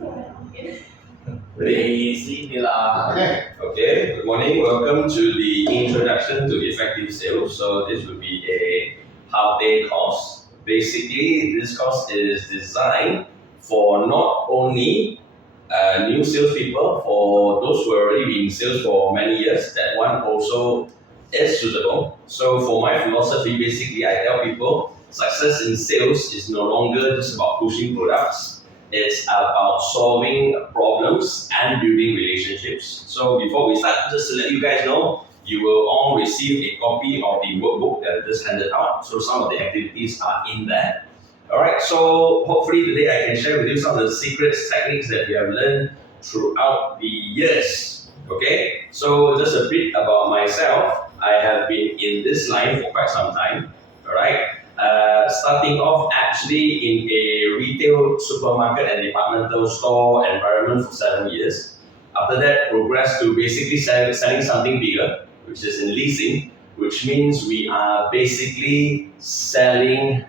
Okay, good morning. Welcome to the introduction to effective sales. So this will be a half-day course. Basically, this course is designed for not only new salespeople, for those who are already in sales for many years. That one also is suitable. So for my philosophy, basically, I tell people success in sales is no longer just about pushing products. It's about solving problems and building relationships. So before we start, just to let you guys know, you will all receive a copy of the workbook that I just handed out. So some of the activities are in there. All right, so hopefully today I can share with you some of the secrets, techniques that we have learned throughout the years. Okay, so just a bit about myself. I have been in this line for quite some time. All right, starting off actually in a retail supermarket and departmental store environment for 7 years. After that, progressed to basically selling something bigger, which is in leasing, which means we are basically selling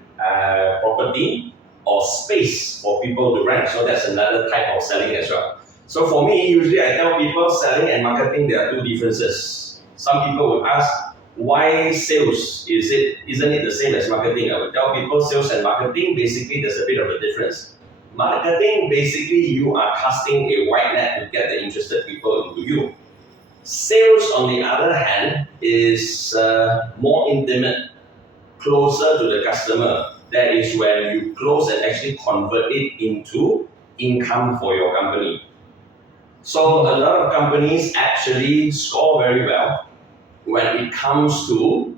property or space for people to rent. So that's another type of selling as well. So for me, usually I tell people selling and marketing, there are two differences. Some people would ask, why sales? Isn't it the same as marketing? I would tell people sales and marketing, basically there's a bit of a difference. Marketing, basically you are casting a wide net to get the interested people into you. Sales, on the other hand, is more intimate, closer to the customer. That is when you close and actually convert it into income for your company. So a lot of companies actually score very well when it comes to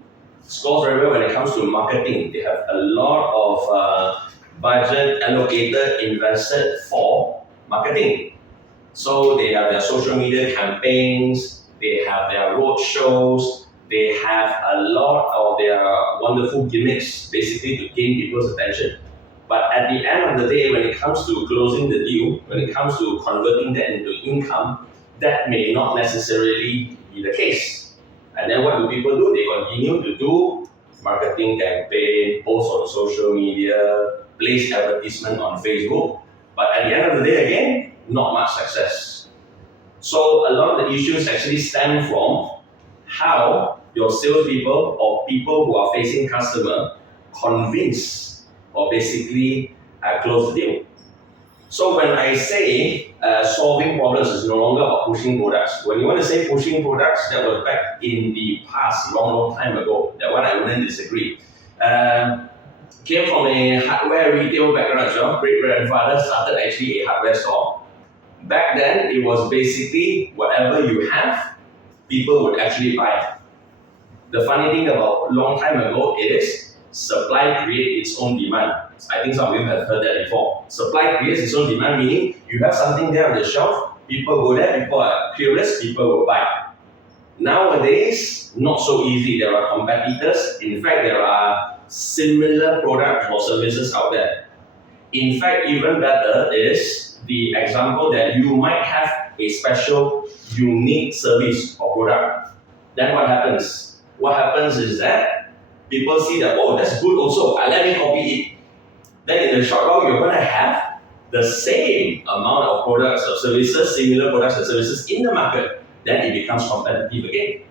marketing. They have a lot of budget allocated, invested for marketing. So they have their social media campaigns, they have their road shows, they have a lot of their wonderful gimmicks, basically to gain people's attention. But at the end of the day, when it comes to closing the deal, when it comes to converting that into income, that may not necessarily be the case. And then what do people do? They continue to do marketing campaign, post on social media, place advertisement on Facebook. But at the end of the day, again, not much success. So a lot of the issues actually stem from how your salespeople or people who are facing customer convince or basically close the deal. So when I say solving problems is no longer about pushing products. When you want to say pushing products, that was back in the past, long time ago. That one I wouldn't disagree. Came from a hardware retail background as well. Great grandfather started actually a hardware store. Back then, it was basically whatever you have, people would actually buy. The funny thing about long time ago is supply creates its own demand. I think some of you have heard that before. Supply creates its own demand, meaning you have something there on the shelf, people go there, people are curious, people will buy. Nowadays, not so easy. There are competitors. In fact, there are similar products or services out there. In fact, even better is the example that you might have a special, unique service or product. Then what happens? What happens is that people see that, oh, that's good also, let me copy it. Then in the short run, you're going to have the same amount of products or services, similar products and services in the market. Then it becomes competitive again.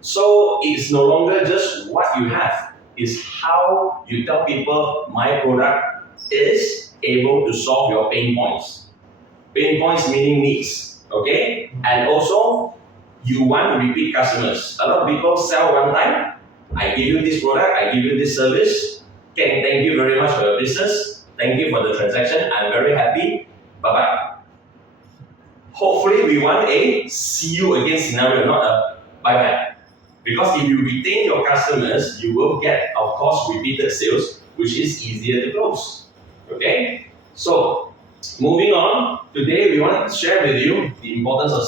So it's no longer just what you have, it's how you tell people my product is able to solve your pain points. Pain points meaning needs, okay? And also, you want repeat customers. A lot of people sell one time, I give you this product, I give you this service, okay, thank you very much for your business, thank you for the transaction, I'm very happy, bye-bye. Hopefully, we want a see you again scenario, not a bye-bye. Because if you retain your customers, you will get, of course, repeated sales, which is easier to close. Okay? So, moving on, today we want to share with you the importance of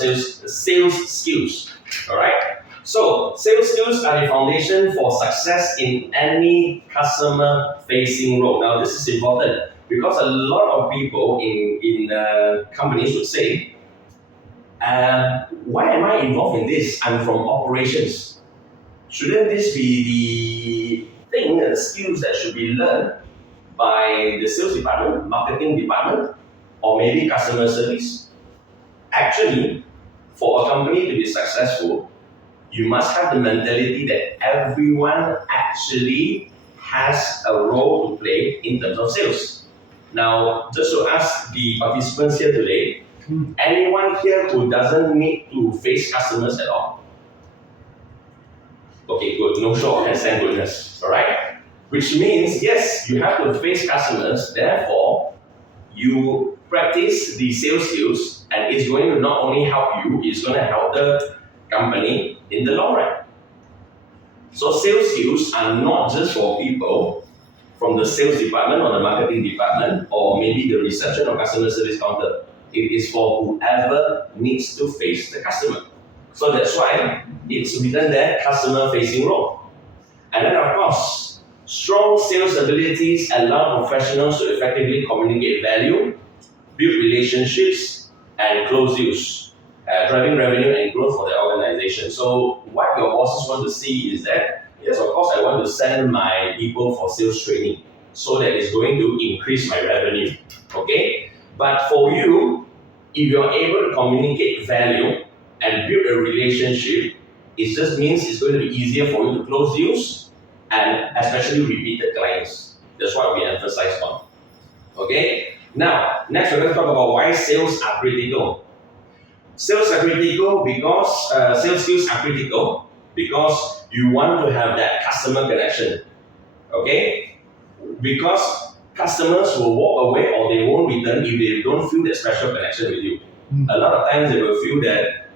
sales skills. Alright? So, sales skills are the foundation for success in any customer-facing role. Now, this is important because a lot of people in companies would say, why am I involved in this? I'm from operations. Shouldn't this be the thing, the skills that should be learned by the sales department, marketing department? or maybe customer service. Actually, for a company to be successful, you must have the mentality that everyone actually has a role to play in terms of sales. Now, just to ask the participants here today, anyone here who doesn't need to face customers at all? Okay, good. No show of hands, thank goodness. All right? Which means, yes, you have to face customers, therefore, you practice the sales skills, and it's going to not only help you, it's going to help the company in the long run. So sales skills are not just for people from the sales department or the marketing department or maybe the reception or customer service counter. It is for whoever needs to face the customer. So that's why it's written there, customer facing role. And then of course, strong sales abilities allow professionals to effectively communicate value, build relationships, and close deals, driving revenue and growth for the organization. So what your bosses want to see is that, yes, of course, I want to send my people for sales training so that it's going to increase my revenue, okay? But for you, if you're able to communicate value and build a relationship, it just means it's going to be easier for you to close deals and especially repeated clients. That's what we emphasize on, okay? Now, next we're going to talk about why sales are critical. Sales are critical because sales skills are critical because you want to have that customer connection, okay? Because customers will walk away or they won't return if they don't feel that special connection with you. A lot of times they will feel that,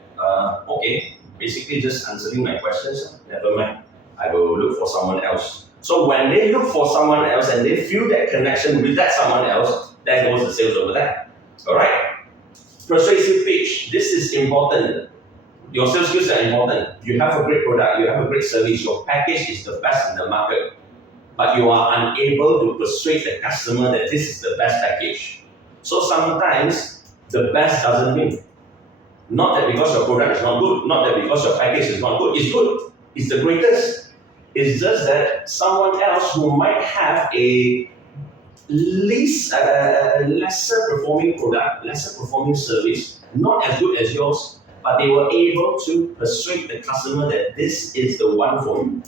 okay, basically just answering my questions, never mind, I will look for someone else. So when they look for someone else and they feel that connection with that someone else, there goes the sales over there. All right? Persuasive pitch. This is important. Your sales skills are important. You have a great product, you have a great service, your package is the best in the market, but you are unable to persuade the customer that this is the best package. So sometimes the best doesn't win. Not that because your product is not good, not that because your package is not good. It's good. It's the greatest. It's just that someone else who might have a lesser performing product, lesser performing service, not as good as yours, but they were able to persuade the customer that this is the one for you.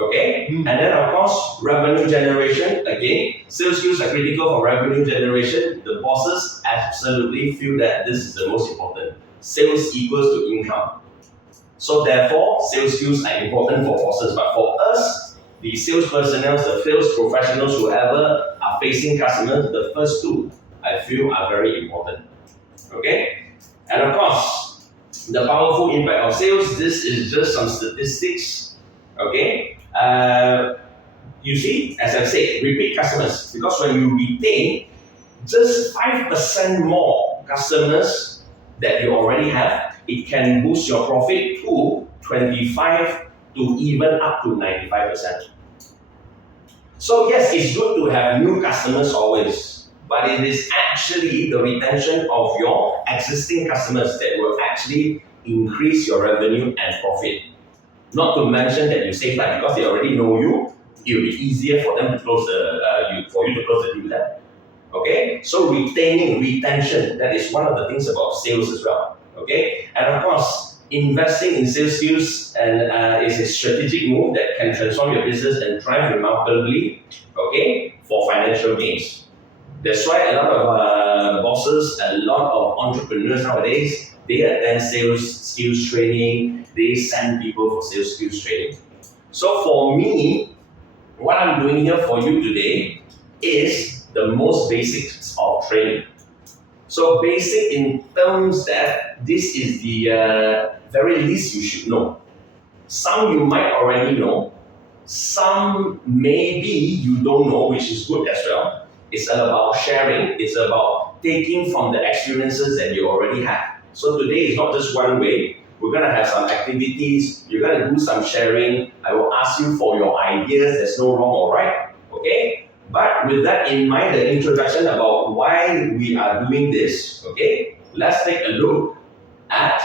Okay? And then of course, revenue generation. Again, sales skills are critical for revenue generation. The bosses absolutely feel that this is the most important. Sales equals to income. So therefore, sales skills are important for bosses, but for us, the sales personnel, the sales professionals, whoever are facing customers, the first two, I feel are very important. Okay? And of course, the powerful impact of sales, this is just some statistics. Okay? You see, as I said, repeat customers, because when you retain just 5% more customers that you already have, it can boost your profit to 25 to even up to 95%. So yes, it's good to have new customers always, but it is actually the retention of your existing customers that will actually increase your revenue and profit. Not to mention that you save time because they already know you. It will be easier for them to close for you to close the deal there. Okay, so retention, that is one of the things about sales as well. Okay, and of course, investing in sales skills and is a strategic move that can transform your business and drive remarkably, okay, for financial gains. That's why a lot of bosses, a lot of entrepreneurs nowadays, they attend sales skills training, they send people for sales skills training. So for me, what I'm doing here for you today is the most basics of training. So basic in terms that this is the very least you should know. Some you might already know, some maybe you don't know, which is good as well. It's all about sharing, it's about taking from the experiences that you already have. So today is not just one way. We're going to have some activities, you're going to do some sharing. I will ask you for your ideas, there's no wrong or right, okay? But with that in mind, the introduction about why we are doing this, okay? Let's take a look at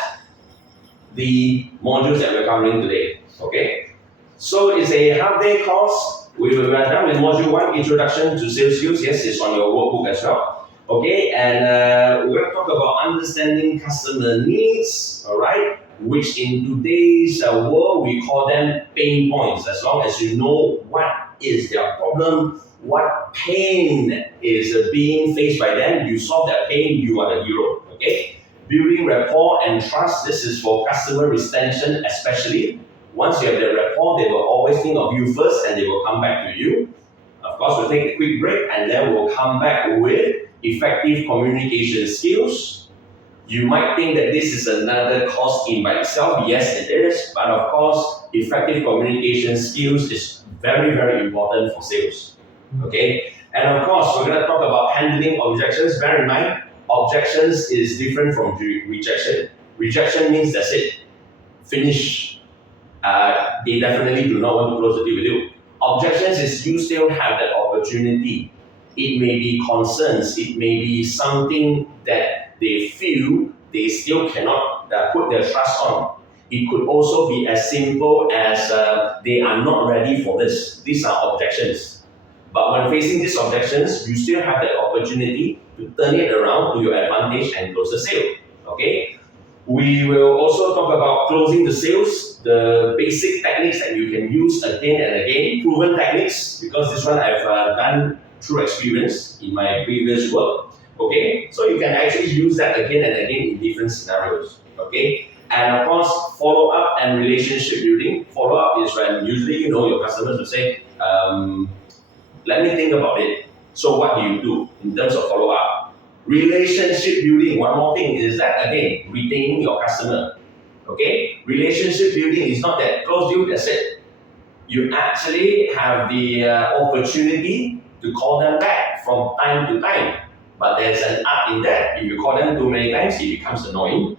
the modules that we're covering today, okay? So it's a half-day course. We are done with module 1, Introduction to Sales Skills. Yes, it's on your workbook as well. Okay, and we're going to talk about understanding customer needs, all right, which in today's world we call them pain points. As long as you know what is their problem, what pain is being faced by them, you solve that pain, you are the hero. Okay, building rapport and trust. This is for customer retention, especially. Once you have the rapport, they will always think of you first, and they will come back to you. Of course, we'll take a quick break, and then we'll come back with effective communication skills. You might think that this is another course in by itself. Yes, it is. But of course, effective communication skills is very, very important for sales. Okay? And of course, we're going to talk about handling objections. Bear in mind, objections is different from rejection. Rejection means that's it. Finish. They definitely do not want to close the deal with you. Objections is you still have that opportunity. It may be concerns, it may be something that they feel they still cannot put their trust on. It could also be as simple as they are not ready for this. These are objections. But when facing these objections, you still have the opportunity to turn it around to your advantage and close the sale. Okay? We will also talk about closing the sales, the basic techniques that you can use again and again, proven techniques, because this one I've done through experience in my previous work. Okay, so you can actually use that again and again in different scenarios. Okay, and of course, follow up and relationship building. Follow up is when usually your customers will say, "Let me think about it." So what do you do in terms of follow up? Relationship building, one more thing is that, again, retaining your customer. Okay? Relationship building is not that close deal, that's it. You actually have the opportunity to call them back from time to time. But there's an art in that. If you call them too many times, it becomes annoying.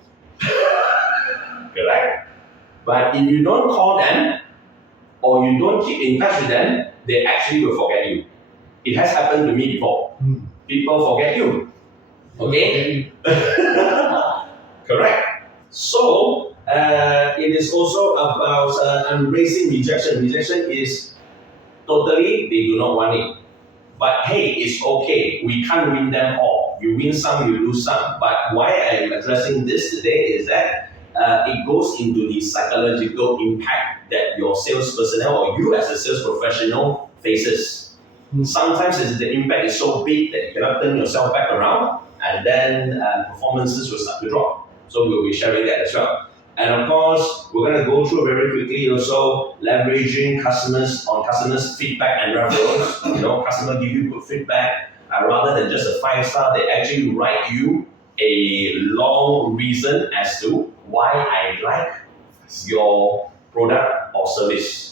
Correct? But if you don't call them, or you don't keep in touch with them, they actually will forget you. It has happened to me before. People forget you. Okay? Correct. So, it is also about embracing rejection. Rejection is totally, they do not want it. But hey, it's okay. We can't win them all. You win some, you lose some. But why I am addressing this today is that it goes into the psychological impact that your sales personnel or you as a sales professional faces. Sometimes the impact is so big that you cannot turn yourself back around, and then performances will start to drop. So we'll be sharing that as well. And of course, we're going to go through very quickly also leveraging customers' feedback and referrals. Customer give you good feedback, rather than just a 5-star, they actually write you a long reason as to why I like your product or service.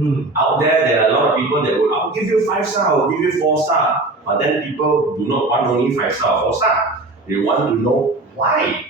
Out there are a lot of people that will, I'll give you 5-star, I'll give you 4-star. But then people do not want only 5-star or 4-star. They want to know why.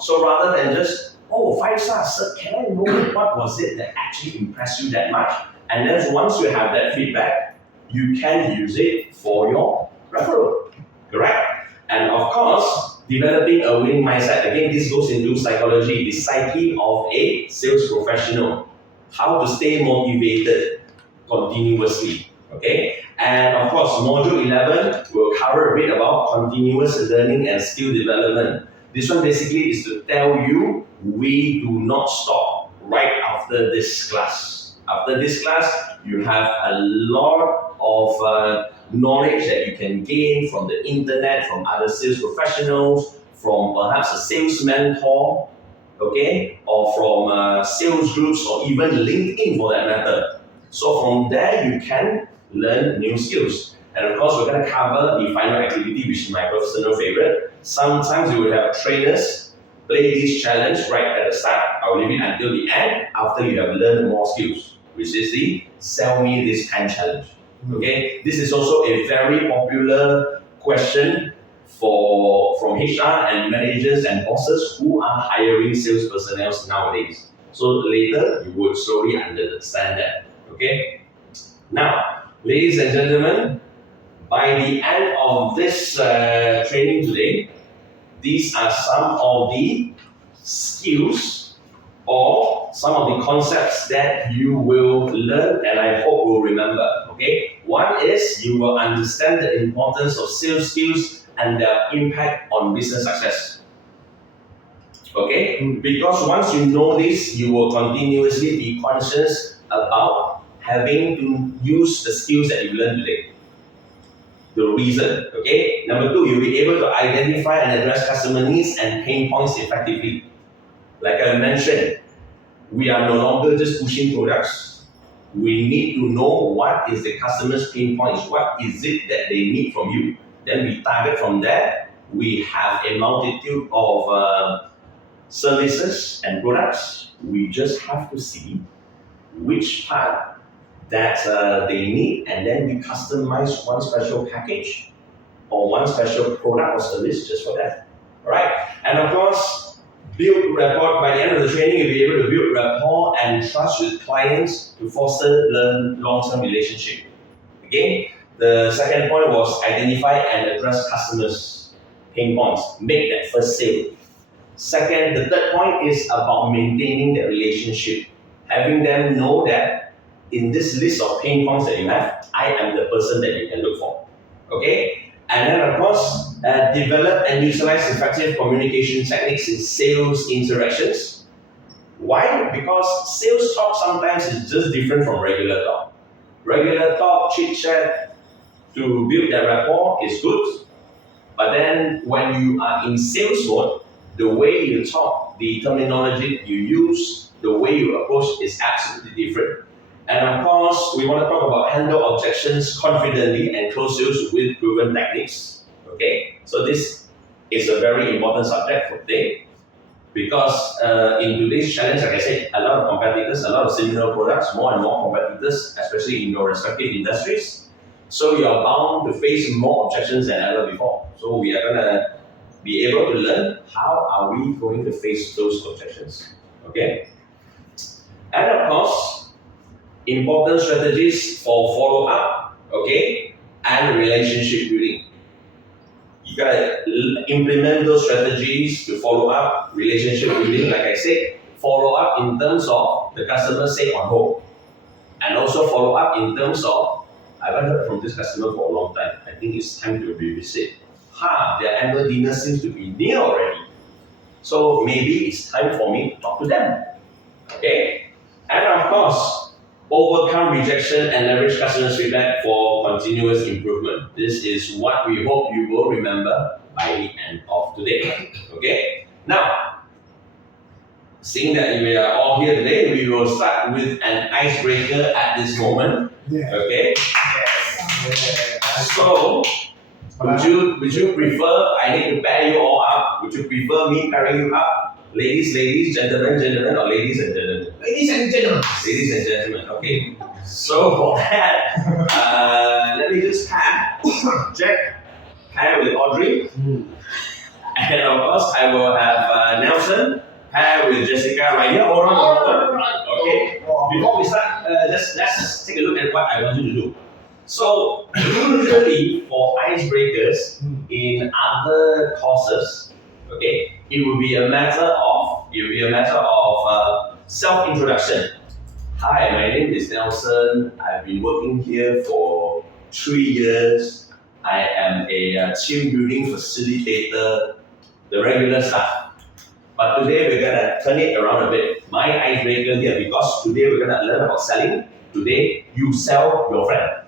So rather than just, 5-star, sir, can I know what was it that actually impressed you that much? And then once you have that feedback, you can use it for your referral. Correct? And of course, developing a winning mindset. Again, this goes into psychology, the psyche of a sales professional. How to stay motivated continuously. Okay? And of course, module 11 will cover a bit about continuous learning and skill development. This one basically is to tell you we do not stop right after this class. After this class, you have a lot of knowledge that you can gain from the internet, from other sales professionals, from perhaps a sales mentor, okay, or from sales groups, or even LinkedIn for that matter. So from there, you can learn new skills. And of course, we're going to cover the final activity, which is my personal favorite. Sometimes you will have trainers play this challenge right at the start. I will leave it until the end after you have learned more skills, which is the Sell Me This Pen challenge. Okay, this is also a very popular question from HR and managers and bosses who are hiring sales personnel nowadays. So later, you would slowly understand that. Okay? Now, ladies and gentlemen, by the end of this training today, these are some of the skills or some of the concepts that you will learn and I hope will remember. Okay? One is you will understand the importance of sales skills and their impact on business success. Okay? Because once you know this, you will continuously be conscious about having to use the skills that you learned today. The reason, okay? Number two, you'll be able to identify and address customer needs and pain points effectively. Like I mentioned, we are no longer just pushing products. We need to know what is the customer's pain points, what is it that they need from you. Then we target from there. We have a multitude of services and products. We just have to see which part that they need, and then we customize one special package or one special product or service just for that. All right? And of course, build rapport. By the end of the training, you'll be able to build rapport and trust with clients to foster long-term relationship. Again, the second point was identify and address customers' pain points. Make that first sale. Second, the third point is about maintaining the relationship. Having them know that in this list of pain points that you have, I am the person that you can look for. Okay? And then, of course, develop and utilize effective communication techniques in sales interactions. Why? Because sales talk sometimes is just different from regular talk. Regular talk, chit-chat, to build that rapport is good. But then when you are in sales mode, the way you talk, the terminology you use, the way you approach is absolutely different. And of course, we want to talk about handle objections confidently and close sales with proven techniques. Okay, so this is a very important subject for today because in today's challenge, like I said, a lot of competitors, a lot of similar products, more and more competitors, especially in your respective industries. So you are bound to face more objections than ever before. So we are going to be able to learn how are we going to face those objections. Okay, and of course, important strategies for follow-up, okay, and relationship building. You gotta implement those strategies to follow up relationship building. Like I said, follow up in terms of the customer stay on hold, and also follow up in terms of I haven't heard from this customer for a long time. I think it's time to revisit. Their annual dinner seems to be near already, so maybe it's time for me to talk to them. Okay, and of course, overcome rejection and leverage customers' feedback for continuous improvement. This is what we hope you will remember by the end of today. Okay? Now, seeing that we are all here today, we will start with an icebreaker at this moment. Yeah. Okay? Yes. So, would you prefer I need to pair you all up? Would you prefer me pairing you up? Ladies, gentlemen, or ladies and gentlemen? Ladies and gentlemen. Ladies and gentlemen, okay. So for that, let me just pair Jack, pair with Audrey. And of course, I will have Nelson, pair with Jessica right here. Hold on a moment. Okay. Before we start, let's take a look at what I want you to do. So usually for icebreakers in other courses, okay, it will be a matter of self-introduction. Hi, my name is Nelson. I've been working here for 3 years. I am a team building facilitator, the regular stuff. But today we're gonna turn it around a bit. My icebreaker here, because today we're gonna learn about selling. Today, you sell your friend.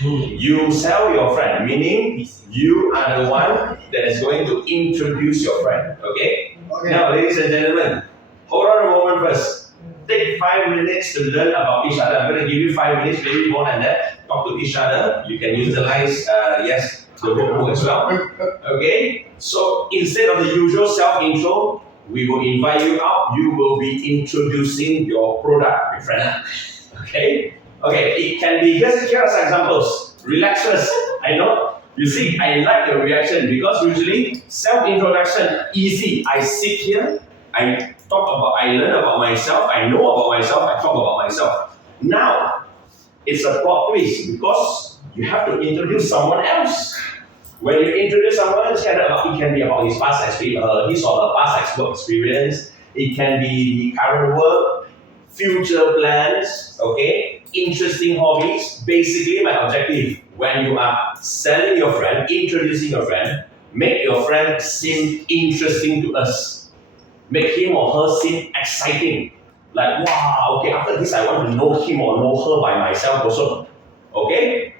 You sell your friend, meaning you are the one that is going to introduce your friend. Okay? Now, ladies and gentlemen, hold on a moment first. Take 5 minutes to learn about each other. I'm going to give you 5 minutes, maybe more than that. Talk to each other. You can utilize, the book as well. Okay? So, instead of the usual self-intro, we will invite you out. You will be introducing your product, my friend. Okay? Okay, it can be, here are some examples. Relax first. I know. You see, I like your reaction because usually self-introduction, easy. I sit here, I learn about myself, I know about myself, I talk about myself. Now, it's a plot twist because you have to introduce someone else. When you introduce someone, it can be about his past experience, his or her past work experience. It can be the current work, future plans, okay? interesting hobbies. Basically, my objective when you are selling your friend, introducing your friend, make your friend seem interesting to us. Make him or her seem exciting. Like, wow, okay, after this, I want to know him or know her by myself also. Okay?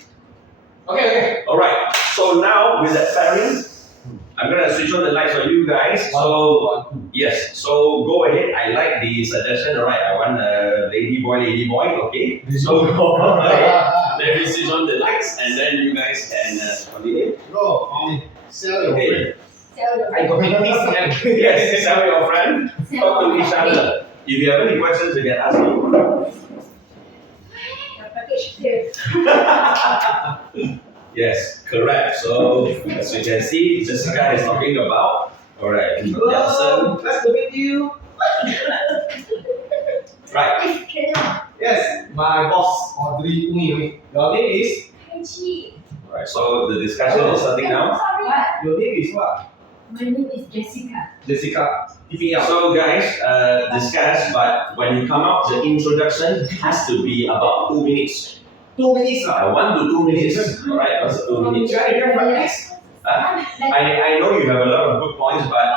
Okay. All right. So now, with that pairing, I'm going to switch on the lights for you guys. So, yes. So, go ahead. I like the suggestion. All right. I want a lady boy. Okay? So, go ahead. Let me switch on the lights and then you guys can continue. Bro, sell your friend. I got Yes, sell your friend. Talk to each other. If you have any questions, you can ask me. Yes, correct. So, as you can see, Jessica is talking about. Alright, Hello, nice to meet you. Right. Yes, my boss, Audrey Umi. Your name is? Alright, so the discussion is starting now. Your name is what? My name is Jessica. Jessica. TPL. So guys, discuss, but when you come out, the introduction has to be about 2 minutes. 2 minutes. 1 to 2 minutes. Alright, that's 2 minutes. I know you have a lot of good points, but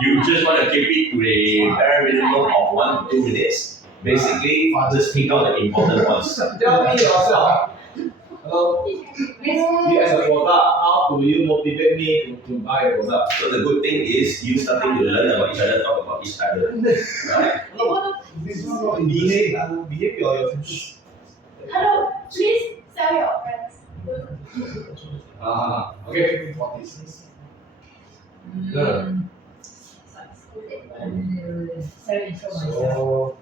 you just want to keep it to a bare minimum of 1 to 2 minutes. Basically, just pick out the important ones. Tell me yourself. Hello. You as a product, how do you motivate me to buy a product? So the good thing is you starting to learn about each other, talk about each other. Right? This one not behavior or your thinking. Hello, please sell your friends. Okay. What is this? Selling for myself. So,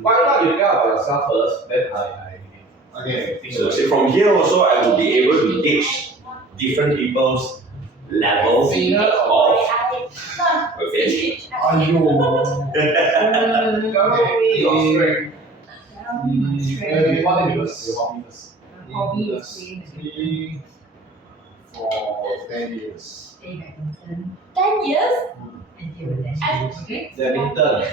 why not you tell about yourself first, then I So from here also I will be able to gauge different people's levels of okay. Hobby is playing for 10 years. play badminton. 10 years? Until then. Okay? Badminton.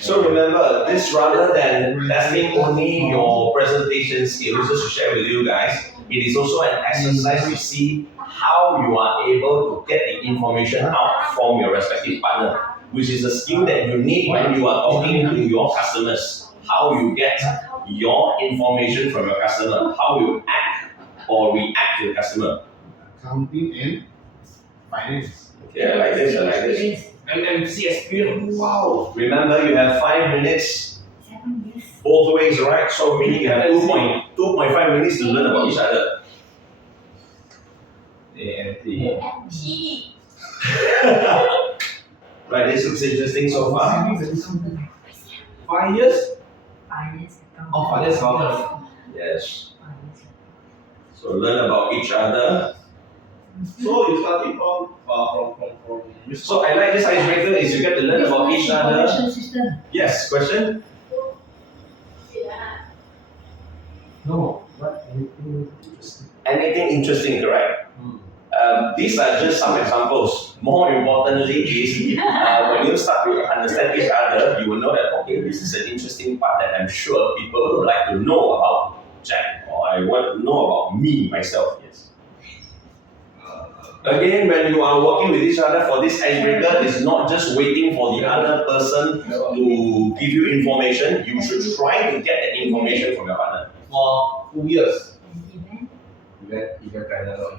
So remember, this rather than testing only your presentation skills, just to share with you guys, it is also an exercise to see how you are able to get the information out from your respective partner, which is a skill that you need when you are talking to your customers. How you get your information from your customer, how you act or react to the customer. Accounting and finance. Okay, I like this. MMC experience. Wow. Remember, you have 5 minutes 7 years. both ways, right? So meaning you have 2.5 minutes to learn about each other. ANT. Right, this looks interesting so far. 5 years? Finance. Oh, finance accountant. Yes. So learn about each other. So you started from So I like this icebreaker is you get to learn about each other. System. Yes, question? No, what anything interesting? Anything interesting, correct? These are just some examples. More importantly is when you start to understand each other, you will know that, okay, this is an interesting part that I'm sure people would like to know about Jack, or I want to know about me, myself, yes. Again, when you are working with each other for this icebreaker, it's not just waiting for the other person to give you information. You should try to get the information from your partner. for 2 years. Event planner or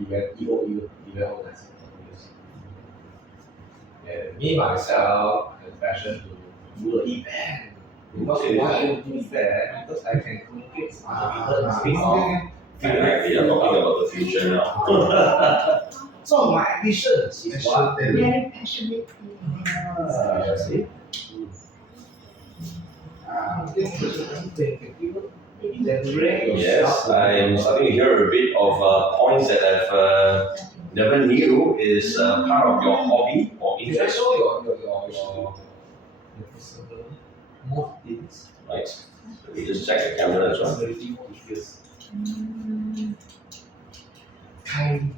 event EO organizer for 2 years. And me myself have passion to do an event. Because why I do event? Because I can communicate with other people and speak on. I like they are talking about the future now. So my ambition is what? Very passionate. See? Yes, I am starting to hear a bit of points that I've never knew is part of your hobby or Can I interest. show your personal most things? Right. So we just check the camera as well. Personality more issues. Kind.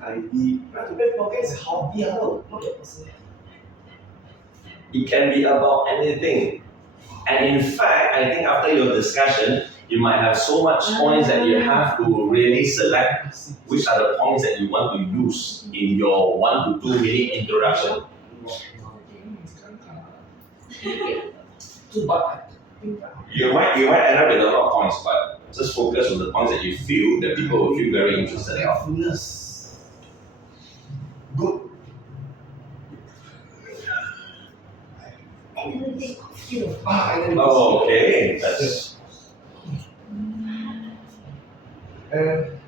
Tidy It can be about anything. And in fact, I think after your discussion, you might have so much points that you have to really select which are the points that you want to use in your 1 to 2 minute introduction. You might end up with a lot of points, but just focus on the points that you feel that people will feel very interested in. Good. Analytic skill. Oh, okay. That's And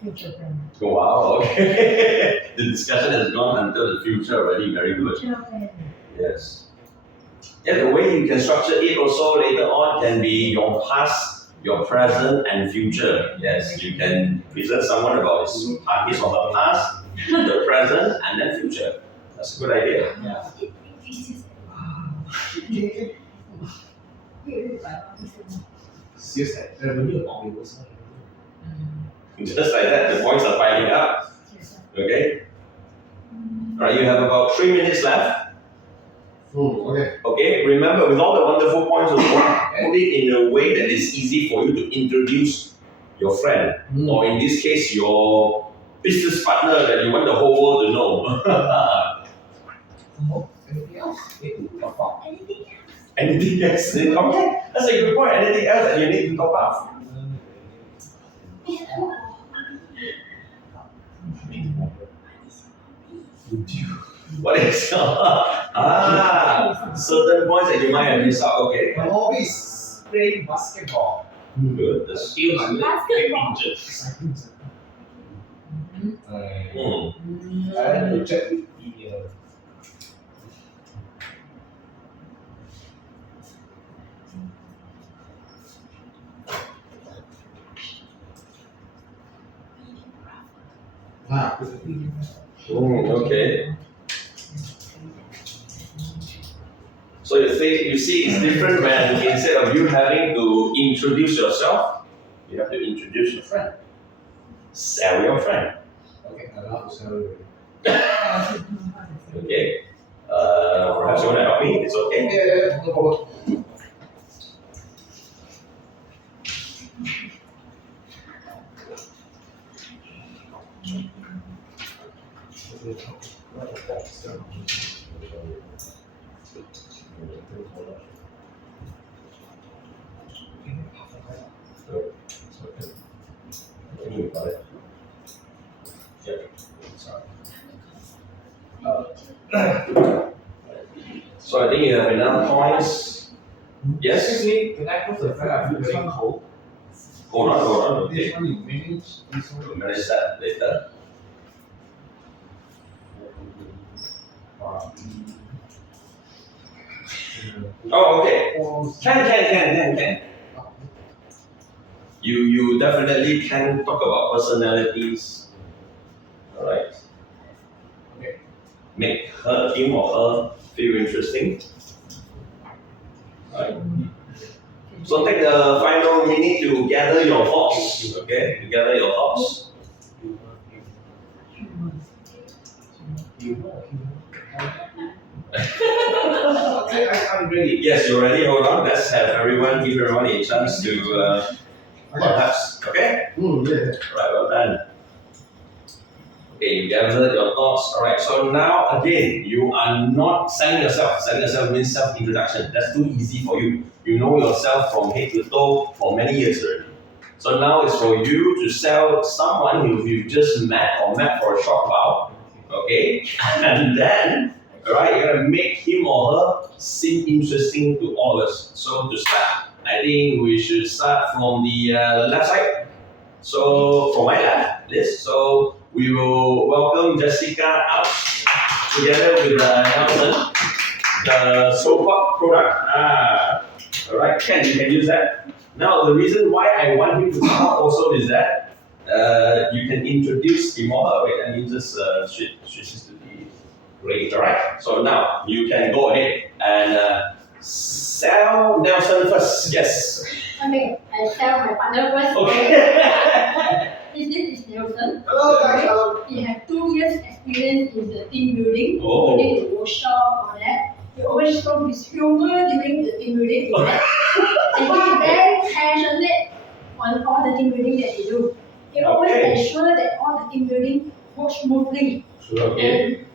Future plan. wow. Okay. The discussion has gone until the future already. Very good. Future plan. Yes. Yeah, the way you can structure it also later on can be your past, your present, and future. Yes, you can present someone about his or her past, the present, and then future. That's a good idea. serious revenue also. Just like that, the points are piling up. Okay? Alright, you have about 3 minutes left. Okay. Okay, remember with all the wonderful points of put it in a way that is easy for you to introduce your friend, or in this case, your business partner that you want the whole world to know. Anything else? Anything else? Anything else? Okay, that's a good point. Anything else that you need to top up? What is certain points that you might have missed out. Okay, My hobby is playing basketball. good. That's Still not Basketball. I have to check with email. Okay. So you see it's different when instead of you having to introduce yourself, you have to introduce your friend. Sell your friend. Okay, I love to sell it. Okay. Perhaps you want to help me? It's okay. Yeah, no problem. So I think you have enough points. Yes? Excuse me, can I close the fan? I feel very cold. Hold on. This Okay. one you manage, this one We'll manage that later. Oh, okay. Can. You definitely can talk about personalities. Alright. Okay. Make him or her feel interesting. Alright. So take the final minute to gather your thoughts. Okay? To gather your thoughts. Okay, I'm ready. Yes, you're ready. Hold on. Let's give everyone a chance to perhaps. Okay? Yeah. Right, well done. Okay, you gathered your thoughts. Alright, so now again, you are not selling yourself. Selling yourself means self-introduction. That's too easy for you. You know yourself from head to toe for many years already. So now it's for you to sell someone who you just met or met for a short while. Okay? And then, alright, you're gonna make him or her seem interesting to all of us. So to start, I think we should start from the left side. So from my left, this. So we will welcome Jessica out together with Nelson, the so-called product. Alright, Ken, you can use that. Now the reason why I want him to come out also is that you can introduce him or her. Wait, I need just switch this to the great. Alright, so now you can go ahead and sell Nelson first. Yes. Okay. I tell my partner first. Okay. His name is Nelson. Hello guys, hello. He has 2 years experience in the team building, Oh. including the workshop, all that. He always show his humor during the team building event. And he is very passionate on all the team building that he do. He always Okay. ensure that all the team building works smoothly. Okay.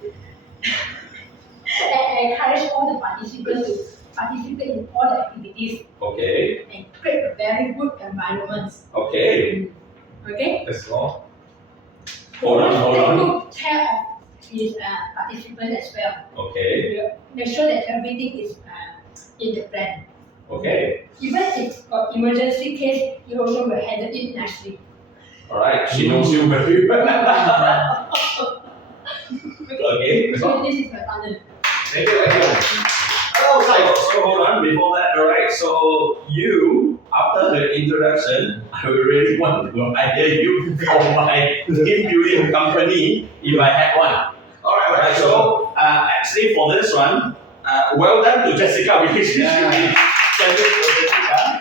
And encourage all the participants to participate in all the activities Okay. and create a very good environment. Okay. Okay? That's all. Hold on, hold on. Take good care of his participants as well. Okay. Make sure that everything is in the plan. Okay. Even if got emergency case, he also will handle it nicely. Alright, she knows you very well. Okay. So this is my partner. Thank you, thank you. Hello, So hold on, before that, alright, so you, after the introduction, I would really want to hire you for my team building company if I had one. Alright, so actually for this one, well done to Jessica because she really sent it to Jessica.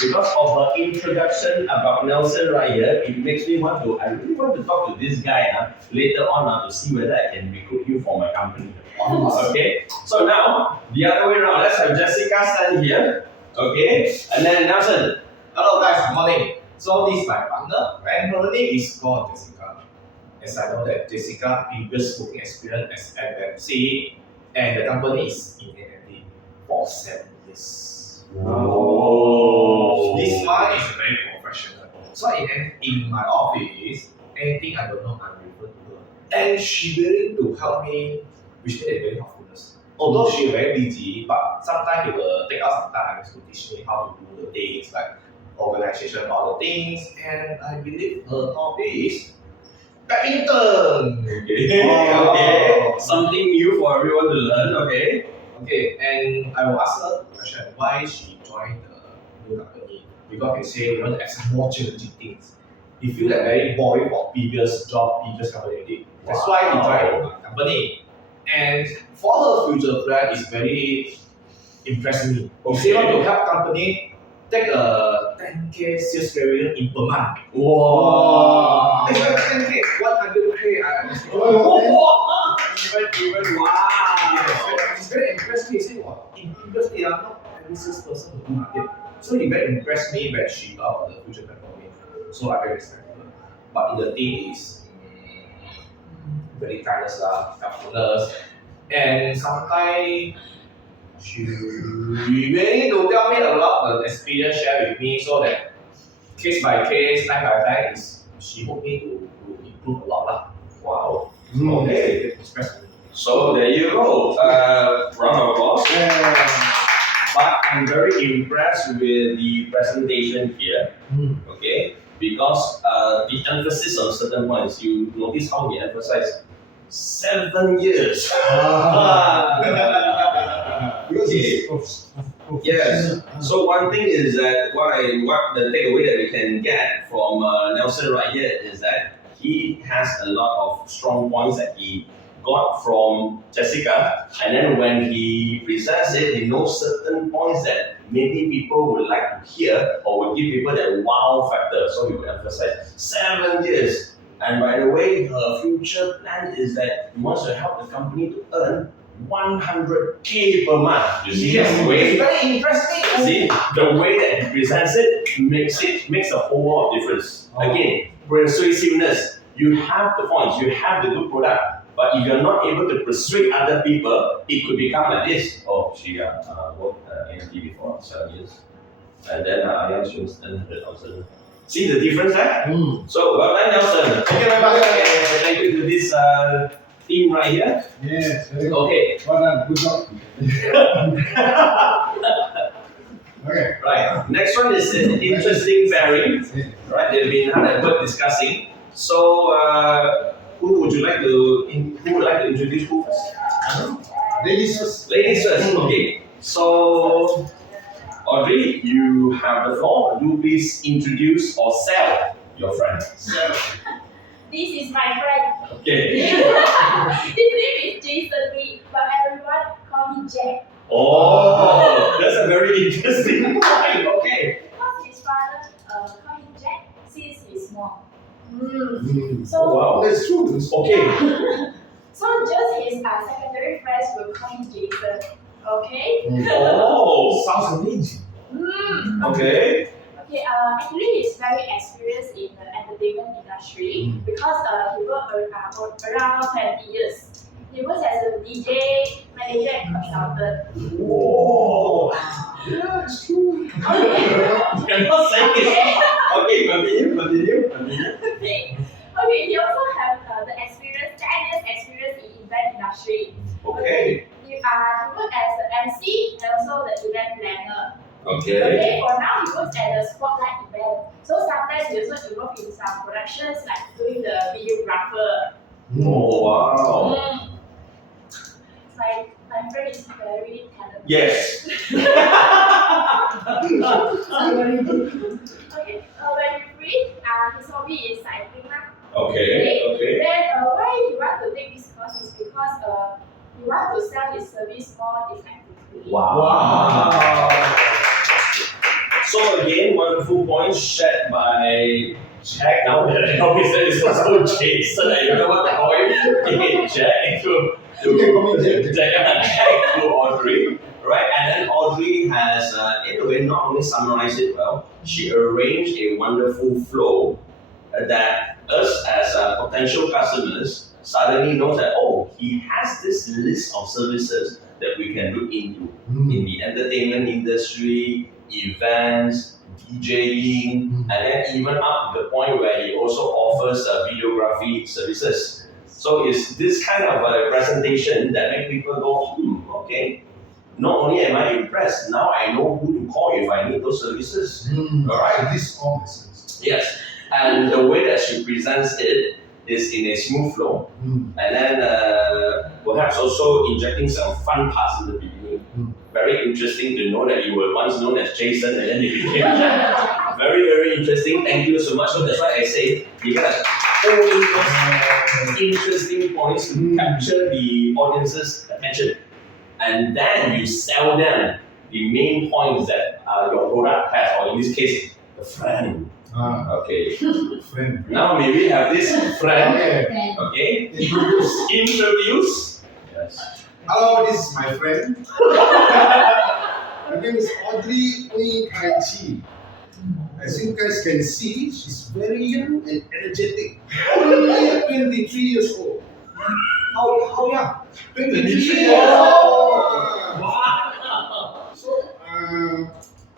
Because of her introduction about Nelson right here, it makes me I really want to talk to this guy later on to see whether I can recruit you for my company. Okay, so now, the other way around, let's have Jessica stand here, okay, and then Nelson. Hello guys, good morning. So this is my partner, and her name is called Jessica. As I know that Jessica previous working experience as FMC, and the company is in NND for 7 years. Oh. This one is very professional. So in my office, anything I don't know, I refer to her. And she willing to help me, which is very helpfulness. Although she is very busy, but sometimes she will take out some time to teach me how to do the things like organization of all the things. And I believe her hobby is badminton. Okay, Oh. okay, something new for everyone to learn, okay. Okay, and I will ask her the question why she joined the new company. Because they say they want to accept more challenging things. He feel that very boring for previous job, previous company did. That's why he joined the company. And for her future plan is very impressed me. He say want to help company take a 10k sales revenue in per month. Wow. That's why 10k, 100k. Even wow. He's very impressed me. He said, wow, in previous day, I'm not every salesperson to do market. So he very impressed me when she got the future plan for me. So I very respect her. But in the team is very kindness, helpfulness, and sometimes she really to tell me a lot of the experience share with me, so that case by case, time by time, is she hope me to improve a lot lah. Wow. Okay, express me. So there you go. Round of applause. But I'm very impressed with the presentation here. Okay, because the emphasis on certain points. You notice how he emphasized 7 years. Yes. So one thing is that what the takeaway that we can get from Nelson right here is that he has a lot of strong points that he got from Jessica, and then when he presents it, he knows certain points that maybe people would like to hear or would give people that wow factor. So he would emphasize 7 years. And by the way, her future plan is that he wants to help the company to earn 100k per month. You see, Yes, the way, very interesting. see the way that he presents it makes a whole lot of difference. Again, persuasiveness. You have the points, you have the good product. But if you're not able to persuade other people, it could become like this. Oh, she worked in NT before 7 years. And then Ayang Shun's 100,000. See the difference there? So, well done, Nelson. Thank you very much. Thank you to this team right here. Yes, very good. Okay. Well done, good job. Okay. Right. Next one is an interesting pairing. Right, they've been hard at work discussing. So, who would like to introduce who first? Ladies first. Ladies first. Okay. So, Audrey, you have the floor. Do please introduce or sell your friend. This is my friend. Okay. His name is Jason Lee, but everyone call him Jack. Oh, that's a very interesting point. Okay. Because his father So Wow. That's true. Okay. so just his secondary friends will call him Jason. Okay. Oh. Sounds amazing. Okay. Okay, actually he's very experienced in the entertainment industry because he worked around 20 years. He works as a DJ, manager, and consultant. Whoa. Yeah, it's true. Okay. You're not saying it. Okay, continue. Okay. Okay, he also have the experience, 10 years experience in event industry. Okay. He worked as an MC and also the event planner. Okay. Okay, for now he works at the spotlight event. So sometimes he also involved in some productions like doing the videographer. Oh, wow. My friend is very talented. Yes. Okay, when he's free, his hobby is cycling now. Okay. Then why he want to take this course is because he want to sell his service more effectively. Wow. So again, wonderful points shared by Jack. Now that I know his name is also Jason. I don't know what to call him. Okay, Jack You can call me Jack. Jack to Audrey. Right, and then Audrey has, in a way, not only summarized it well, she arranged a wonderful flow that us as potential customers suddenly know that, oh, he has this list of services that we can look into in the entertainment industry, events, DJing, and then even up to the point where he also offers videography services. So it's this kind of presentation that makes people go, okay, not only am I impressed, now I know who to call if I need those services. All right. So this all makes sense. Yes, and the way that she presents it is in a smooth flow, and then perhaps also injecting some fun parts in the beginning. Very interesting to know that you were once known as Jason and then you became Jack. Very, very interesting. Thank you so much. So that's why I say you gotta always interesting points to capture the audience's attention, and then you sell them the main points that your product has, or in this case, the friend. Okay. Friend. Now may we have this friend? Okay. Okay. Introduce. Introduce. Yes. Hello, this is my friend. Her name is Audrey Lee Kai Chi. As you guys can see, she's very young and energetic. Only 23 years old. How young? 23 years old. Wow. So,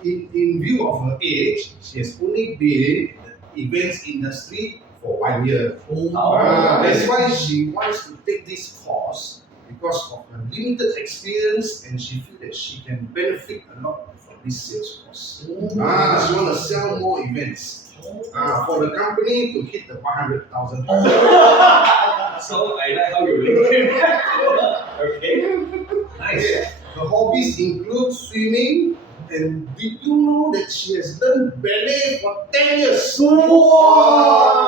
in view of her age, she has only been in the events industry for 1 year. That's why she wants to take this course because of her limited experience, and she feels that she can benefit a lot from this sales course. She wants to sell more events for the company to hit the 500,000. So I like how you link it. Okay. Nice. Her hobbies include swimming, and did you know that she has learned ballet for 10 years? Wow!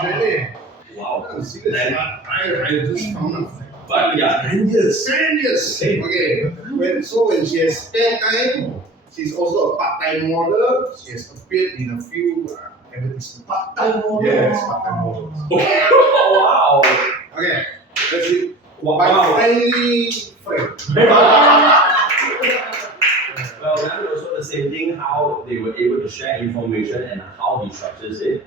Ballet. Wow. I'm serious. I just found out. But yeah, 10 years. 10 years. Okay. When she has spare time, she's also a part-time model. She has appeared in a few advertisements. Part-time model. Yes, part-time model. Wow. Okay, that's it. Wow. My friendly friend. Well, that was also the same thing, how they were able to share information and how he structures it.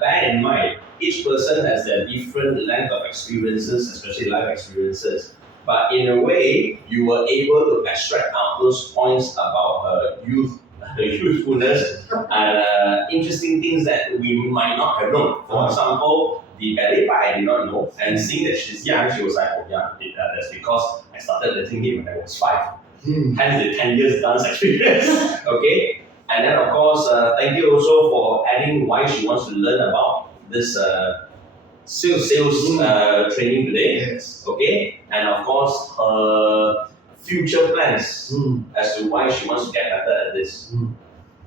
Bear in mind, each person has their different length of experiences, especially life experiences. But in a way, you were able to extract out those points about her youthfulness, and interesting things that we might not have known. For example, the ballet part I did not know, and seeing that she's young, she was like, oh yeah, that's because I started letting him when I was 5. Hence the 10 years dance experience. Okay, and then of course, thank you also for adding why she wants to learn about this sales training today. Yes. Okay, and of course her future plans as to why she wants to get better at this.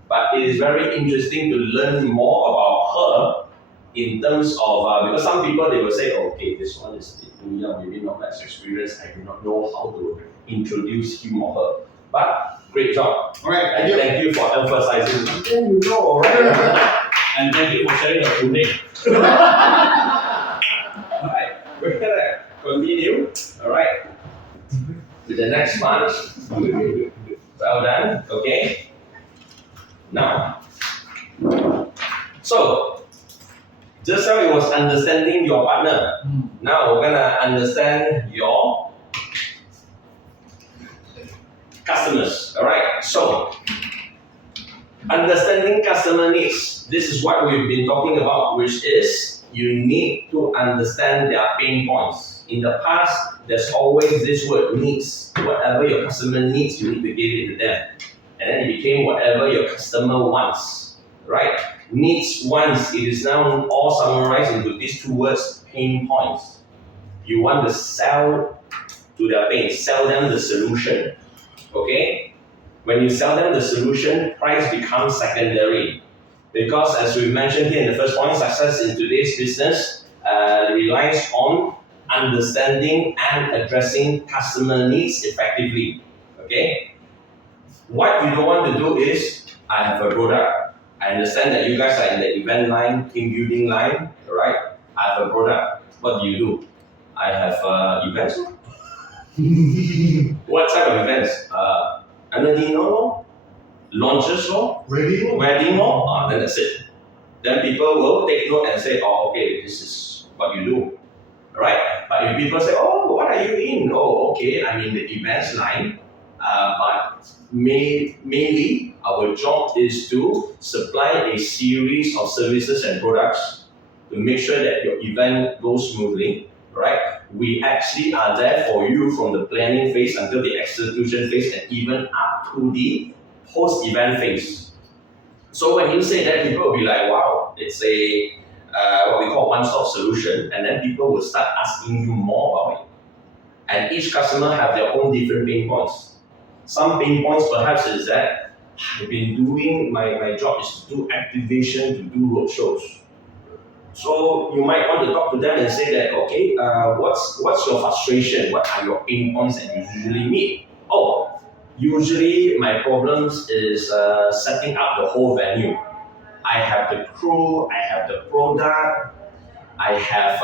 But it is very interesting to learn more about her in terms of because some people they will say, oh, okay, this one is a bit too young, maybe not much experience. I do not know how to introduce him or her. But great job. All right, And thank you for emphasizing. Then you know, right? And thank you for sharing your full name. Alright, we're gonna continue. Alright. With the next one. Well done. Okay. Now, so just now it was understanding your partner. Now we're gonna understand your customers. Alright. So understanding customer needs. This is what we've been talking about, which is you need to understand their pain points. In the past, there's always this word needs. Whatever your customer needs, you need to give it to them. And then it became whatever your customer wants, right? Needs, wants, it is now all summarized into these two words, pain points. You want to sell to their pain, sell them the solution, okay? When you sell them the solution, price becomes secondary. Because as we mentioned here in the first point, success in today's business relies on understanding and addressing customer needs effectively, okay? What you don't want to do is, I have a product. I understand that you guys are in the event line, team building line, right? I have a product. What do? I have events. What type of events? Launches, wedding, then that's it. Then people will take note and say, oh, okay, this is what you do, right? But if people say, oh, what are you in? Oh, okay, I'm in the events line. But mainly, our job is to supply a series of services and products to make sure that your event goes smoothly, right? We actually are there for you from the planning phase until the execution phase and even up to the post-event phase. So when you say that, people will be like, wow, it's a what we call one-stop solution, and then people will start asking you more about it. And each customer have their own different pain points. Some pain points perhaps is that I've been doing, my job is to do activation, to do roadshows. So you might want to talk to them and say that, okay, what's your frustration? What are your pain points that you usually meet? Oh, usually my problems is setting up the whole venue. I have the crew, I have the product, I have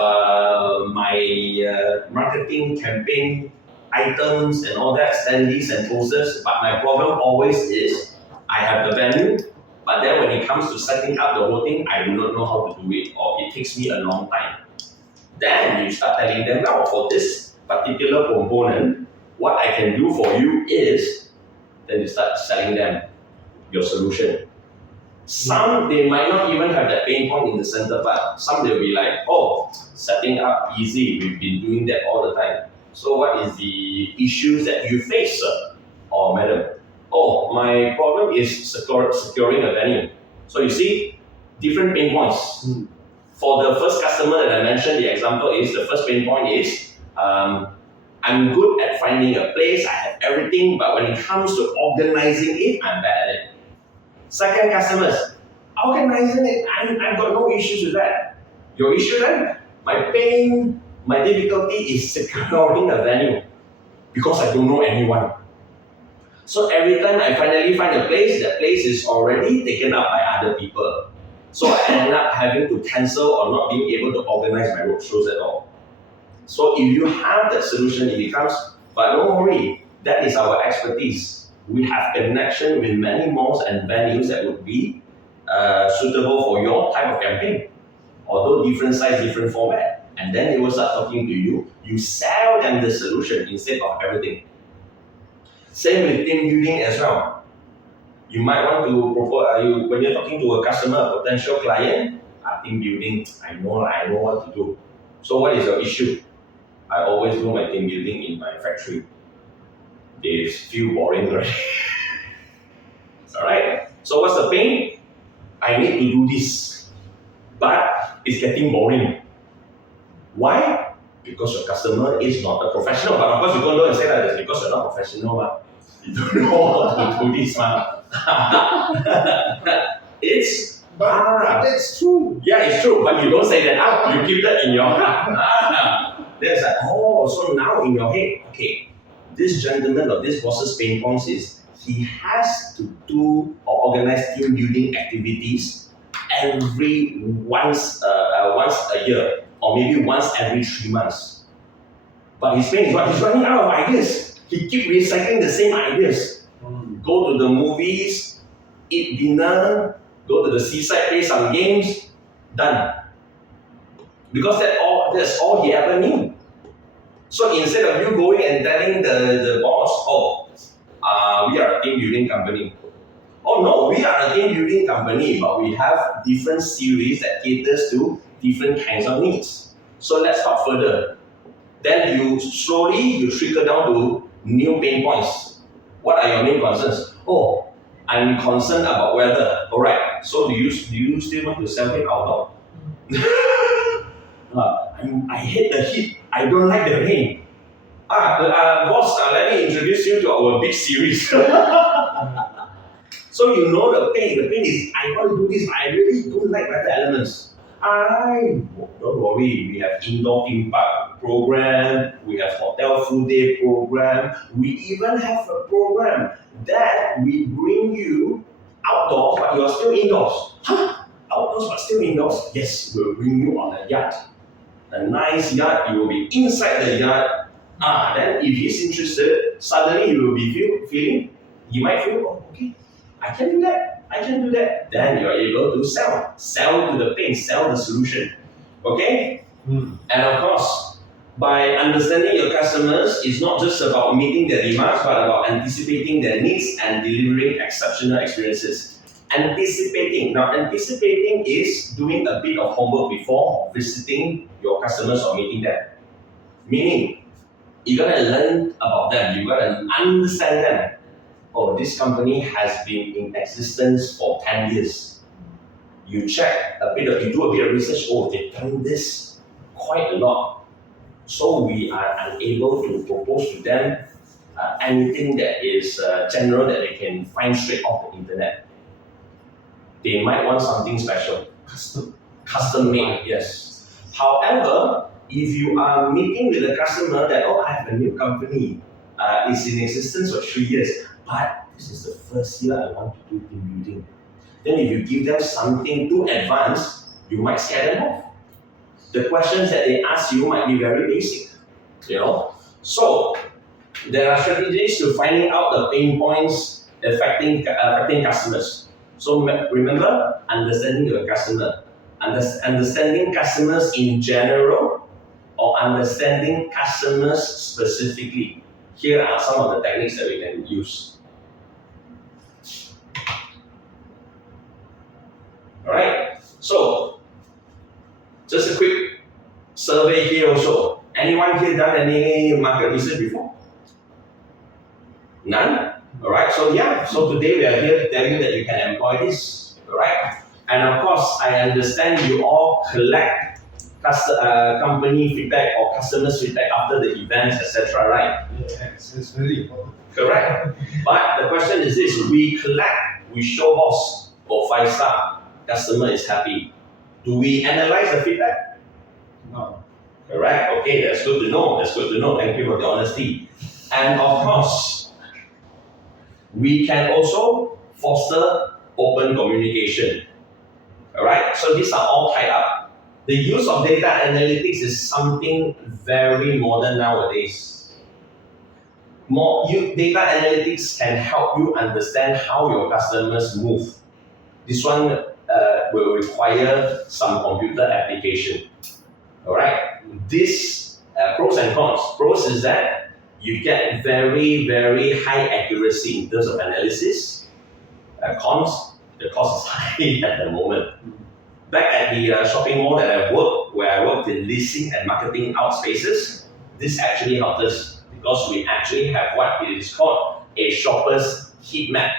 my marketing campaign items and all that, standees and posters, but my problem always is I have the venue, but then when it comes to setting up the whole thing, I do not know how to do it, or it takes me a long time. Then you start telling them, now for this particular component, what I can do for you is, then you start selling them your solution. Some, they might not even have that pain point in the center part. Some, they'll be like, oh, setting up easy, we've been doing that all the time. So what is the issues that you face, sir or madam? Oh, my problem is securing a venue. So you see, different pain points. For the first customer that I mentioned, the example is, the first pain point is, I'm good at finding a place, I have everything, but when it comes to organizing it, I'm bad at it. Second customers, organizing it, I've got no issues with that. Your issue then? My pain, my difficulty is securing a venue because I don't know anyone. So every time I finally find a place, that place is already taken up by other people. So I end up having to cancel or not being able to organize my roadshows at all. So if you have that solution, it becomes, but don't worry, that is our expertise. We have connection with many malls and venues that would be suitable for your type of campaign, although different size, different format. And then they will start talking to you. You sell them the solution instead of everything. Same with team building as well. You might want to propose, when you're talking to a customer, a potential client, team building, I know what to do. So what is your issue? I always do my team building in my factory. They feel boring, right? Alright, so what's the pain? I need to do this, but it's getting boring. Why? Because your customer is not a professional. But of course, you don't go and say that it's because you're not professional. You don't know how to do this. It's that's true. Yeah, it's true, but you don't say that out. You keep that in your heart. There's like, oh, so now in your head, okay, this gentleman or this boss's pain points is he has to do or organize team building activities once a year, or maybe once every 3 months. But his pain is what? He's running out of ideas. He keep recycling the same ideas. Go to the movies, eat dinner, go to the seaside, play some games, done. Because that's all he ever knew. So instead of you going and telling the boss, we are a team building company. Oh no, we are a team building company, but we have different series that caters to different kinds of needs. So let's talk further. Then you trickle down to new pain points. What are your main concerns? Oh, I'm concerned about weather. Alright, so do you still want to sell it outdoor? I hate the heat. I don't like the rain. Boss, let me introduce you to our big series. So you know the pain. The pain is, I want to do this, but I really don't like weather elements. Don't worry, we have indoor theme park program, we have hotel full day program, we even have a program that we bring you outdoors, but you're still indoors. Outdoors but still indoors? Yes, we'll bring you on a yacht. A nice yacht, you will be inside the yacht. Then if he's interested, suddenly you will be feeling, you might feel, oh, okay, I can do that. Then you're able to sell to the pain, sell the solution. Okay? And of course, by understanding your customers, it's not just about meeting their demands, but about anticipating their needs and delivering exceptional experiences. Anticipating is doing a bit of homework before visiting your customers or meeting them. Meaning, you gotta learn about them, you gotta understand them. Oh, this company has been in existence for 10 years. You do a bit of research. Oh, they've done this quite a lot. So we are unable to propose to them anything that is general that they can find straight off the internet. They might want something special. Custom made, yes. However, if you are meeting with a customer that, I have a new company, it's in existence for 3 years, but this is the first year I want to do team building. Then if you give them something too advanced, you might scare them off. The questions that they ask you might be very basic, So there are strategies to finding out the pain points affecting customers. So remember, understanding your customer, understanding customers in general, or understanding customers specifically. Here are some of the techniques that we can use. Alright, so just a quick survey here also. Anyone here done any market research before? None? Alright, so today we are here to tell you that you can employ this. Alright, and of course, I understand you all collect company feedback or customers feedback after the events, etc. Right? Yes, it's very important. Correct. But the question is this: we show boss for 5-star, customer is happy. Do we analyze the feedback? No. Correct. Okay, that's good to know. Thank you for the honesty. And of course, we can also foster open communication. Alright, so these are all tied up. The use of data analytics is something very modern nowadays. Data analytics can help you understand how your customers move. This one will require some computer application. Alright, this pros and cons. Pros is that you get very, very high accuracy in terms of analysis. Cons, the cost is high at the moment. Back at the shopping mall that I worked, where I worked in leasing and marketing out spaces, this actually helped us because we actually have what it is called a shopper's heat map.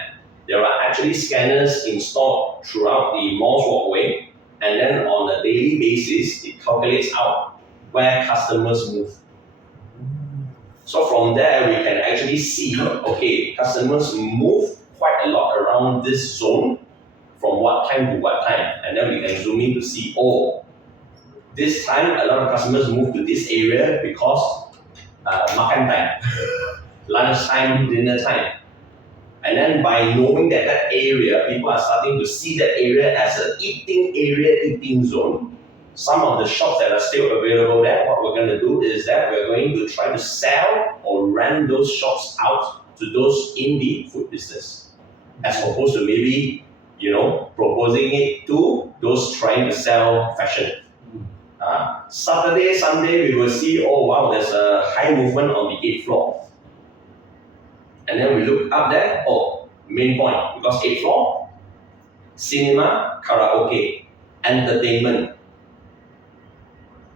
There are actually scanners installed throughout the mall's walkway, and then on a daily basis, it calculates out where customers move. So from there, we can actually see, okay, customers move quite a lot around this zone, from what time to what time, and then we can zoom in to see, this time a lot of customers move to this area because makan time, lunch time, dinner time. And then by knowing that that area, people are starting to see that area as an eating zone. Some of the shops that are still available there, what we're going to do is that we're going to try to sell or rent those shops out to those in the food business, as opposed to maybe, proposing it to those trying to sell fashion. Saturday, Sunday, we will see, oh wow, there's a high movement on the 8th floor. And then we look up there, oh, main point, because 8th floor, cinema, karaoke, entertainment.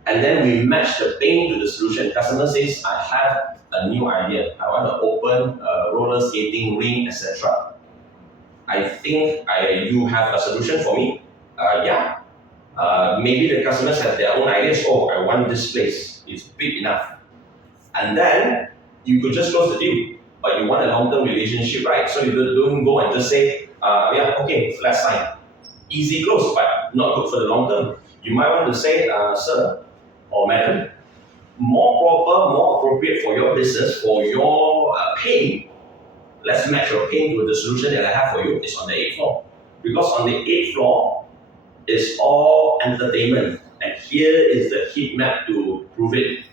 And then we match the pain to the solution. Customer says, I have a new idea. I want to open a roller skating ring, etc. I think you have a solution for me. Yeah. Maybe the customers have their own ideas. Oh, I want this place. It's big enough. And then you could just close the deal. But you want a long-term relationship, right? So you don't go and just say, yeah, okay, let's sign. Easy close, but not good for the long term. You might want to say, sir or madam, more proper, more appropriate for your business, for your pain. Let's match your pain to the solution that I have for you. It's on the 8th floor. Because on the 8th floor, it's all entertainment. And here is the heat map to prove it.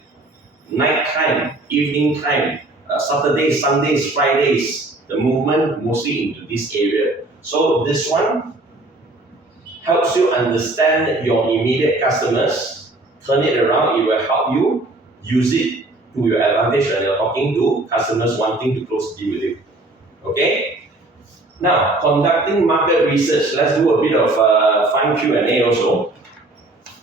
Night time, evening time, Saturdays, Sundays, Fridays, the movement mostly into this area. So this one helps you understand your immediate customers, turn it around, it will help you use it to your advantage when you're talking to customers wanting to close a deal with you. Okay? Now, conducting market research, let's do a bit of fine Q&A also.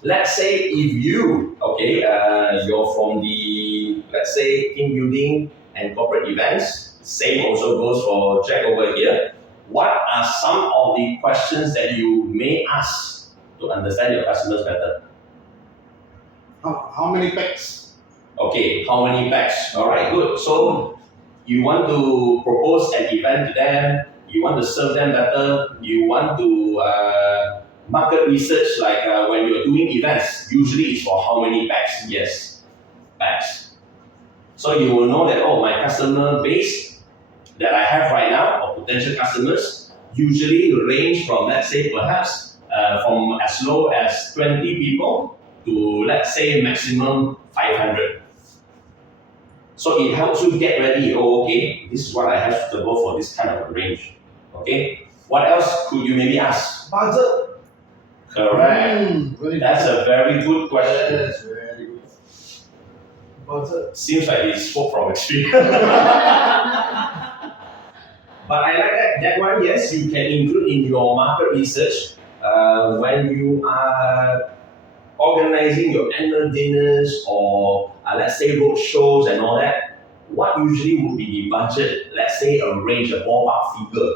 Let's say if you, you're from the, let's say, team building and corporate events, same also goes for Jack over here. What are some of the questions that you may ask to understand your customers better? How many packs? Okay, how many packs? All right, good. So you want to propose an event to them, you want to serve them better, you want to market research, like when you're doing events, usually it's for how many packs? Yes, packs. So you will know that, oh, my customer base that I have right now, or potential customers, usually range from, let's say, perhaps from as low as 20 people to, let's say, maximum 500. So it helps you get ready. Oh, okay, this is what I have to go for this kind of a range. Okay, what else could you maybe ask? Budget. Correct. That's a very good question. That's very good. Budget. Seems like he spoke from experience. But I like that. That one, yes, you can include in your market research when you are organizing your annual dinners or let's say road shows and all that. What usually would be the budget? Let's say a range, a ballpark figure.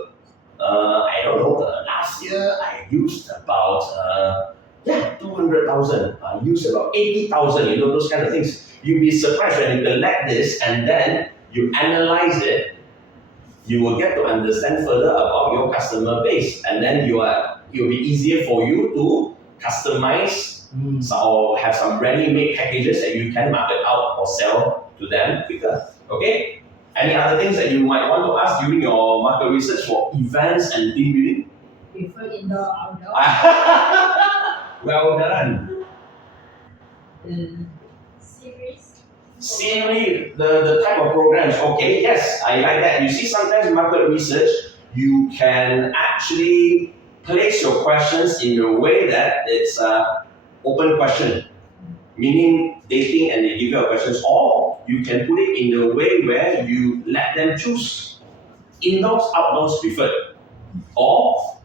I don't know. Last year I used about 200,000. I used about 80,000. Those kind of things. You'll be surprised when you collect this and then you analyze it. You will get to understand further about your customer base, and then it'll be easier for you to customize or have some ready-made packages that you can market out or sell to them quicker. Okay? Any other things that you might want to ask during your market research for events and team building? Prefer indoor, outdoor. Well done. Series. The type of programs. Okay, yes, I like that. You see, sometimes market research, you can actually place your questions in a way that it's open question, meaning they think and they give you questions, or you can put it in a way where you let them choose indoors, outdoors preferred, or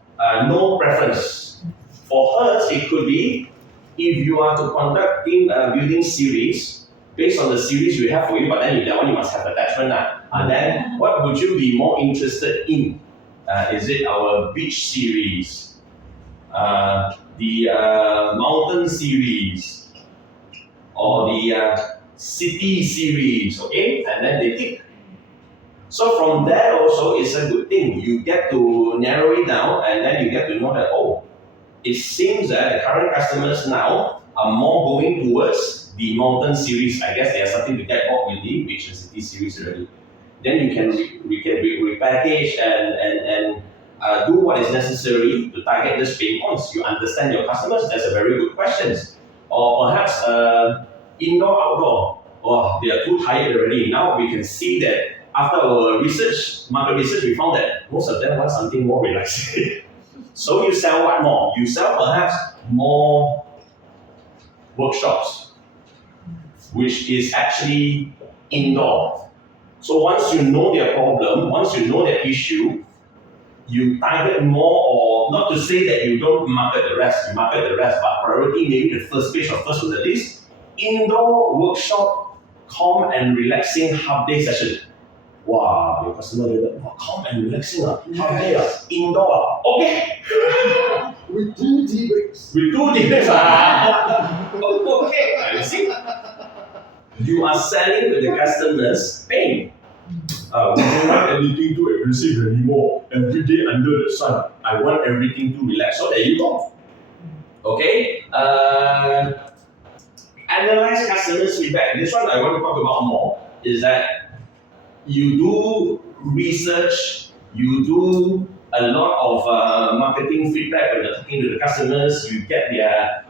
no preference. For hers, it could be if you are to conduct team building series based on the series we have for you, but then that one you must have attachment. And then what would you be more interested in? Is it our beach series? The mountain series, or the city series, okay? And then they tick. So from there also, it's a good thing. You get to narrow it down, and then you get to know that, oh, it seems that the current customers now are more going towards the mountain series. I guess they are starting to get off with the beach and city series already. then you can repackage and do what is necessary to target these pain points. You understand your customers. That's a very good question. Or perhaps indoor, outdoor. Oh, they are too tired already. Now we can see that after our research, market research, we found that most of them want something more relaxing. So you sell what more? You sell perhaps more workshops, which is actually indoor. So once you know their problem, once you know their issue, you target more, or not to say that you don't market the rest, you market the rest, but priority maybe the first page or first on the list, indoor workshop, calm and relaxing half day session. Wow, your customer will like, wow, calm and relaxing, half day, indoor, okay. With 2 tea breaks. We do this. Okay, you see? You are selling to the customers pain. We don't want anything too aggressive anymore. Every day under the sun, I want everything to relax. So there you go. Okay? Analyze customers' feedback. This one I want to talk about more. Is that you do research, you do a lot of marketing feedback when you're talking to the customers, you get their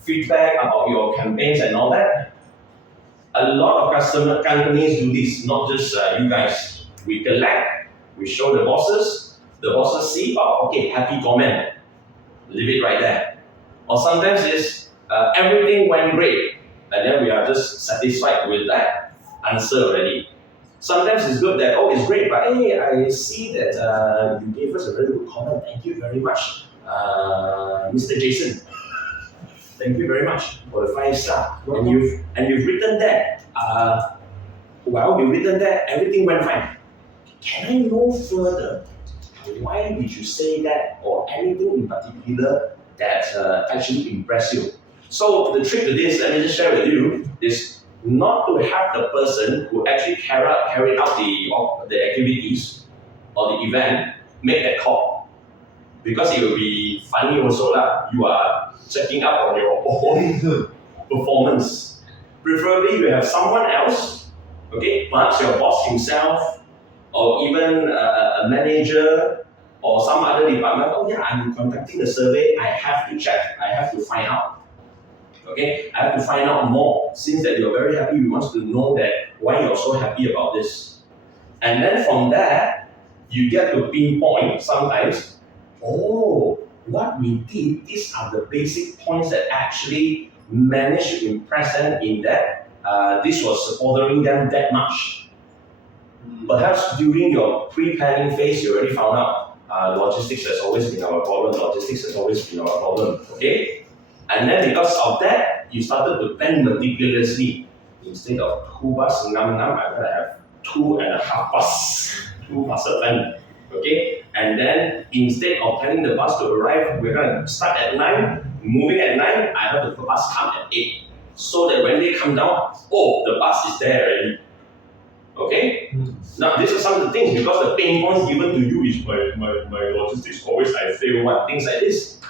feedback about your campaigns and all that. A lot of companies do this, not just you guys. We collect, we show the bosses see, oh, okay, happy comment, leave it right there. Or sometimes it's everything went great, and then we are just satisfied with that answer already. Sometimes it's good that, oh, it's great, but hey, I see that you gave us a very good comment. Thank you very much, Mr. Jason. Thank you very much for the 5-star. And you've written that. You've written that everything went fine. Can I know further? Why did you say that, or anything in particular that actually impressed you? So the trick to this, let me just share with you, is not to have the person who actually carried out the activities or the event make that call, because it will be funny also lah. You are checking up on your own performance. Preferably you have someone else, okay, perhaps your boss himself, or even a manager or some other department. Oh yeah, I'm conducting the survey. I have to check. I have to find out. Okay, I have to find out more. Since that you're very happy, we want to know that why you're so happy about this. And then from there, you get to pinpoint sometimes, oh, what we did, these are the basic points that actually managed to impress them in that this was bothering them that much. Perhaps during your pre-planning phase, you already found out logistics has always been our problem, okay? And then because of that, you started to plan meticulously. Instead of 2 bus, I'm gonna have 2.5 bus, 2 bus plan. Okay, and then instead of telling the bus to arrive, we're gonna start at 9, moving at 9, I have the bus come at 8. So that when they come down, oh, the bus is there already. Okay? Now these are some of the things, because the pain points given to you is my logistics always I fail one, things like this.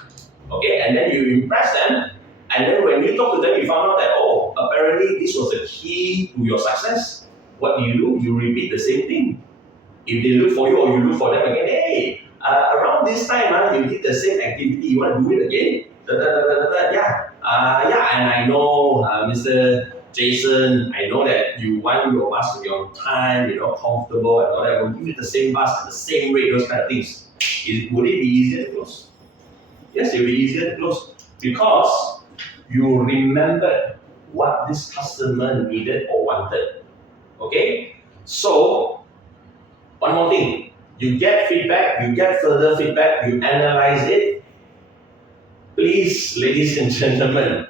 Okay, and then you impress them, and then when you talk to them, you found out that, oh, apparently this was the key to your success. What do? You repeat the same thing. If they look for you or you look for them again, hey, around this time, you did the same activity, you want to do it again? And I know, Mr. Jason, I know that you want your bus to be on time, comfortable and all that. We'll give you the same bus at the same rate, those kind of things. Would it be easier to close? Yes, it will be easier to close, because you remembered what this customer needed or wanted. Okay? So, one more thing. You get feedback, you get further feedback, you analyze it. Please, ladies and gentlemen,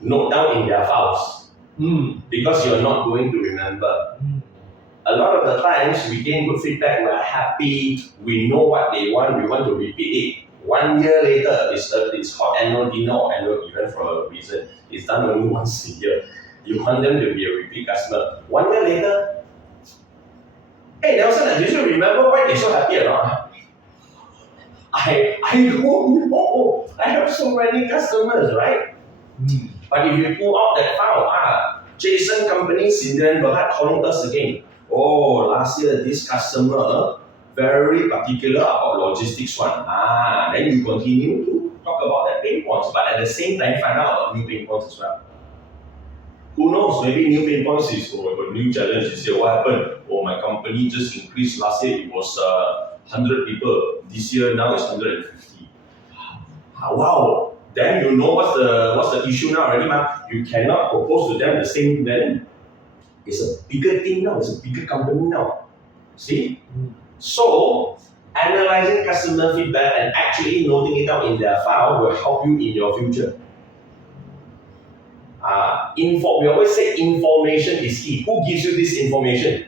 note down in their files. Because you're not going to remember. A lot of the times, we gain good feedback, we're happy, we know what they want, we want to repeat it. 1 year later, it's called annual dinner or annual event for a reason. It's done only once a year. You want them to be a repeat customer. 1 year later, hey Nelson, did you remember why they're so happy or not? I don't know. I have so many customers, right? But if you pull out that file, Jason company Cinderella Berhad calling us again. Oh, last year this customer very particular about logistics one. Then you continue to talk about that pain points, but at the same time find out about new pain points as well. Who knows? Maybe new pain points is I got new challenge this year. What happened? Oh, my company just increased. Last year it was 100 people. This year now it's 150. Wow. Then you know what's the issue now already, man. You cannot propose to them the same value. It's a bigger thing now. It's a bigger company now. See? So analyzing customer feedback and actually noting it down in their file will help you in your future. We always say information is key. Who gives you this information?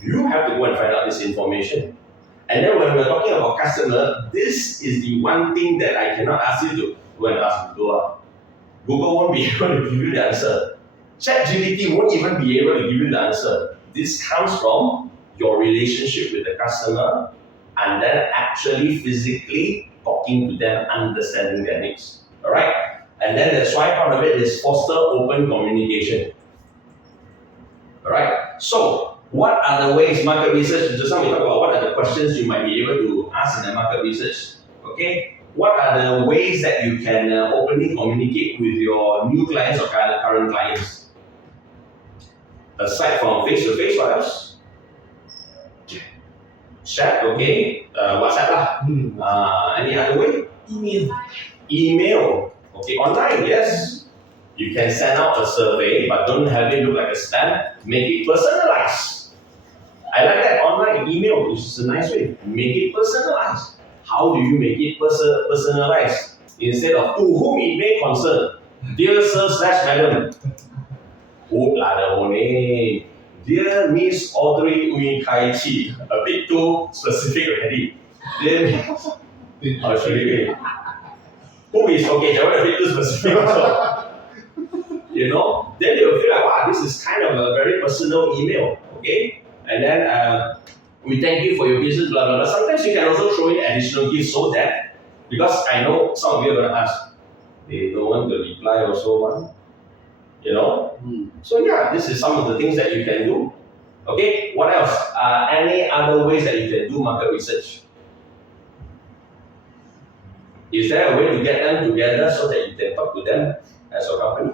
You have to go and find out this information. And then when we're talking about customer, this is the one thing that I cannot ask you to go and ask Google. Google won't be able to give you the answer. ChatGPT won't even be able to give you the answer. This comes from your relationship with the customer and then actually physically talking to them, understanding their needs. Alright? And then that's why part of it is foster open communication. Alright? So, what are the ways market research? Just now we talk about what are the questions you might be able to ask in the market research. Okay? What are the ways that you can openly communicate with your new clients or current clients? Aside from face-to-face, what else? Chat, okay. WhatsApp lah. Any other way? Email. Okay, online, yes. You can send out a survey, but don't have it look like a spam. Make it personalized. I like that online email, which is a nice way. Make it personalized. How do you make it personalized? Instead of to whom it may concern, dear sir/madam. Oh, dear Miss Audrey Ui Kai Chi, a bit too specific already. Dear actually, who is okay? That one a bit too specific. So, then they will feel like, wow, this is kind of a very personal email, okay? And then we thank you for your business, blah blah blah. Sometimes you can also throw in additional gifts so that, because I know some of you are gonna ask, they don't want to reply also one. So yeah, this is some of the things that you can do. Okay, what else? Any other ways that you can do market research? Is there a way to get them together so that you can talk to them as a company?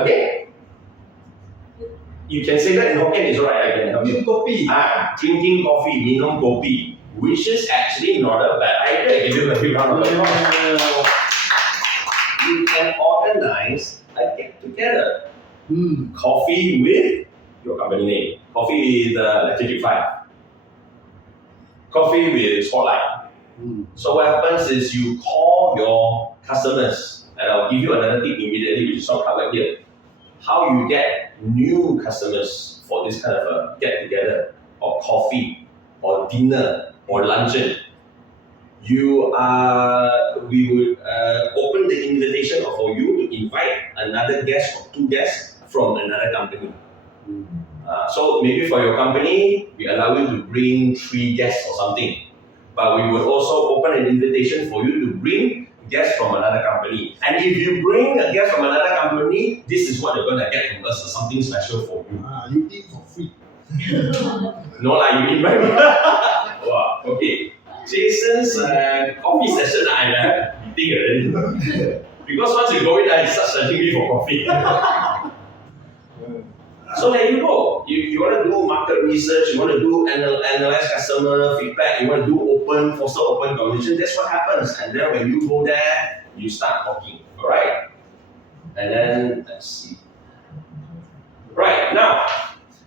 Okay. You can say that in Hokkien is alright, I can help you. Drinking coffee, minum kopi, which is actually not a bad idea. Give you a big round of applause. You can organize a get together. Coffee with your company name. Coffee with Electric 5. Coffee with Spotlight. So what happens is you call your customers, and I'll give you another tip immediately, which is not covered here. How you get new customers for this kind of a get together, or coffee, or dinner, or luncheon. We would open the invitation for you to invite another guest or two guests from another company. So maybe for your company, we allow you to bring 3 guests or something. But we would also open an invitation for you to bring guests from another company. And if you bring a guest from another company, this is what you're going to get from us, something special for you. You eat for free. No, you eat right. Wow, okay. Jason's coffee session, I'm eating already. Because once you go in, I start charging me for coffee. So there you go. You want to do market research, you want to do analyze customer feedback, you want to do foster open communication, that's what happens. And then when you go there, you start talking, alright? And then, let's see. Right, now,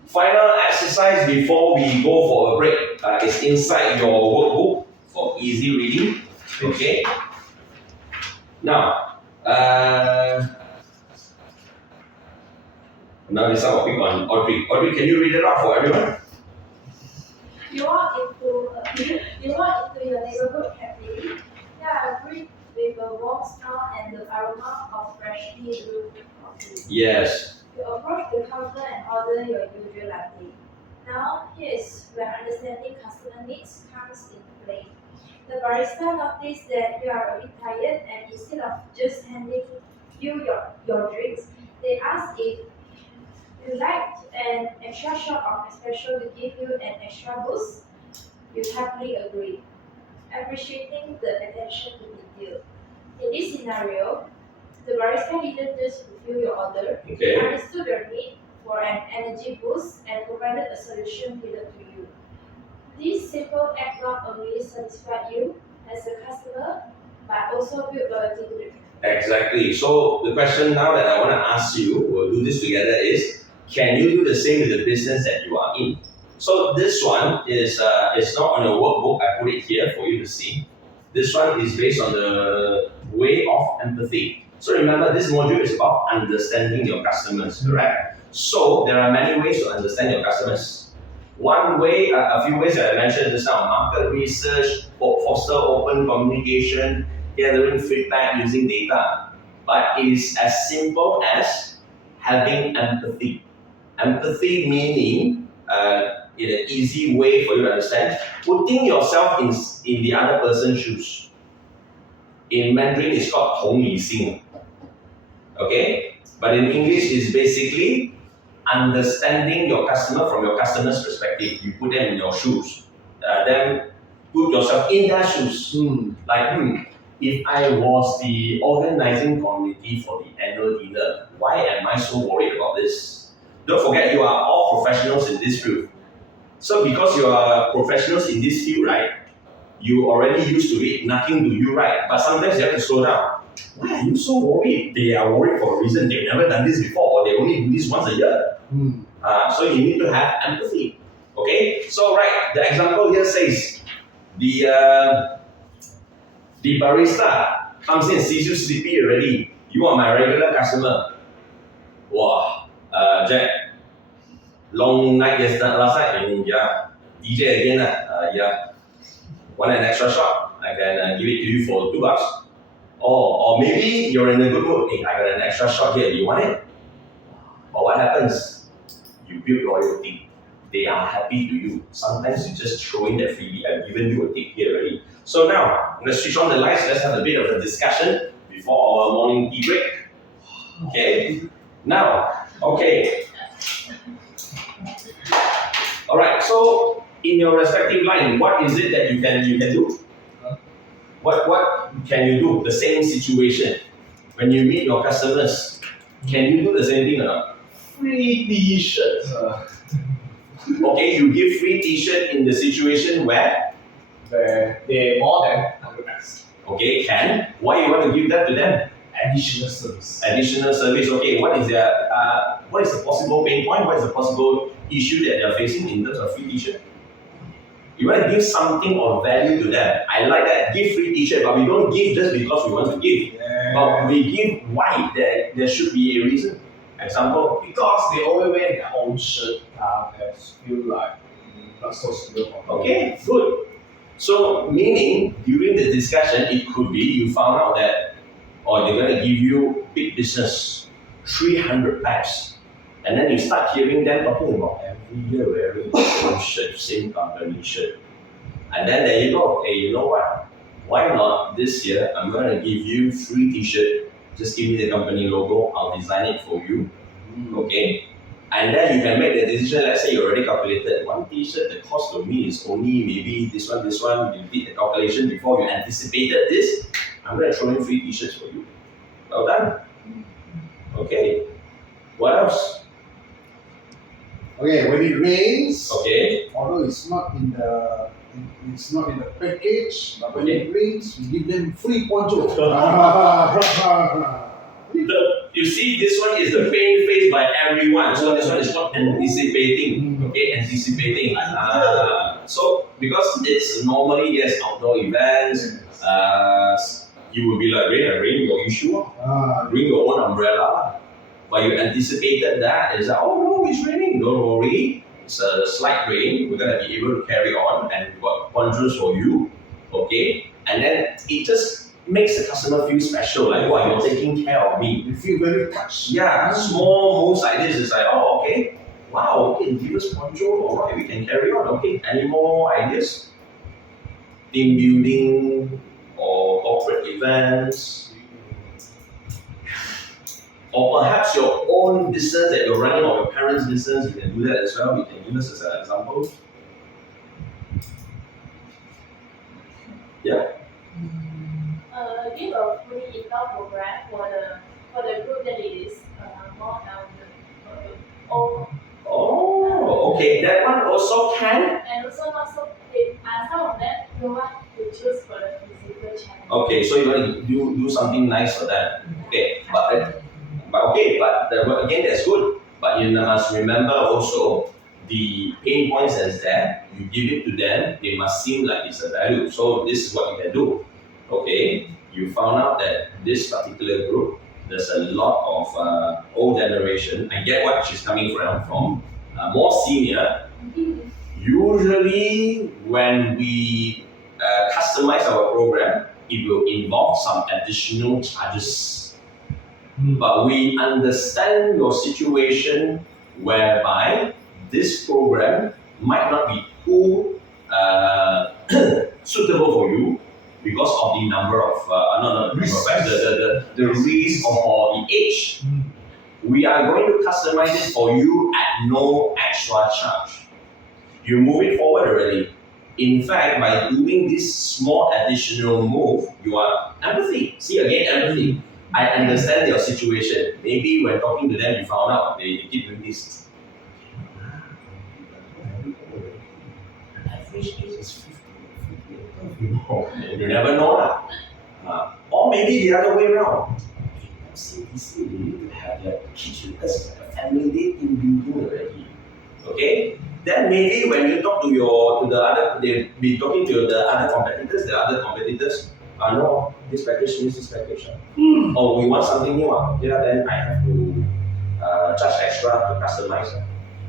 final exercise before we go for a break is inside your workbook for easy reading, okay? Now, now this time I'll pick on Audrey. Audrey, can you read it out for everyone? You walk into your neighborhood cafe. There are greeted with a warm smell and the aroma of freshly brewed coffee. Yes. You approach the counter and order your usual latte. Now, here is where understanding customer needs comes into play. The barista noticed that you are a bit tired, and instead of just handing you your drinks, they ask if you like to an extra shot of espresso will give you an extra boost, you happily agree, appreciating the attention to detail. In this scenario, the barista didn't just fulfill your order, he Okay. understood your need for an energy boost and provided a solution tailored to you. This simple act not only satisfied you as a customer, but also built loyalty to the cafe. Exactly. So the question now that I want to ask you, we'll do this together, is can you do the same with the business that you are in? So this one is it's not on your workbook. I put it here for you to see. This one is based on the way of empathy. So remember, this module is about understanding your customers, correct? So there are many ways to understand your customers. One way, a few ways that I mentioned just now: market research, foster open communication, gathering feedback using data. But it is as simple as having empathy. Empathy meaning, in an easy way for you to understand, putting yourself in the other person's shoes. In Mandarin, it's called 同理心. Okay? But in English, it's basically understanding your customer from your customer's perspective. You put them in your shoes. Then put yourself in their shoes. Like, if I was the organizing committee for the annual dinner, why am I so worried about this? Don't forget, you are all professionals in this field. So because you are professionals in this field, right, you already used to it, nothing to you, right? But sometimes you have to slow down. Why are you so worried? They are worried for a reason. They've never done this before, or they only do this once a year. So you need to have empathy. Okay? So right, the example here says, the barista comes in, sees you sleepy already. You are my regular customer. Wow, Jack, long night last night, and yeah, DJ again, yeah. Want an extra shot? I can give it to you for $2. Or maybe you're in a good mood. Hey, I got an extra shot here. Do you want it? But what happens? You build loyalty. They are happy to you. Sometimes you just throw in that freebie. I've given you a tip here already. So now, let's switch on the lights. Let's have a bit of a discussion before our morning tea break. Okay? Now, okay. All right. So, in your respective line, what is it that you can do? What can you do? The same situation. When you meet your customers, can you do the same thing or not? Free t-shirts. Okay, you give free t-shirt in the situation where? They're more than 100x. Okay, can. Why you want to give that to them? Additional service. Additional service. Okay, what is the possible pain point? What is the possible issue that they are facing in terms of free t-shirt? You want to give something of value to them. I like that. Give free t-shirt, but we don't give just because we want to give. But we give why. There should be a reason. Example. Because they always wear their own shirt and feel like not so secure. Okay, good. So meaning during the discussion, it could be you found out that, or they're going to give you big business, 300 packs. And then you start hearing them talking about every year wearing the same shirt, same company shirt. And then there you go. Hey, you know what? Why not this year? I'm going to give you free t-shirt. Just give me the company logo. I'll design it for you. Okay? And then you can make the decision. Let's say you already calculated one t-shirt. The cost to me is only maybe this one. You did the calculation before you anticipated this. I'm going to throw in free t-shirts for you. Well done. Okay. What else? Okay, when it rains, Okay. although it's not in the package, but when it rains, we give them free poncho. You see, this one is the pain faced by everyone. So this one is called anticipating. Okay, anticipating. So because it's normally outdoor events, you will be like, rain your issue, bring your own umbrella. But you anticipated that. It's like, oh no, it's raining. Don't worry. It's a slight rain. We're gonna be able to carry on, and we've got ponchos for you. Okay, and then it just makes the customer feel special. Like, wow, you're taking care of me. You feel very touched. Yeah, small moves like this is like, oh, okay. Wow, okay, give us poncho. All right, we can carry on. Okay, any more ideas? Team building or corporate events? or perhaps your own business that you're running or your parents' business, you can do that as well. You can use this as an example. Yeah. Give a free income program for the group that is more old. Oh, okay. That one also can. And also not so big. Some of them don't want to choose for the physical challenge. Okay, so you want to do something nice for them. Okay, again that's good. But you must remember also the pain points that's there. You give it to them, they must seem like it's a value. So this is what you can do. Okay, you found out that this particular group, there's a lot of old generation. I get what she's coming from more senior. Usually, when we customize our program, it will involve some additional charges. But we understand your situation whereby this program might not be too suitable for you because of the number of the risk or the age. We are going to customize it for you at no extra charge. You move it forward already. In fact, by doing this small additional move, you are empathy. See again, empathy. I understand your situation. Maybe when talking to them, you found out they keep doing this. Average age is 50. You never know. Or maybe the other way around. CTC, you need to have their kids with us like a family day in building already. Okay? Then maybe when you talk to the other, they'll be talking to the other competitors. The other competitors, no, this package needs this package. Or we want something new. Then I have to charge extra to customize.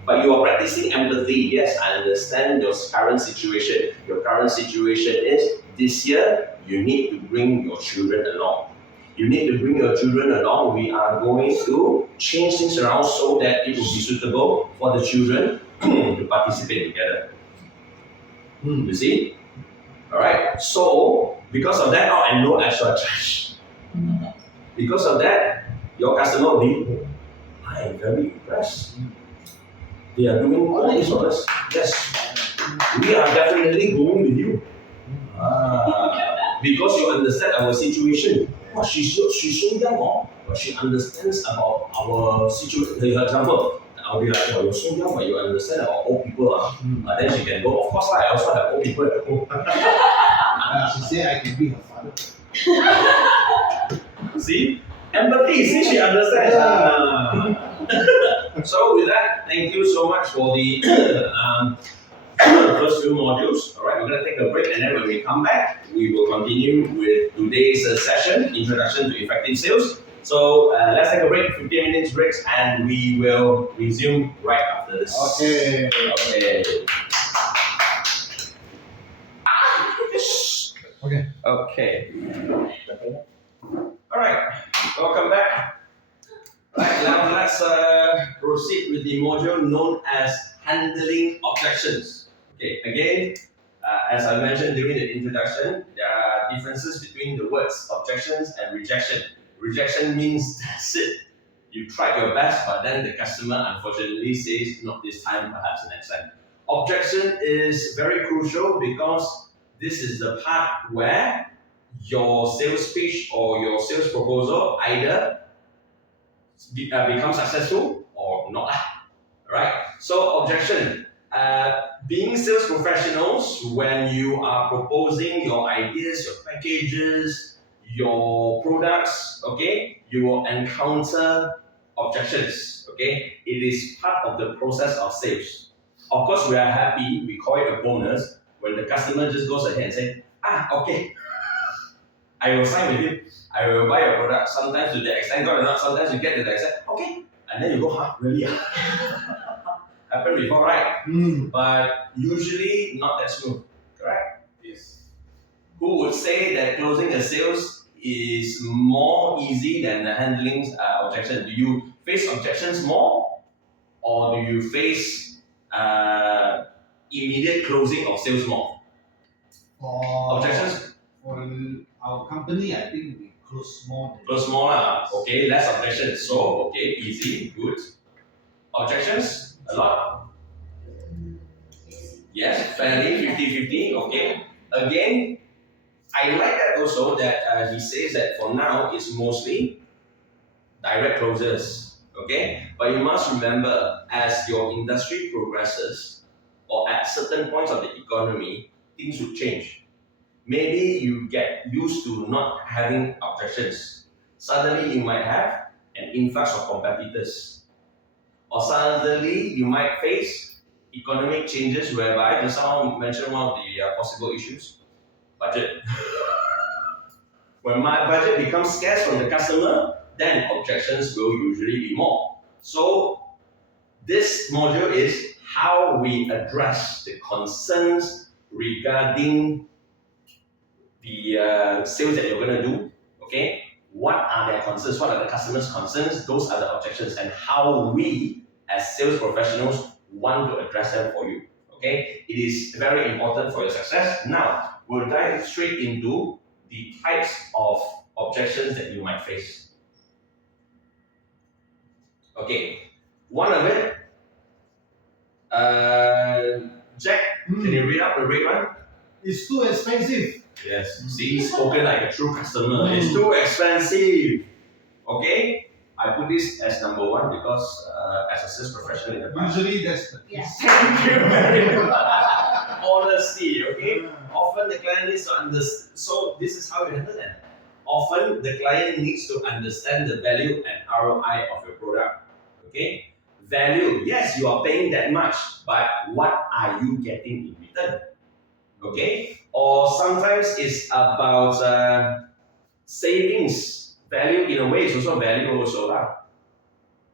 But you are practicing empathy. Yes, I understand your current situation. Your current situation is this year you need to bring your children along. You need to bring your children along. We are going to change things around so that it will be suitable for the children to participate together. You see? Alright, so because of that, and no extra charge. Because of that, your customer will be, I am very impressed. They are doing all this for us. Yes, we are definitely going with you. Because you understand our situation. She's so young, but she understands about our situation. For example, I'll be like, you're so young, but you understand about old people. Then she can go, of course, I also have old people at home. She said I can be her father. See? Empathy, see, she understands. So with that, thank you so much for the first few modules. Alright, we're going to take a break, and then when we come back, we will continue with today's session, Introduction to Effective Sales. So let's take a break, 15 minutes breaks, and we will resume right after this. Okay. Okay. Alright, welcome back. Right, now let's proceed with the module known as Handling Objections. Okay, again, as I mentioned during the introduction, there are differences between the words objections and rejection. Rejection means that's it. You tried your best, but then the customer unfortunately says, not this time, perhaps next time. Objection is very crucial because this is the part where your sales pitch or your sales proposal either become successful or not. Right? So objection. Being sales professionals, when you are proposing your ideas, your packages, your products, okay, you will encounter objections. Okay, it is part of the process of sales. Of course, we are happy. We call it a bonus when the customer just goes ahead and say, okay, I will sign with you. I will buy your product. Sometimes to the extent, God or not, sometimes you get to the extent, okay. And then you go, really? Happened before, right? But usually not that smooth, correct? Yes. Who would say that closing a sales is more easy than handling objection? Do you face objections more? Or do you face immediate closing of sales more? For Objections? our company, I think we close more. Close more lah. Okay, less objections. So, okay, easy, good. Objections? A lot? Yes, fairly 50-50. Okay. Again, I like that also that he says that for now it's mostly direct closures. Okay, but you must remember as your industry progresses or at certain points of the economy, things will change. Maybe you get used to not having objections. Suddenly you might have an influx of competitors. Or suddenly you might face economic changes whereby just someone mentioned one of the possible issues, budget. When my budget becomes scarce from the customer, then objections will usually be more. So this module is how we address the concerns regarding the sales that you're going to do. Okay, what are their concerns? What are the customers' concerns? Those are the objections, and how we as sales professionals want to address them for you. Okay, it is very important for your success. Now we'll dive straight into the types of objections that you might face. Okay, one of it, Jack, can you read out the red one? It's too expensive. Yes, see, spoken like a true customer. It's too expensive. Okay, I put this as number one because as a sales professional in the past. Usually that's the Yes. Thank you very much. Honesty, okay? Often the client needs to understand. So this is how you handle that. Often the client needs to understand the value and ROI of your product. Okay? Value, yes, you are paying that much, but what are you getting in return? Okay? Or sometimes it's about savings. Value in a way is also value also lah.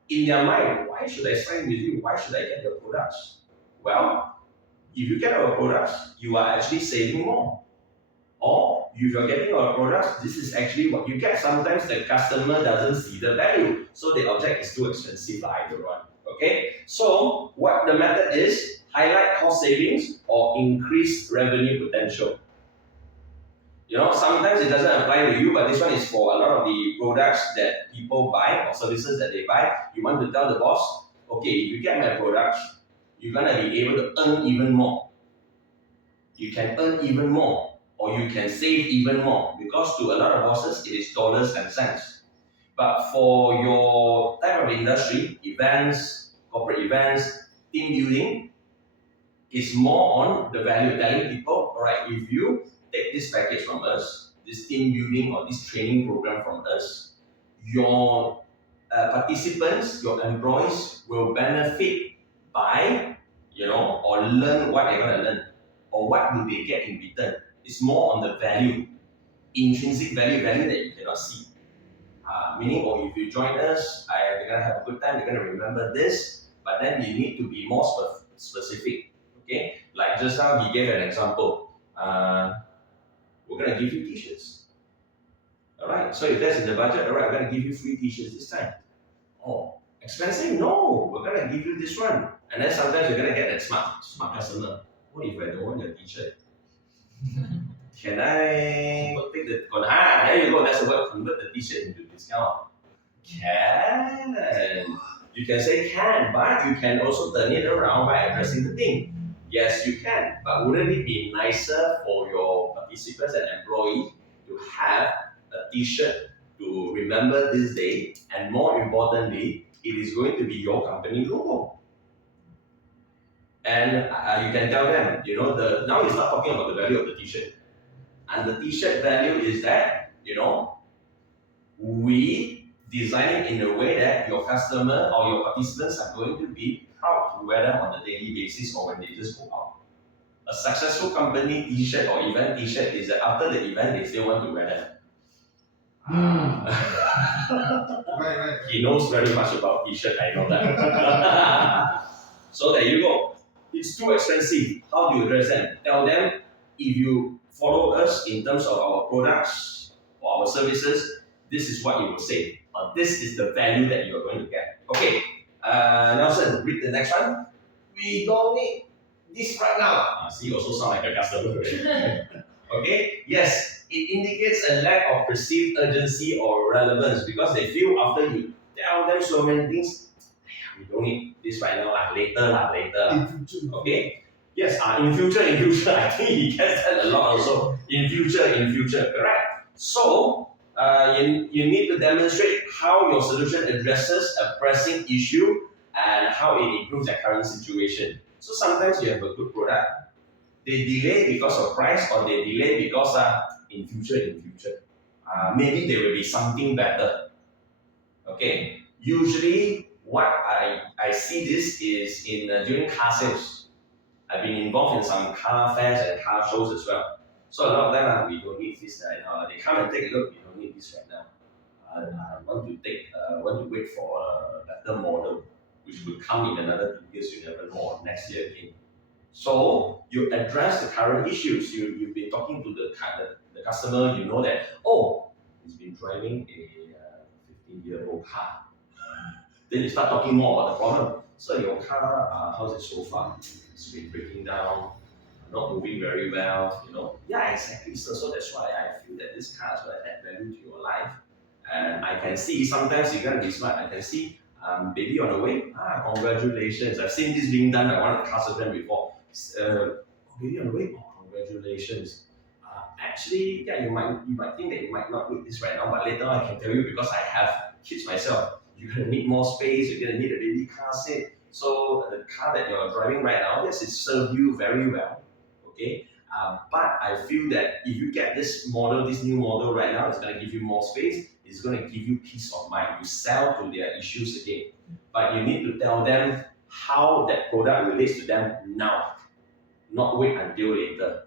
In their mind, why should I sign with you? Why should I get your products? Well, if you get our products, you are actually saving more. Or if you're getting our products, this is actually what you get. Sometimes the customer doesn't see the value, so the object is too expensive either one. Okay, so what the method is, highlight cost savings or increased revenue potential. You know, sometimes it doesn't apply to you, but this one is for a lot of the products that people buy or services that they buy. You want to tell the boss, okay, if you get my products, you're gonna be able to earn even more. You can earn even more, or you can save even more, because to a lot of bosses, it is dollars and cents. But for your type of industry, events, corporate events, team building, is more on the value, telling people, all right, if you take this package from us, this team building or this training program from us, your participants, your employees will benefit by, or learn what they're going to learn, or what do they get in return. It's more on the value, intrinsic value that you cannot see. Meaning, if you join us, they're going to have a good time, they're going to remember this, but then you need to be more specific. Okay, like just now he gave an example. We're going to give you t-shirts. All right, so if that's in the budget, all right, I'm going to give you free t-shirts this time. Oh, expensive? No, we're going to give you this one. And then sometimes you're going to get that smart customer. What if I don't want your t-shirt? Can I take the, there you go, that's the word, convert the t-shirt into discount. Can. You can say can, but you can also turn it around by addressing the thing. Yes, you can, but wouldn't it be nicer for your participants and employees to have a t-shirt to remember this day, and more importantly, it is going to be your company logo. And you can tell them, now he's not talking about the value of the t-shirt. And the t-shirt value is that, we design it in a way that your customer or your participants are going to be proud to wear them on a daily basis or when they just go out. A successful company t-shirt or event t-shirt is that after the event, they still want to wear them. Right. He knows very much about t-shirt, I know that. So there you go. It's too expensive. How do you address them? Tell them, if you follow us in terms of our products or our services, this is what you will save. Or this is the value that you are going to get. Okay, Nelson, read the next one. We don't need this right now. See, you also sound like a customer. Okay, yes. it indicates a lack of perceived urgency or relevance because they feel after you tell them so many things, we don't need this right now, later, later. In future. Okay? Yes, in future, I think he gets that a lot also. In future, correct? So, you need to demonstrate how your solution addresses a pressing issue and how it improves the current situation. So sometimes you have a good product, they delay because of price or they delay because in future, maybe there will be something better. Okay, usually what I see this is in during car sales. I've been involved in some car fairs and car shows as well. So a lot of them we don't need this right now. They come and take a look. We don't need this right now. I want to wait for a better model, which will come in another 2 years. You never know, or next year again. So you address the current issues. You've been talking to the customer. You know that he's been driving a 15-year-old car. Then you start talking more about the problem. So your car, how's it so far? It's been breaking down, not moving very well. Yeah, exactly. So that's why I feel that this car is going to add value to your life. And I can see sometimes you gotta be smart. I can see baby on the way. Congratulations! I've seen this being done by one of the customers before. Baby on the way. Congratulations. Actually, yeah, you might think that you might not need this right now, but later I can tell you because I have kids myself. You're gonna need more space. You're gonna need a baby car seat. So the car that you're driving right now, yes, it served you very well. Okay. But I feel that if you get this new model right now, it's going to give you more space. It's going to give you peace of mind. You sell to their issues again. But you need to tell them how that product relates to them now, not wait until later.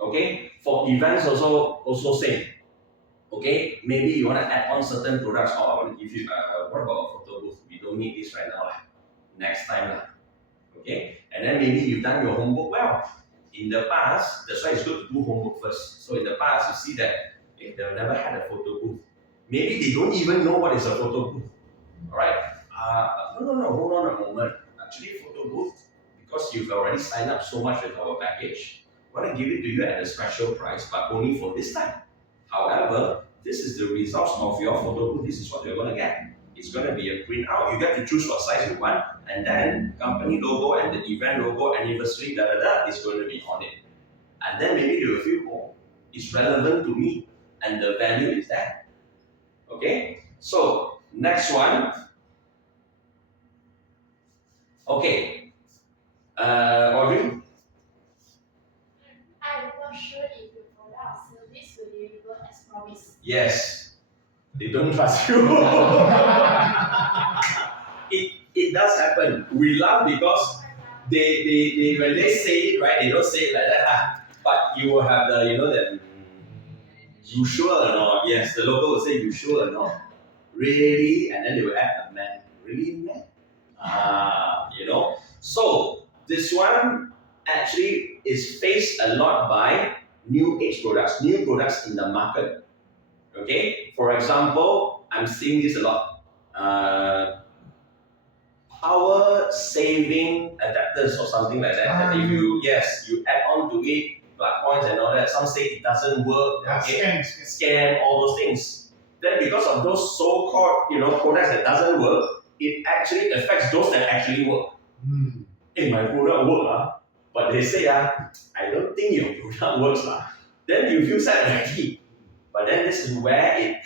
Okay? For events also same. Okay? Maybe you want to add on certain products. I want to give you, what about a photo booth? We don't need this right now. Next time. Okay? And then maybe you've done your homework well. In the past, that's why it's good to do homework first. So in the past, you see that they've never had a photo booth. Maybe they don't even know what is a photo booth. All right? No, hold on a moment. Actually, photo booth, because you've already signed up so much with our package, I want to give it to you at a special price, but only for this time. However, this is the results of your photo booth. This is what you're going to get. It's going to be a print out. You get to choose what size you want, and then company logo and the event logo, anniversary, is going to be on it. And then maybe you will feel, it's relevant to me, and the value is there. Okay. So next one. Okay. Audrey. I'm not sure if your product or service will deliver as promised. Yes. They don't trust you. it does happen. We laugh because they when they say it, right, they don't say it like that. But you will have that you sure or not? Yes, the local will say you sure or not? Really? And then they will add a man. Really, man? So this one actually is faced a lot by new products in the market. Okay, for example, I'm seeing this a lot. Power saving adapters or something like that. That if you add on to it, plug points and all that. Some say it doesn't work. Scam, all those things. Then because of those so-called products that doesn't work, it actually affects those that actually work. Hey, my product work, but they say I don't think your product works Then you feel sad already. But then this is where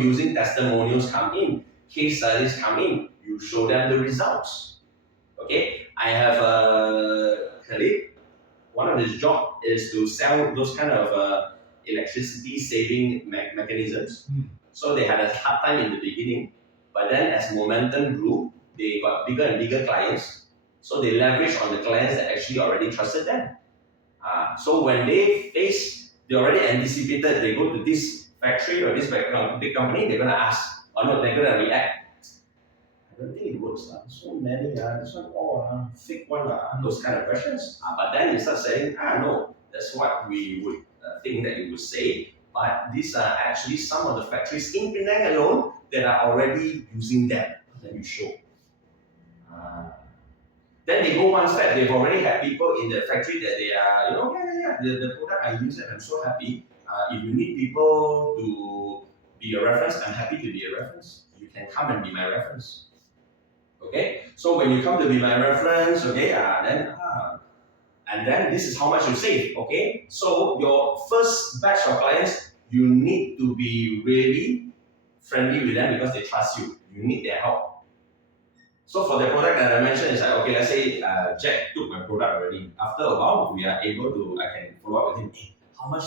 using testimonials come in, case studies come in. You show them the results. Okay, I have a colleague. One of his job is to sell those kind of electricity saving mechanisms. So they had a hard time in the beginning, but then as momentum grew, they got bigger and bigger clients. So they leveraged on the clients that actually already trusted them. So when they already anticipated they go to this factory or this big company, they're going to ask, or no, they're going to react. I don't think it works. So many, this one all fake one, those kind of questions. But then you start saying, no, that's what we would think that you would say. But these are actually some of the factories in Penang alone that are already using them. Then you show. Then they go one step. They've already had people in the factory that they are, the product I use and I'm so happy. if you need people to be a reference, I'm happy to be a reference. You can come and be my reference. Okay, so when you come to be my reference, okay, and then this is how much you save. Okay, so your first batch of clients, you need to be really friendly with them because they trust you. You need their help. So for the product that I mentioned, it's like, okay, let's say Jack took my product already. After a while, we are able to, I can follow up with him. Hey, how much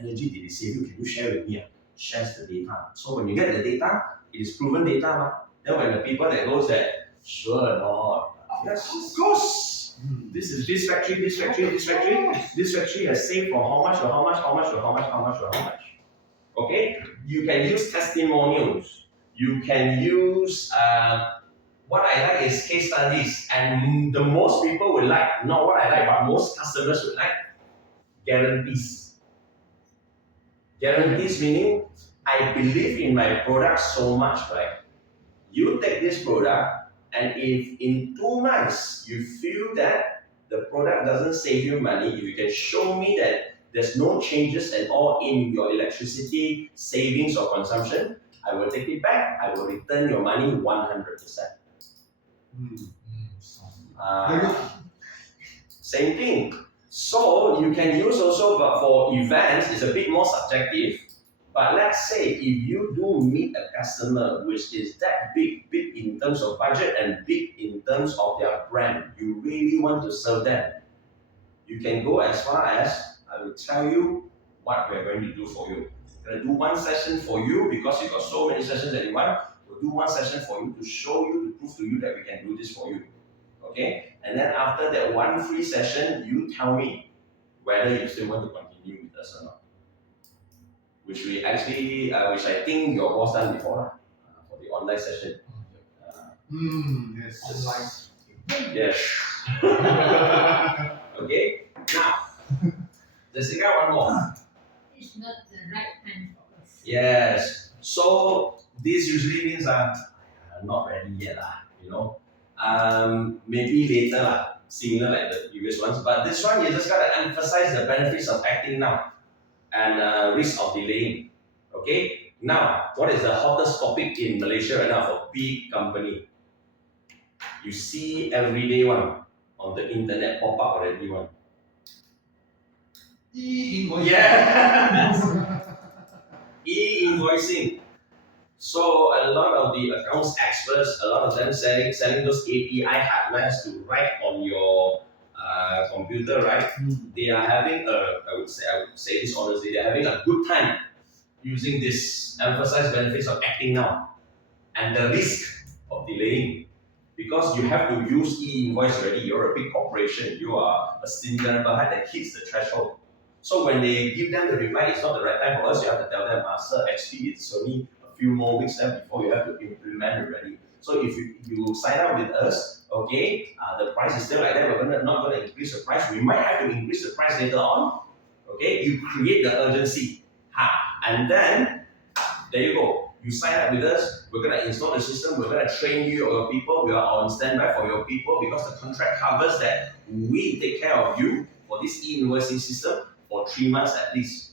energy did it save you? Can you share with me? Shares the data. So when you get the data, it is proven data. Then when the people that goes there, sure or not? Yes, of course. This is this factory, this factory, this factory. This factory has saved for how much, or how much, how much, or how much, how much, or how much. Okay? You can use testimonials. You can use what I like is case studies, and the most people will like, not what I like, but most customers would like, guarantees. Guarantees meaning I believe in my product so much, right? You take this product, and if in 2 months you feel that the product doesn't save you money, if you can show me that there's no changes at all in your electricity savings or consumption, I will take it back. I will return your money 100%. Same thing. So you can use also, but for events, it's a bit more subjective. But let's say if you do meet a customer which is that big in terms of budget and big in terms of their brand, you really want to serve them, you can go as far as, I will tell you what we're going to do for you. We're going to do one session for you because you've got so many sessions that you want. We'll do one session for you to show you, to prove to you that we can do this for you. Okay? And then after that one free session, you tell me whether you still want to continue with us or not. Which we actually, which I think your boss done before for the online session. Yes. Online. Yes. Okay? Now, Jessica, one more. It's not the right time for us. Yes. So this usually means I'm not ready yet, you know. Maybe later, similar like the previous ones. But this one, you just gotta emphasize the benefits of acting now and risk of delaying. Okay. Now, what is the hottest topic in Malaysia right now for big company? You see everyday one on the internet pop up already one. E-invoicing. Yes. E-invoicing. So a lot of the accounts experts, a lot of them selling those API hardwares to write on your computer, right? They are having I would say this honestly, they're having a good time using this emphasized benefits of acting now and the risk of delaying. Because you have to use e-invoice already, you're a big corporation, you are a senior number that hits the threshold. So when they give them the reply, it's not the right time for us, you have to tell them, sir, actually it's only a few more weeks left before you have to implement already. So if you sign up with us, okay, the price is still like that, we're not going to increase the price. We might have to increase the price later on. Okay, you create the urgency. And then, there you go. You sign up with us, we're going to install the system, we're going to train you or your people, we are on standby for your people because the contract covers that we take care of you for this e-invoicing system for 3 months at least.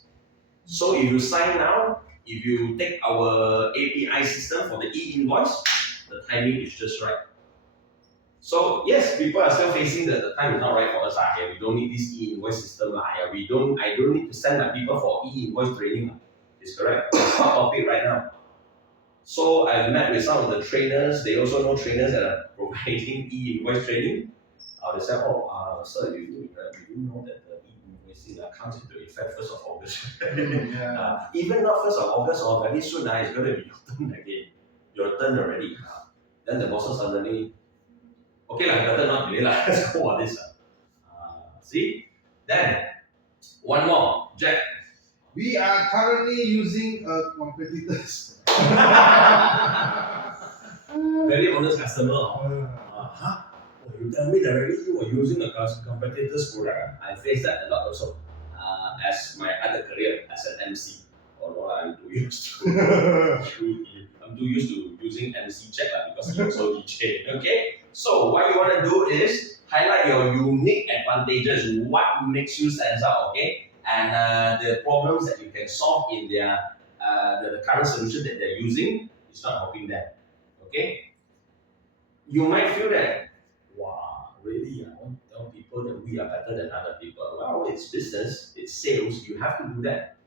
So if you sign now, if you take our API system for the e-invoice, the timing is just right. So yes, people are still facing that the time is not right for us. We don't need this e-invoice system. I don't need to send my people for e-invoice training. It's correct. It's hot topic right now. So I've met with some of the trainers. They also know trainers that are providing e-invoice training. They say, sir, you know that the e-invoicing comes into effect 1st of August. Even not 1st of August or very soon, it's going to be your turn again. Your turn already. Then the bosses suddenly, okay, better not delay. Let's go on this. See? Then, one more. Jack. We are currently using a competitor's. Very honest customer. You tell me directly you were using a competitor's product. I face that a lot also. As my other career as an MC. I'm too used to using MC Jack because he also DJ. Okay? So what you want to do is highlight your unique advantages. What makes you stand out, okay? and the problems that you can solve in their the current solution that they're using is not helping them. Okay? You might feel that, wow, really, I want to tell people that we are better than other people. Well, it's business, it's sales, you have to do that.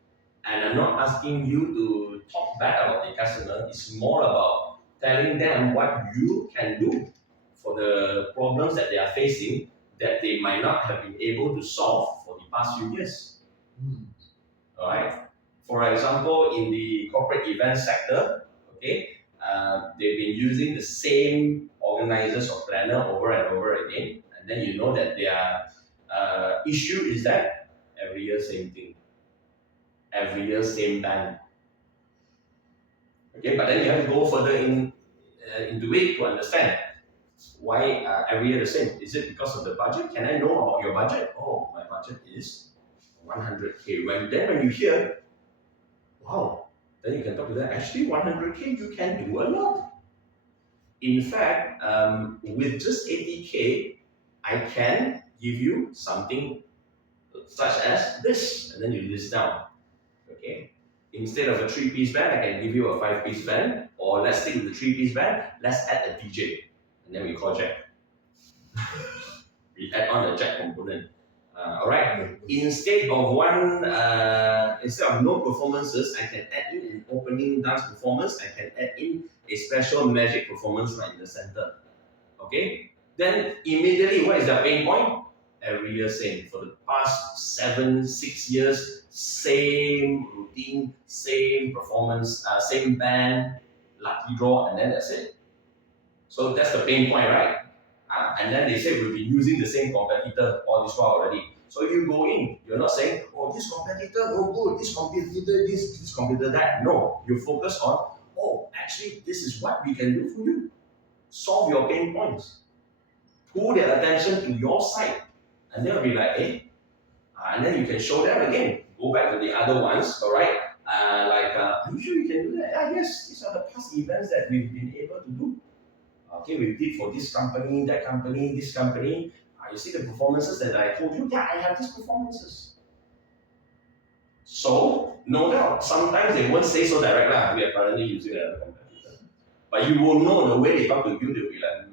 And I'm not asking you to talk bad about the customer, it's more about telling them what you can do for the problems that they are facing that they might not have been able to solve for the past few years. Alright? For example, in the corporate event sector, okay, they've been using the same organizers or planner over and over again, and then you know that their issue is that every year same thing, every year same band. Okay, but then you have to go further into it to understand why every year the same. Is it because of the budget? Can I know about your budget? Oh, my budget is 100K. When you hear, wow, then you can talk to them. Actually, 100K, you can do a lot. In fact, with just 80K, I can give you something such as this, and then you list down. Okay. Instead of a 3-piece band, I can give you a 5-piece band, or let's stick with the 3-piece band. Let's add a DJ, and then we call jack. We add on the jack component. All right. Instead of no performances, I can add in an opening dance performance. I can add in a special magic performance right in the center. Okay. Then immediately, what is the pain point? Every year same. For the past 7-6 years, same routine, same performance, same band, lucky draw, and then that's it. So that's the pain point, right? And then they say we've been using the same competitor all this while already. So you go in, you're not saying, oh, this competitor no good, this competitor this competitor that. No, you focus on, oh, actually, this is what we can do for you. Solve your pain points. Pull their attention to your side. And they'll be like, hey, and then you can show them again. Go back to the other ones, all right? Are you sure you can do that? Yes, these are the past events that we've been able to do. Okay, we did for this company, that company, this company. You see the performances that I told you? Yeah, I have these performances. So, no doubt, sometimes they won't say so direct, we are currently using another competitor. But you will know the way they talk to you, they'll be like,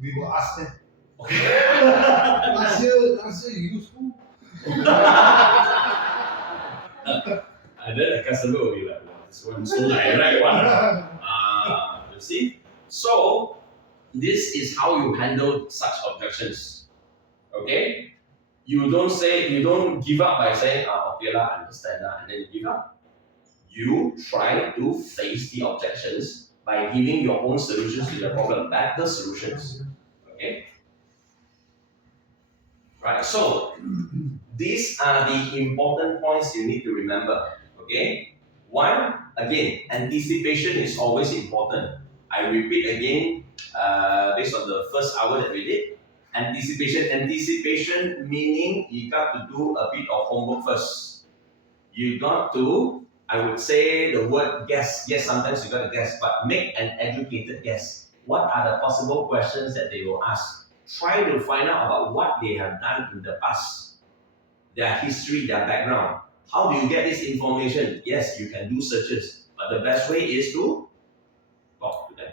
We will ask them. okay. Last year you used who? And then the customer will be like, wow, this one is so direct one. You see? So, this is how you handle such objections. Okay? You don't give up by saying, okay lah, I understand lah, and then you give up. You try to face the objections by giving your own solutions to the problem, better solutions. Okay? Right, so these are the important points you need to remember. Okay? One, again, anticipation is always important. I repeat again, based on the first hour that we did. Anticipation meaning you got to do a bit of homework first. You got to, I would say the word guess. Yes, sometimes you got to guess, but make an educated guess. What are the possible questions that they will ask? Try to find out about what they have done in the past, their history, their background. How do you get this information? Yes, you can do searches, but the best way is to talk to them.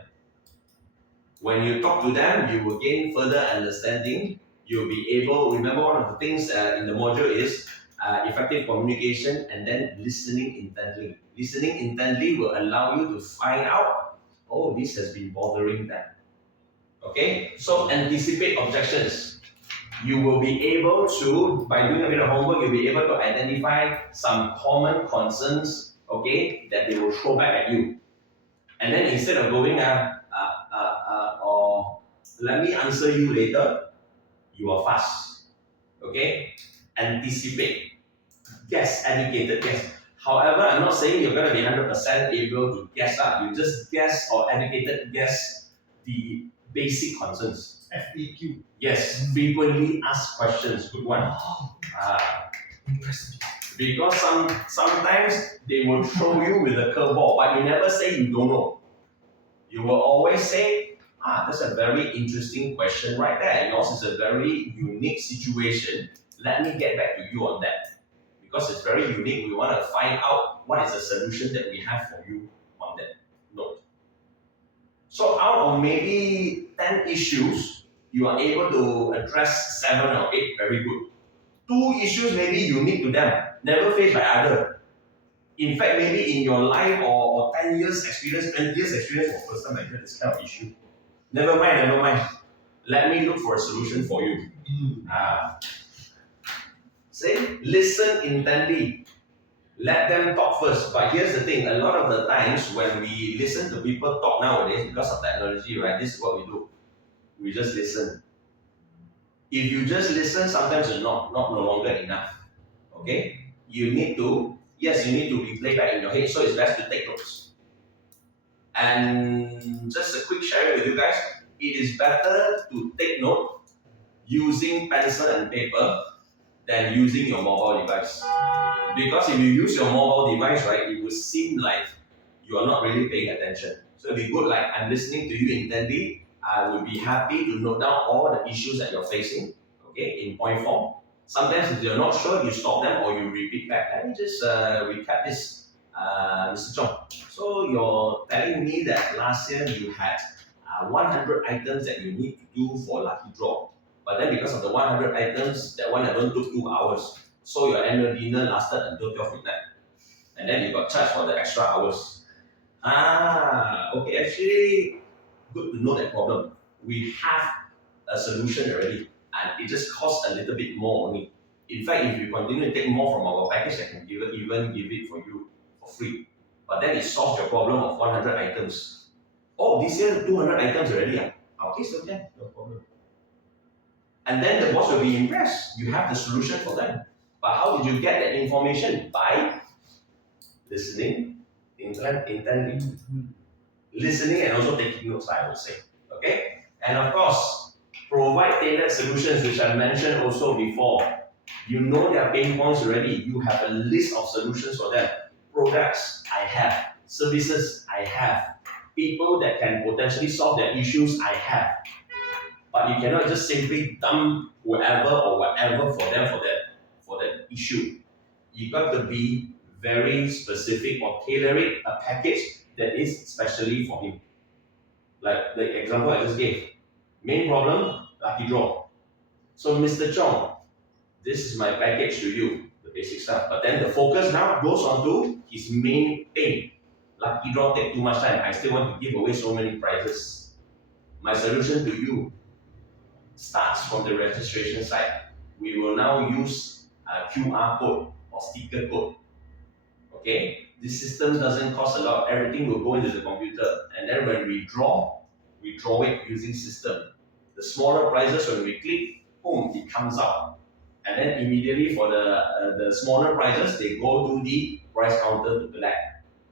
When you talk to them, you will gain further understanding. You'll be able, remember one of the things in the module is effective communication and then listening intently. Listening intently will allow you to find out, oh, this has been bothering them. Okay, so anticipate objections. You will be able to, by doing a bit of homework, you'll be able to identify some common concerns, okay, that they will throw back at you. And then instead of going, or let me answer you later, you are fast. Okay? Anticipate. Guess, educated guess. However, I'm not saying you're going to be 100% able to guess that. You just guess or educated guess the basic concerns. FAQ. Yes, frequently asked questions. Good one. Because sometimes they will throw you with a curveball, but you never say you don't know. You will always say, that's a very interesting question right there. Yours is a very unique situation. Let me get back to you on that. because it's very unique. We want to find out what is the solution that we have for you on that note. So out of maybe 10 issues, you are able to address 7 or 8 very good. 2 issues maybe unique to them, never faced by other. In fact, maybe in your life or 10 years experience, 20 years experience, for first time I hear this kind of issue. Never mind. Let me look for a solution for you. Say, listen intently. Let them talk first. But here's the thing, a lot of the times when we listen to people talk nowadays, because of technology, right, this is what we do. We just listen. If you just listen, sometimes it's not no longer enough. Okay? You need to replay back in your head, so it's best to take notes. And just a quick sharing with you guys, it is better to take note using pencil and paper than using your mobile device. Because if you use your mobile device, right, it will seem like you are not really paying attention. So it'll be good, like I'm listening to you intently. I will be happy to note down all the issues that you're facing, okay, in point form. Sometimes if you're not sure, you stop them or you repeat back. Let me just recap this, Mr. Chong. So you're telling me that last year you had 100 items that you need to do for lucky draw. But then because of the 100 items, that one alone took 2 hours. So your annual dinner lasted until 12 midnight. And then you got charged for the extra hours. Okay, actually, good to know that problem. We have a solution already, and it just costs a little bit more only. In fact, if you continue to take more from our package, I can even give it for you for free. But then it solves your problem of 100 items. Oh, this year 200 items already. Okay, so then no problem. And then the boss will be impressed. You have the solution for them. But how did you get that information? By listening intently. Listening and also taking notes, I would say. Okay? And of course, provide tailored solutions, which I mentioned also before. You know their pain points already. You have a list of solutions for them. Products, I have. Services, I have. People that can potentially solve their issues, I have. But you cannot just simply dump whoever or whatever for them for that issue. You got to be very specific or tailoring a package that is specially for him. Like the example I just gave. Main problem, lucky draw. So Mr. Chong, this is my package to you, the basic stuff. But then the focus now goes on to his main pain. Lucky draw take too much time. I still want to give away so many prizes. My solution to you starts from the registration site. We will now use a QR code or sticker code. Okay, this system doesn't cost a lot. Everything will go into the computer, and then when we draw it using system. The smaller prizes, when we click, boom, it comes out, and then immediately for the smaller prizes, they go to the prize counter to collect.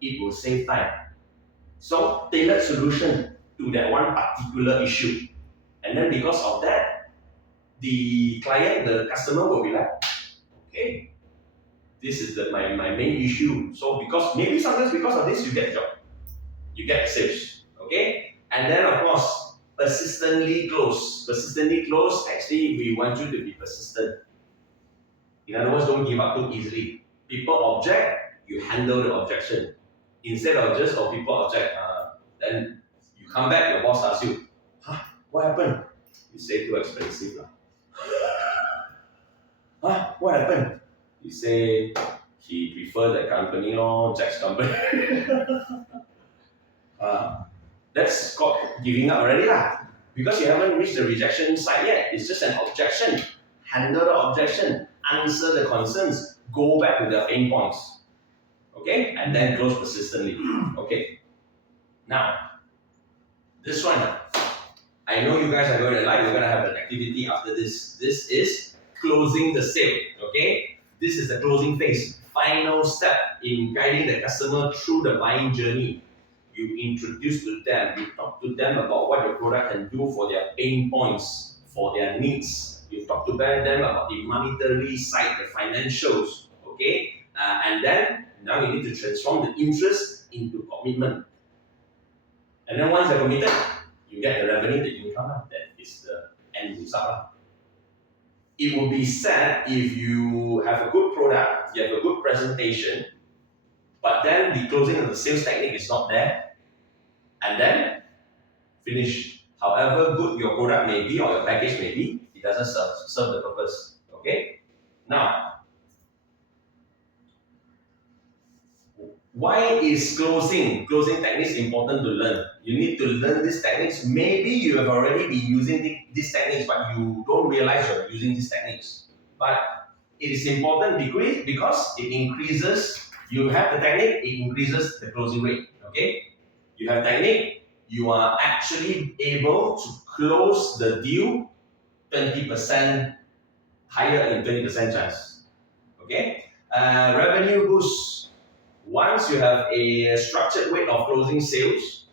It will save time. So tailored solution to that one particular issue. And then because of that, the client, the customer will be like, okay, this is my main issue. So sometimes because of this, you get the job. You get the sales. Okay? And then of course, persistently close. Persistently close, actually we want you to be persistent. In other words, don't give up too easily. People object, you handle the objection. Instead of just, people object, then you come back, your boss asks you, what happened? You say too expensive. What happened? You say he prefer the company or Jack's company. That's called giving up already lah. Because you haven't reached the rejection side yet. It's just an objection. Handle the objection. Answer the concerns. Go back to the pain points. Okay? And then close persistently. Okay. Now, this one. I know you guys are going to like. We're going to have an activity after this. This is closing the sale. Okay? This is the closing phase. Final step in guiding the customer through the buying journey. You introduce to them, you talk to them about what your product can do for their pain points, for their needs. You talk to them about the monetary side, the financials, okay? And then, now you need to transform the interest into commitment. And then once they're committed, you get the revenue, the income, that is the end result. it will be sad if you have a good product, you have a good presentation, but then the closing of the sales technique is not there, and then finish. However good your product may be or your package may be, it doesn't serve the purpose. Okay? Now, why is closing techniques important to learn? You need to learn these techniques. Maybe you have already been using these techniques, but you don't realize you're using these techniques. But it is important because it increases, you have the technique, it increases the closing rate. Okay? You have technique, you are actually able to close the deal 20% higher in 20% chance. Okay? Revenue boost. Once you have a structured way of closing sales,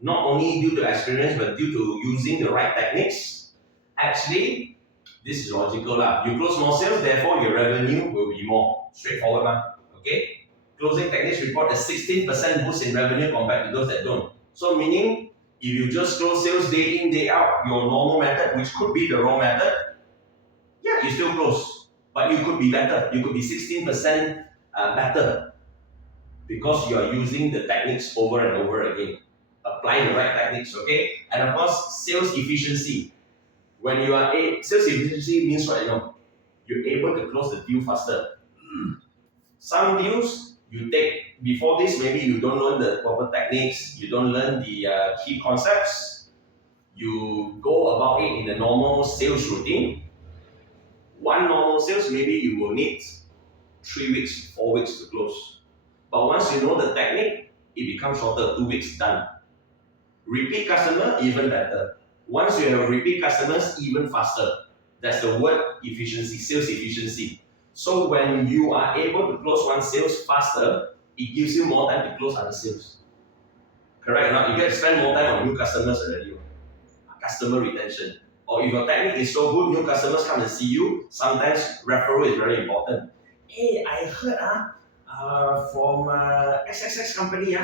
not only due to experience but due to using the right techniques, actually, this is logical lah. You close more sales, therefore your revenue will be more. Straightforward mah. Okay? Closing techniques report a 16% boost in revenue compared to those that don't. So meaning, if you just close sales day in, day out, your normal method, which could be the wrong method, yeah, you still close. But you could be better. You could be 16% better because you are using the techniques over and over again. Apply the right techniques, okay? And of course, sales efficiency. When you are sales efficiency means what? You're able to close the deal faster. Some deals you take before this, maybe you don't learn the proper techniques, you don't learn the key concepts. You go about it in a normal sales routine. One normal sales, maybe you will need 3 weeks, 4 weeks to close. But once you know the technique, it becomes shorter, 2 weeks, done. Repeat customer, even better. Once you have repeat customers, even faster. That's the word efficiency, sales efficiency. So when you are able to close one sales faster, it gives you more time to close other sales. Correct or not? You get to spend more time on new customers already. Customer retention. Or if your technique is so good, new customers come and see you. Sometimes referral is very important. Hey, I heard from XXX company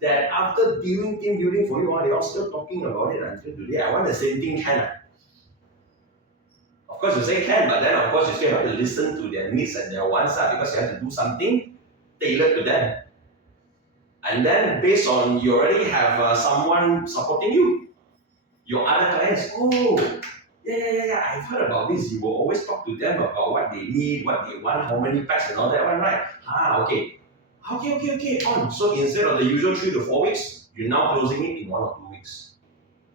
that after doing team building for you, they are still talking about it until today. I want the same thing, can. Of course, you say can, but then of course you still have to listen to their needs and their wants because you have to do something tailored to them. And then based on you already have someone supporting you, your other clients, yeah, I've heard about this. You will always talk to them about what they need, what they want, how many packs and all that one, right? Okay, on. So instead of the usual 3 to 4 weeks, you're now closing it in 1 or 2 weeks.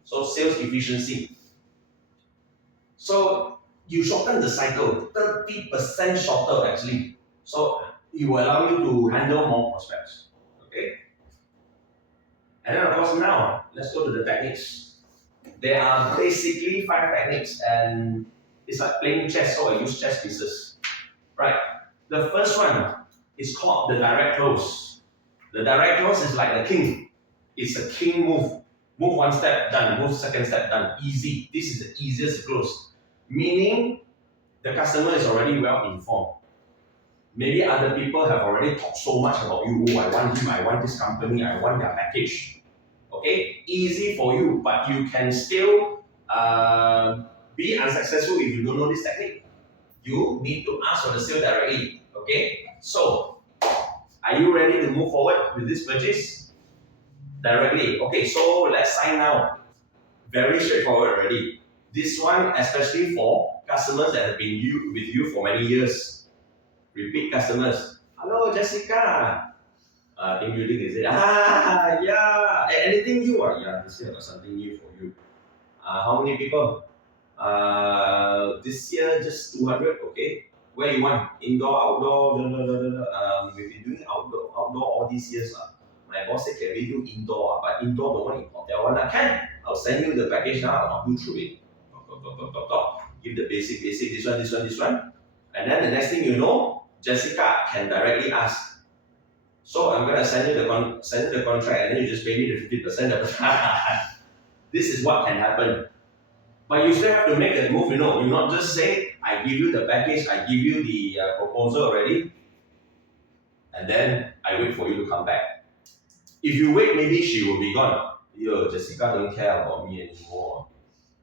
So sales efficiency. So you shorten the cycle, 30% shorter actually. So it will allow you to handle more prospects. Okay? And then of course now, let's go to the techniques. There are basically 5 techniques and it's like playing chess, so I use chess pieces. Right? The first one is called the direct close. The direct close is like the king. It's a king move. Move 1 step, done. Move 2nd step, done. Easy. This is the easiest close. Meaning, the customer is already well informed. Maybe other people have already talked so much about you. I want him, I want this company, I want their package. Okay, easy for you, but you can still be unsuccessful if you don't know this technique. You need to ask for the sale directly. Okay, so are you ready to move forward with this purchase? Directly. Okay, so let's sign now. Very straightforward already. This one, especially for customers that have been with you for many years. Repeat customers. Hello, Jessica. Team building is it? Yeah. Anything new? Yeah, this year I got something new for you. How many people? This year just 200. Okay. Where you want? Indoor, outdoor. We've been doing outdoor all these years. My boss said, can we do indoor? But indoor, the one in hotel one. Can. I'll send you the package now. I'll talk you through it. Talk. Give the basic, this one. And then the next thing you know, Jessica can directly ask. So I'm gonna send you the contract, and then you just pay me the 50%. This is what can happen. But you still have to make that move. You not just say, I give you the package, I give you the proposal already, and then I wait for you to come back. If you wait, maybe she will be gone. Jessica don't care about me anymore.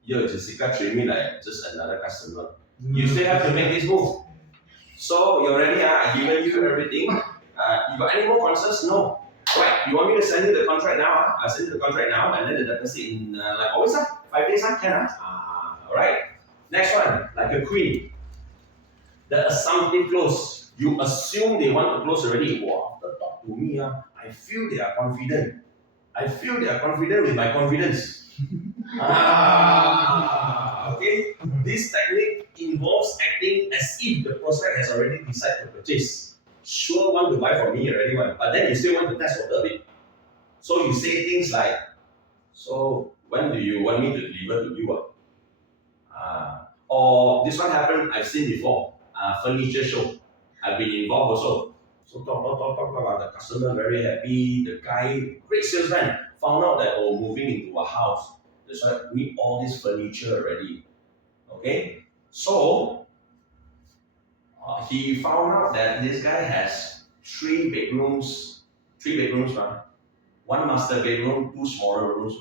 Jessica treat me like just another customer. You still have to make this move. So you're ready, I given you everything. You got any more concerns? No. Right, you want me to send you the contract now? I'll send you the contract now and then the deposit in like always, 5 days, can alright. Next one, like a queen. The assumptive clause. You assume they want to close already. Wow, after talk to me, I feel they are confident. I feel they are confident with my confidence. Okay. This technique involves acting as if the prospect has already decided to purchase. Sure, want to buy from me already, but then you still want to test water a bit. So you say things like, "So when do you want me to deliver to you?" Or this one happened, I've seen before. Furniture show. I've been involved also. So talk about the customer very happy. The guy, great salesman, found out that moving into a house. That's why we need all this furniture already. Okay, so he found out that this guy has three bedrooms, one master bedroom, two smaller rooms.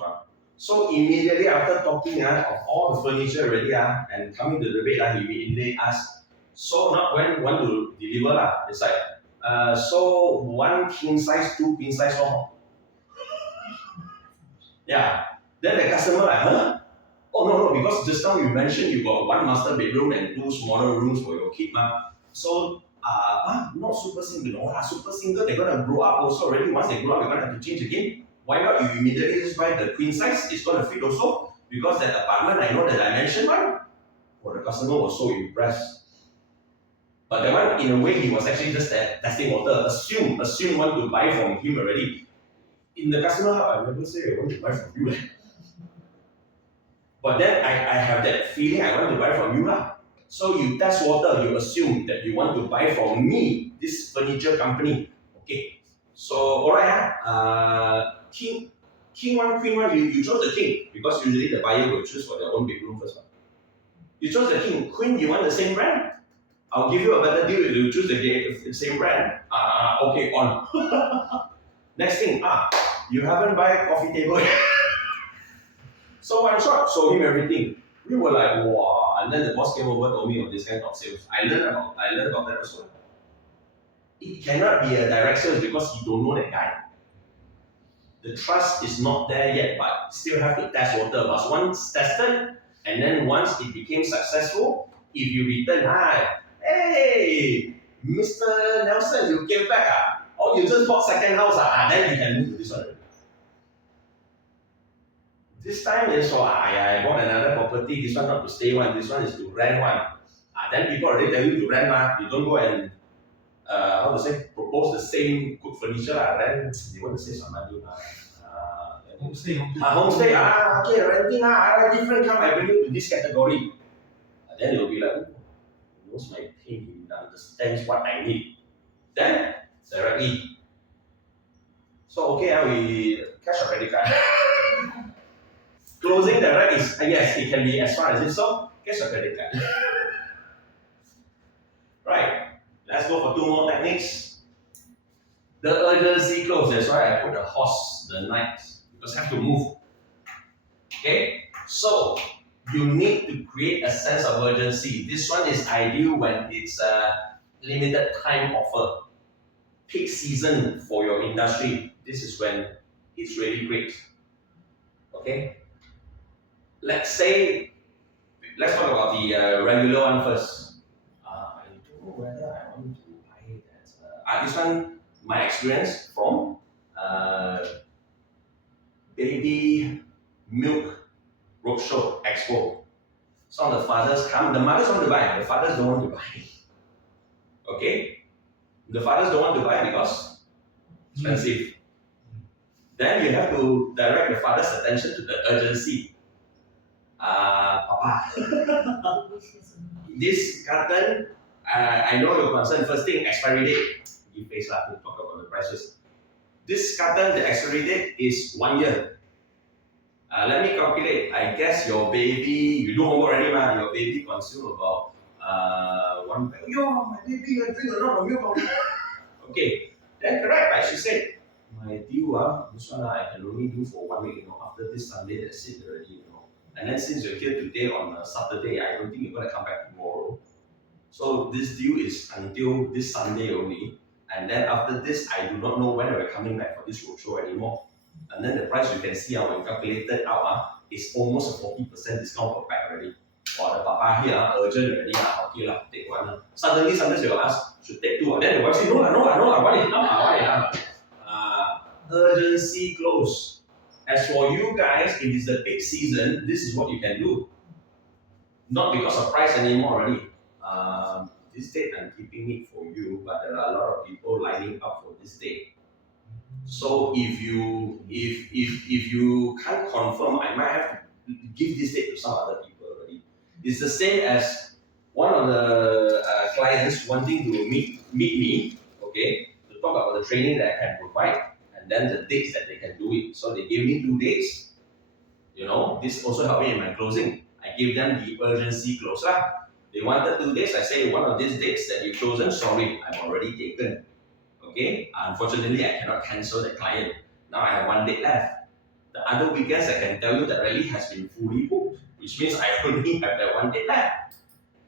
So immediately after talking of all the furniture already and coming to the bed, he immediately asked, so not when want to deliver It's like, so one king size, two queen size, yeah. Then the customer like, huh? Oh no, because just now you mentioned you got one master bedroom and two smaller rooms for your kid, So not super single, no, super single, they're gonna grow up also already. Once they grow up, you're gonna have to change again. Why not you immediately just buy the queen size? It's gonna fit also. Because that apartment, I know the dimension one. Well, the customer was so impressed. But the one, in a way, he was actually just testing water. Assume want to buy from him already. In the customer hub, I never say I want to buy from you. But then I have that feeling I want to buy from you. So you test water, you assume that you want to buy from me, this furniture company. Okay. So, alright, king one, queen one, you chose the king because usually the buyer will choose for their own bedroom first. You chose the king. Queen, you want the same brand? I'll give you a better deal if you choose the same brand. Okay, on. Next thing, you haven't buy a coffee table. So one shot, showed him everything. We were like, wow. And then the boss came over, told me of this kind of sales. I learned about that also. It cannot be a direct sales because you don't know that guy. The trust is not there yet, but still have to test water. But once tested, and then once it became successful, if you return, hey, Mr. Nelson, you came back, or you just bought second house, then you can move to this one. This time is I bought another property. This one not to stay one. This one is to rent one. Then people already tell you to rent You don't go and propose the same good furniture Then they want to save some money Homestay. Homestay. Okay, renting different come. I bring you to this category. Then you'll be like, he knows my pain. He understands what I need. Then directly. So okay, we cash or credit card. Closing the right is, yes, it can be as far as this. So, cash or credit card. Right. Let's go for two more techniques. The urgency close. That's why I put the horse, the knight, because I have to move. Okay. So, you need to create a sense of urgency. This one is ideal when it's a limited time offer. Peak season for your industry. This is when it's really great. Okay. Let's talk about the regular one first. I don't know whether I want to buy that. This one, my experience from Baby Milk Roadshow Expo. Some of the fathers come, the mothers want to buy, the fathers don't want to buy. Okay? The fathers don't want to buy because expensive. Then you have to direct the father's attention to the urgency. Papa, this carton, I know your concern. First thing, expiry date. Give face to talk about the prices. This carton, the expiry date is 1 year. Let me calculate. I guess your baby, you do homework already, your baby consume about one. Yo, my baby, I drink a lot of milk. Okay, then correct, like she said. My deal, this one I can only do for 1 week. After this Sunday, that's it already. And then since you're here today on a Saturday, I don't think you're going to come back tomorrow. So this deal is until this Sunday only. And then after this, I do not know when we're coming back for this roadshow anymore. And then the price you can see when calculated out is almost a 40% discount per pack already. Wow, the papa here urgent already okay lah, take one Suddenly sometimes they will ask, should take two then the wife say, no lah, why enough urgency close. As for you guys, if it's the peak season, this is what you can do. Not because of price anymore already. This date I'm keeping it for you, but there are a lot of people lining up for this date. So if you can't confirm, I might have to give this date to some other people already. It's the same as one of the clients wanting to meet me, okay, to talk about the training that I can provide, and then the dates that they can do it. So they gave me 2 dates. This also helped me in my closing. I gave them the urgency close lah. They wanted 2 days. I say one of these dates that you've chosen, sorry, I've already taken. Okay, unfortunately, I cannot cancel the client. Now I have 1 date left. The other weekends, I can tell you that rally has been fully booked, which means I only have that 1 date left.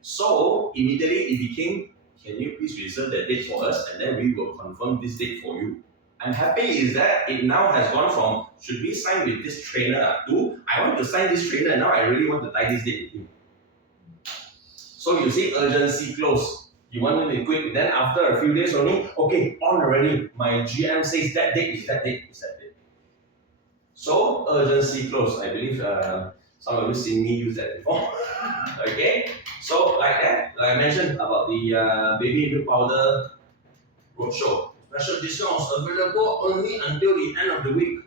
So immediately it became, can you please reserve that date for us, and then we will confirm this date for you. I'm happy is that it now has gone from, should we sign with this trainer to, I want to sign this trainer, now I really want to tie this date with him. So you see urgency close. You want to be quick, then after a few days only, okay, on already. My GM says that date is that date. So urgency close. I believe some of you seen me use that before. Okay, so like that, like I mentioned about the baby milk powder roadshow. Special discounts available only until the end of the week.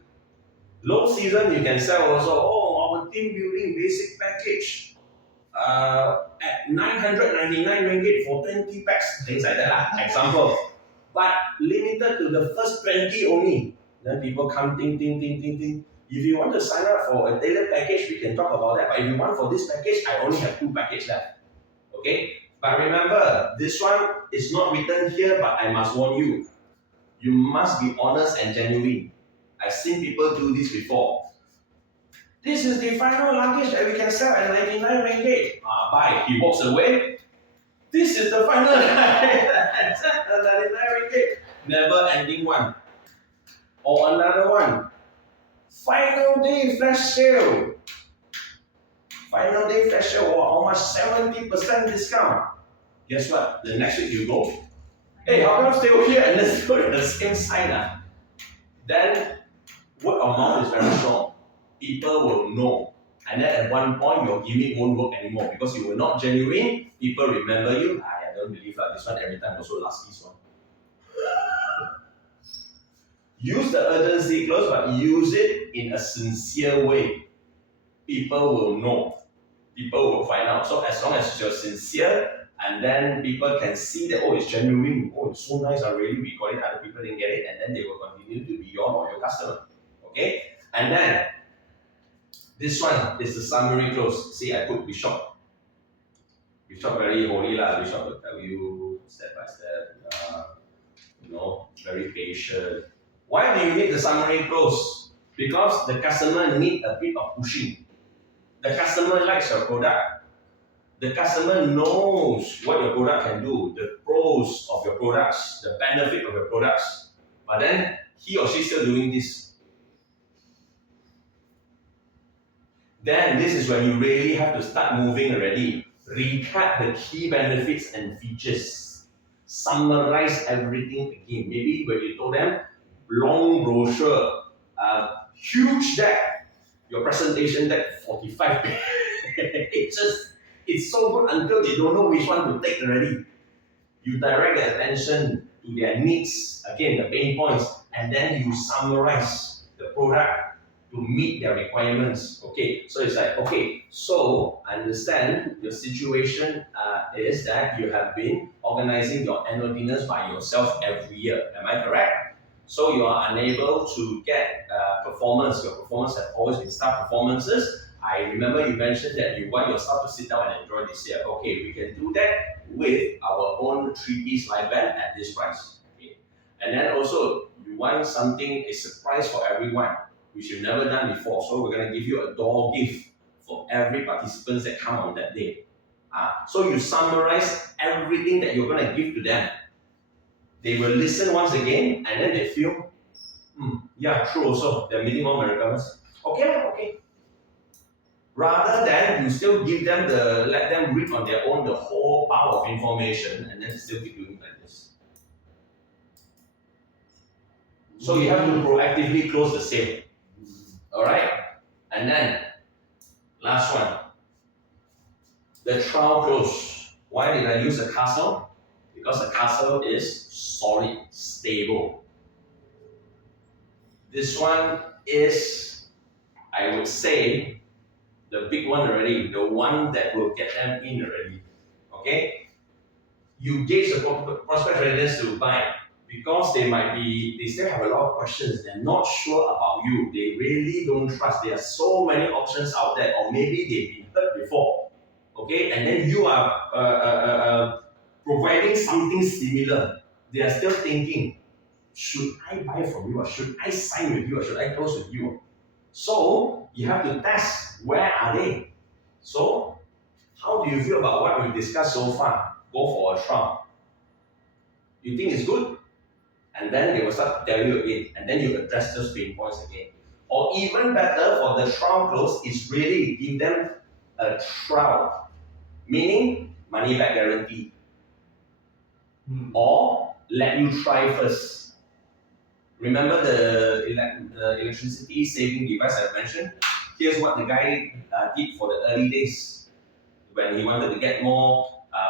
Low season you can sell also. Oh, our team building basic package. At 999 ringgit for 20 packs, things like that lah. Example. But limited to the first 20 only. Then people come ting. If you want to sign up for a tailored package, we can talk about that. But if you want for this package, I only have 2 packages left. Okay? But remember, this one is not written here, but I must warn you. You must be honest and genuine. I've seen people do this before. This is the final luggage that we can sell at 99 ringgit. Buy. He walks away. This is the final luggage at 99 ringgit. Never ending one. Or another one. Final day flash sale. Final day flash sale. How much? 70% discount. Guess what? The next week you go. Hey, how come still here and let's go to the same sign? Then word of mouth is very strong. People will know. And then at one point, your gimmick won't work anymore because you were not genuine. People remember you. I don't believe that this one every time also last this one. Use the urgency clause, but use it in a sincere way. People will know. People will find out. So as long as you're sincere, and then people can see that, oh, it's genuine. Oh, it's so nice already. We got it. Other people didn't get it. And then they will continue to be your loyal customer. Okay? And then, this one is the summary clause. See, I put Bishop. Bishop very holy lah. Bishop will tell you step by step. Very patient. Why do you need the summary clause? Because the customer needs a bit of pushing. The customer likes your product. The customer knows what your product can do, the pros of your products, the benefit of your products. But then he or she is still doing this. Then this is when you really have to start moving already. Recap the key benefits and features. Summarize everything again. Maybe when you told them, long brochure, huge deck, your presentation deck 45 pages. It's so good until they don't know which one to take already. You direct their attention to their needs, again, the pain points, and then you summarize the product to meet their requirements. Okay, so it's like, okay, so I understand your situation is that you have been organizing your annual dinners by yourself every year. Am I correct? So you are unable to get performance. Your performance has always been staff performances. I remember you mentioned that you want your staff to sit down and enjoy this year. Okay, we can do that with our own 3-piece live band at this price. Okay. And then also, you want something, a surprise for everyone, which you've never done before. So we're going to give you a door gift for every participant that come on that day. So you summarize everything that you're going to give to them. They will listen once again and then they feel, yeah, true also. They're meeting all my requirements. Okay. Rather than you still give them let them read on their own the whole pile of information and then still keep doing like this. So you have to proactively close the sale. Alright? And then, last one. The trial close. Why did I use a castle? Because the castle is solid, stable. This one is, I would say, the big one already, the one that will get them in already. Okay? You gauge the prospect readiness to buy because they still have a lot of questions. They're not sure about you. They really don't trust. There are so many options out there, or maybe they've been hurt before. Okay? And then you are providing something similar. They are still thinking, should I buy from you, or should I sign with you, or should I close with you? So you have to test, where are they? So how do you feel about what we've discussed so far? Go for a trial. You think it's good? And then they will start to tell you again, and then you address those pain points again. Or even better, for the trial close is really give them a trial, meaning money back guarantee. Or let you try first. Remember the electricity saving device I mentioned? Here's what the guy did for the early days when he wanted to get more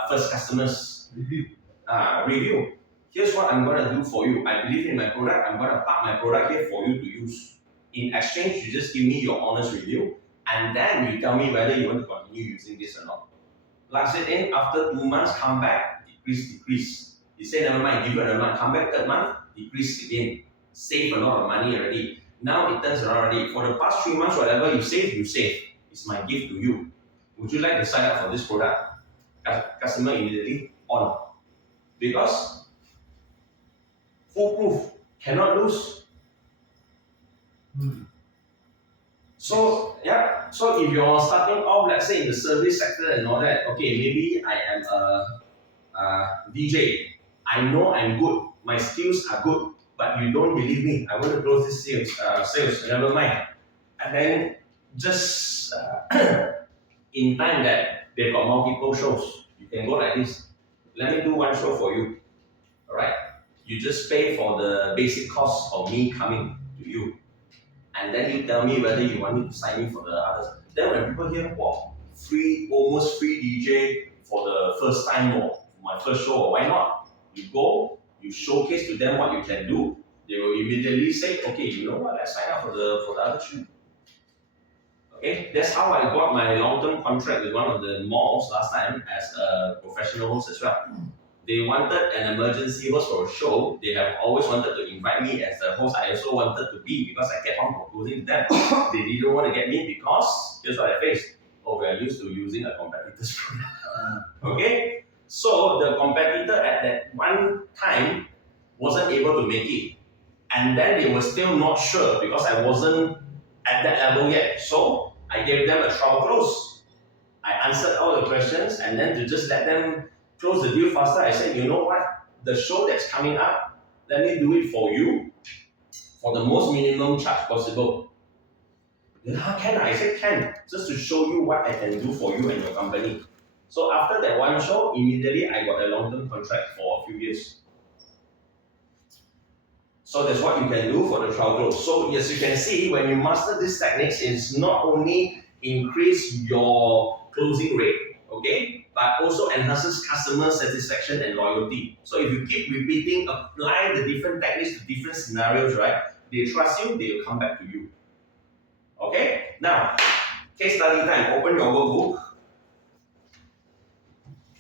first customers. Review. Here's what I'm going to do for you. I believe in my product. I'm going to park my product here for you to use. In exchange, you just give me your honest review, and then you tell me whether you want to continue using this or not. Plug it in, after 2 months, come back, decrease. You say, never mind, give it another month, come back 3rd month, decrease again. Save a lot of money already. Now it turns around already. For the past 3 months, whatever you save. It's my gift to you. Would you like to sign up for this product? Customer immediately on. Because foolproof, cannot lose. So if you're starting off, let's say in the service sector and all that, okay, maybe I am a DJ. I know I'm good. My skills are good. But you don't believe me. I want to close this sales. Never mind. And then just in time that they've got multiple shows, you can go like this. Let me do one show for you. Alright? You just pay for the basic cost of me coming to you. And then you tell me whether you want me to sign in for the others. Then when people hear, wow, almost free DJ for the first time or for my first show, why not? You go, you showcase to them what you can do, they will immediately say, okay, you know what, let's sign up for the other two. Okay, that's how I got my long-term contract with one of the malls last time as a professional host as well. They wanted an emergency host for a show. They have always wanted to invite me as a host. I also wanted to be because I kept on proposing to them. They didn't want to get me because, here's what I faced. Oh, we are used to using a competitor's product. Okay? So the competitor at that one time wasn't able to make it. And then they were still not sure because I wasn't at that level yet. So I gave them a trial close. I answered all the questions, and then to just let them close the deal faster, I said, you know what? The show that's coming up, let me do it for you for the most minimum charge possible. Can I? I said, can. Just to show you what I can do for you and your company. So after that one show, immediately I got a long-term contract for a few years. So that's what you can do for the trial close. So as you can see, when you master these techniques, it's not only increase your closing rate, okay, but also enhances customer satisfaction and loyalty. So if you keep repeating, apply the different techniques to different scenarios, right? They trust you, they will come back to you. Okay? Now, case study time. Open your workbook.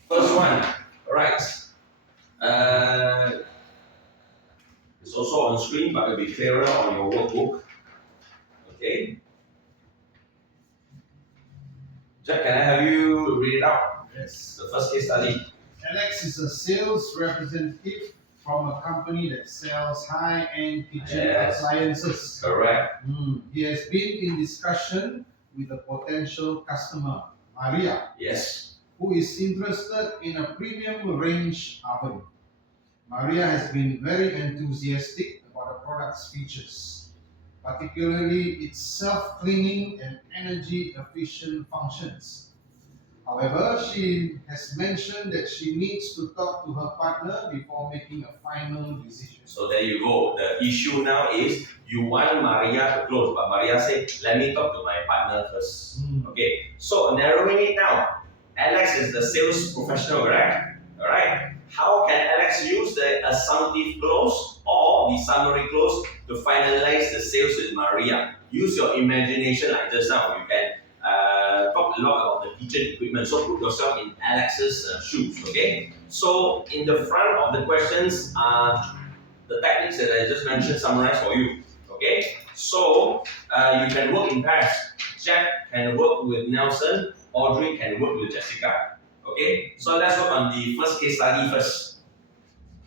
First one, right? It's also on screen, but it'll be clearer on your workbook. Okay. Jack, can I have you read it out? Yes. The first case study. Alex is a sales representative from a company that sells high-end kitchen appliances. Correct. He has been in discussion with a potential customer, Maria. Yes. who is interested in a premium range oven. Maria has been very enthusiastic about the product's features, particularly its self-cleaning and energy-efficient functions. However, she has mentioned that she needs to talk to her partner before making a final decision. So there you go. The issue now is you want Maria to close, but Maria said, let me talk to my partner first. Okay, so narrowing it down. Alex is the sales professional, right? Alright. How can Alex use the assumptive clause or the summary clause to finalize the sales with Maria? Use your imagination like just now. You can talk a lot about the kitchen equipment. So put yourself in Alex's shoes, okay? So in the front of the questions are the techniques that I just mentioned summarized for you, okay? So you can work in pairs. Jack can work with Nelson, Audrey can work with Jessica, okay? So let's work on the first case study first.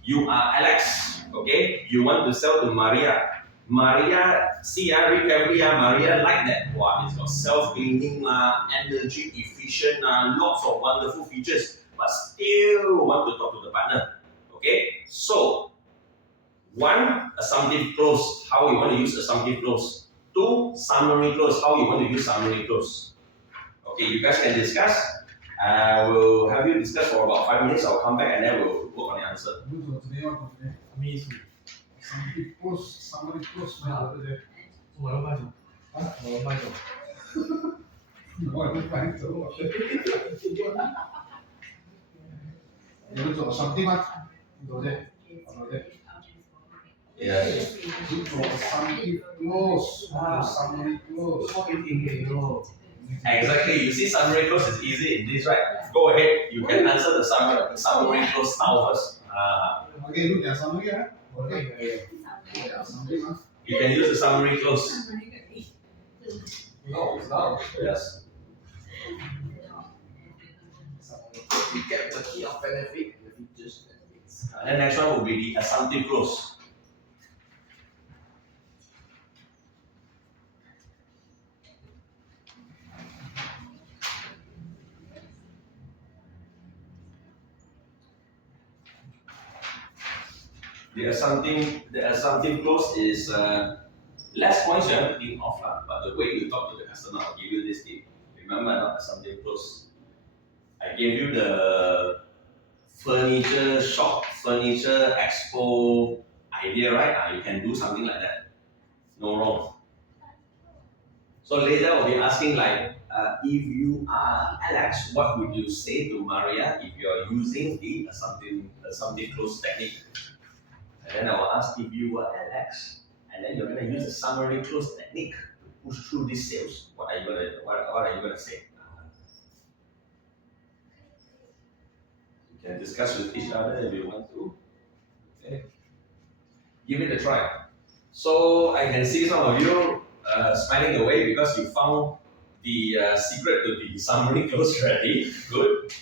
You are Alex, okay? You want to sell to Maria. Maria, see, recovery, Maria like that. Wow, it's got self-cleaning, energy efficient, lots of wonderful features, but still want to talk to the partner, okay? So, one, assumptive clause, how you want to use assumptive clause. Two, summary clause, how you want to use summary clause. Okay, you guys can discuss. We'll have you discuss for about 5 minutes. I'll come back and then we'll work on the answer. Me too. Somebody close, man. 我要卖什么？啊，我要卖什么？我也快走了。你们做something吗？做的，做的。 Yes.做 something close, summary close. 我给听给咯。 Exactly. You see, summary clause is easy in this, right? Go ahead. You can answer the summary clause style first. Okay, lu jangan summary ya. Okay. Something mas. You can use the summary clause. No, it's not. Yes. You get the key of benefit and the features and things. And the next one will be the assumptive clause. The assumptive clause is less points you have to think of, but the way you talk to the customer, I'll give you this tip. Remember, not assumptive clause. I gave you the furniture shop, furniture expo idea, right? You can do something like that. No wrong. So later I'll be asking like, if you are Alex, what would you say to Maria if you are using the assumptive clause technique? And then I will ask if you were Alex, and then you're gonna use the summary clause technique to push through these sales. What are you gonna say? You can discuss with each other if you want to. Okay. Give it a try. So I can see some of you smiling away because you found the secret to the summary clause already. Good.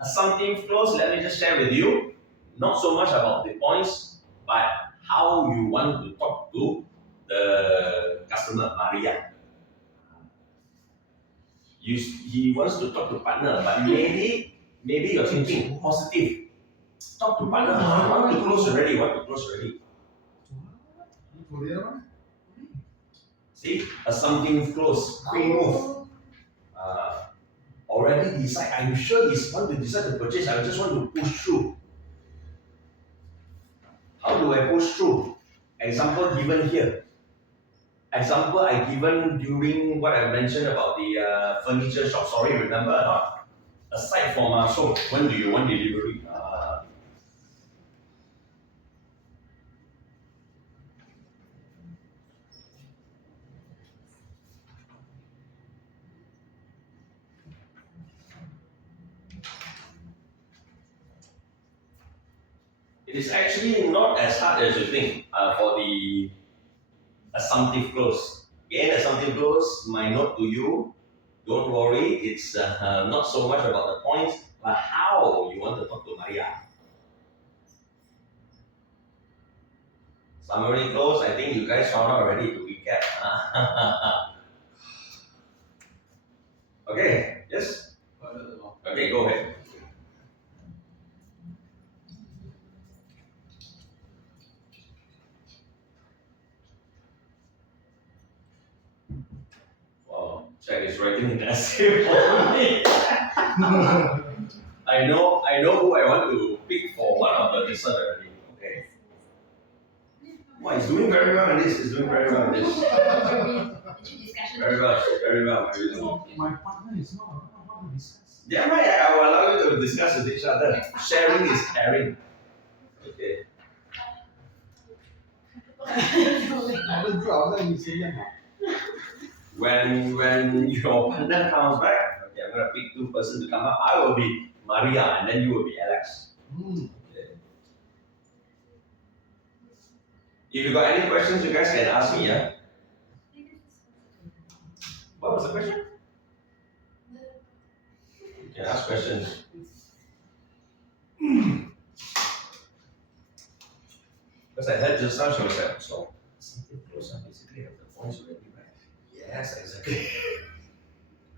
Assumptive clause, let me just share with you. Not so much about the points, but how you want to talk to the customer, Maria. He wants to talk to partner, but maybe you're thinking positive. Talk to partner, want to close already. See, assumptive clause, quick move. Already decide, I'm sure he's want to decide to purchase, I just want to push through. How do I push through? Example given here. Example I given during what I mentioned about the furniture shop. Sorry, remember or not? Aside from so when do you want delivery? It is actually not as hard as you think for the assumptive clause. Again, assumptive clause, my note to you, don't worry, it's not so much about the points, but how you want to talk to Maria. Summary clause, I think you guys found out already to recap. Okay, yes? Okay, go ahead. writing an essay for me. I know who I want to pick for one of the listen already. Okay. Well, he's doing very well in this. He's doing very well in this. Very well, very well. My partner is not around. How to discuss? Yeah, I will allow you to discuss with each other. Sharing is caring. Okay. When your partner comes back, okay, I'm gonna pick two persons to come up. I will be Maria, and then you will be Alex. Okay. If you got any questions, you guys can ask me. Yeah. What was the question? You can ask questions. Because I heard just now she was like, so something close and basically have the voice already, right? Yes, exactly.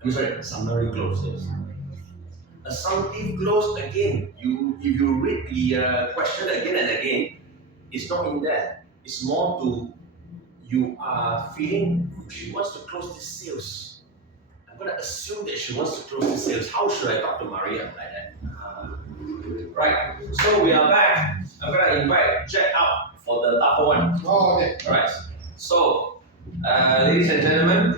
I'm sorry, summary close, yes. Assumptive close again. If you read the question again and again, it's not in there. It's more to you are feeling she wants to close this sales. I'm gonna assume that she wants to close this sales. How should I talk to Maria like that? Right. So we are back. I'm gonna invite Jack out for the tougher one. Oh, okay. Alright. So, ladies and gentlemen,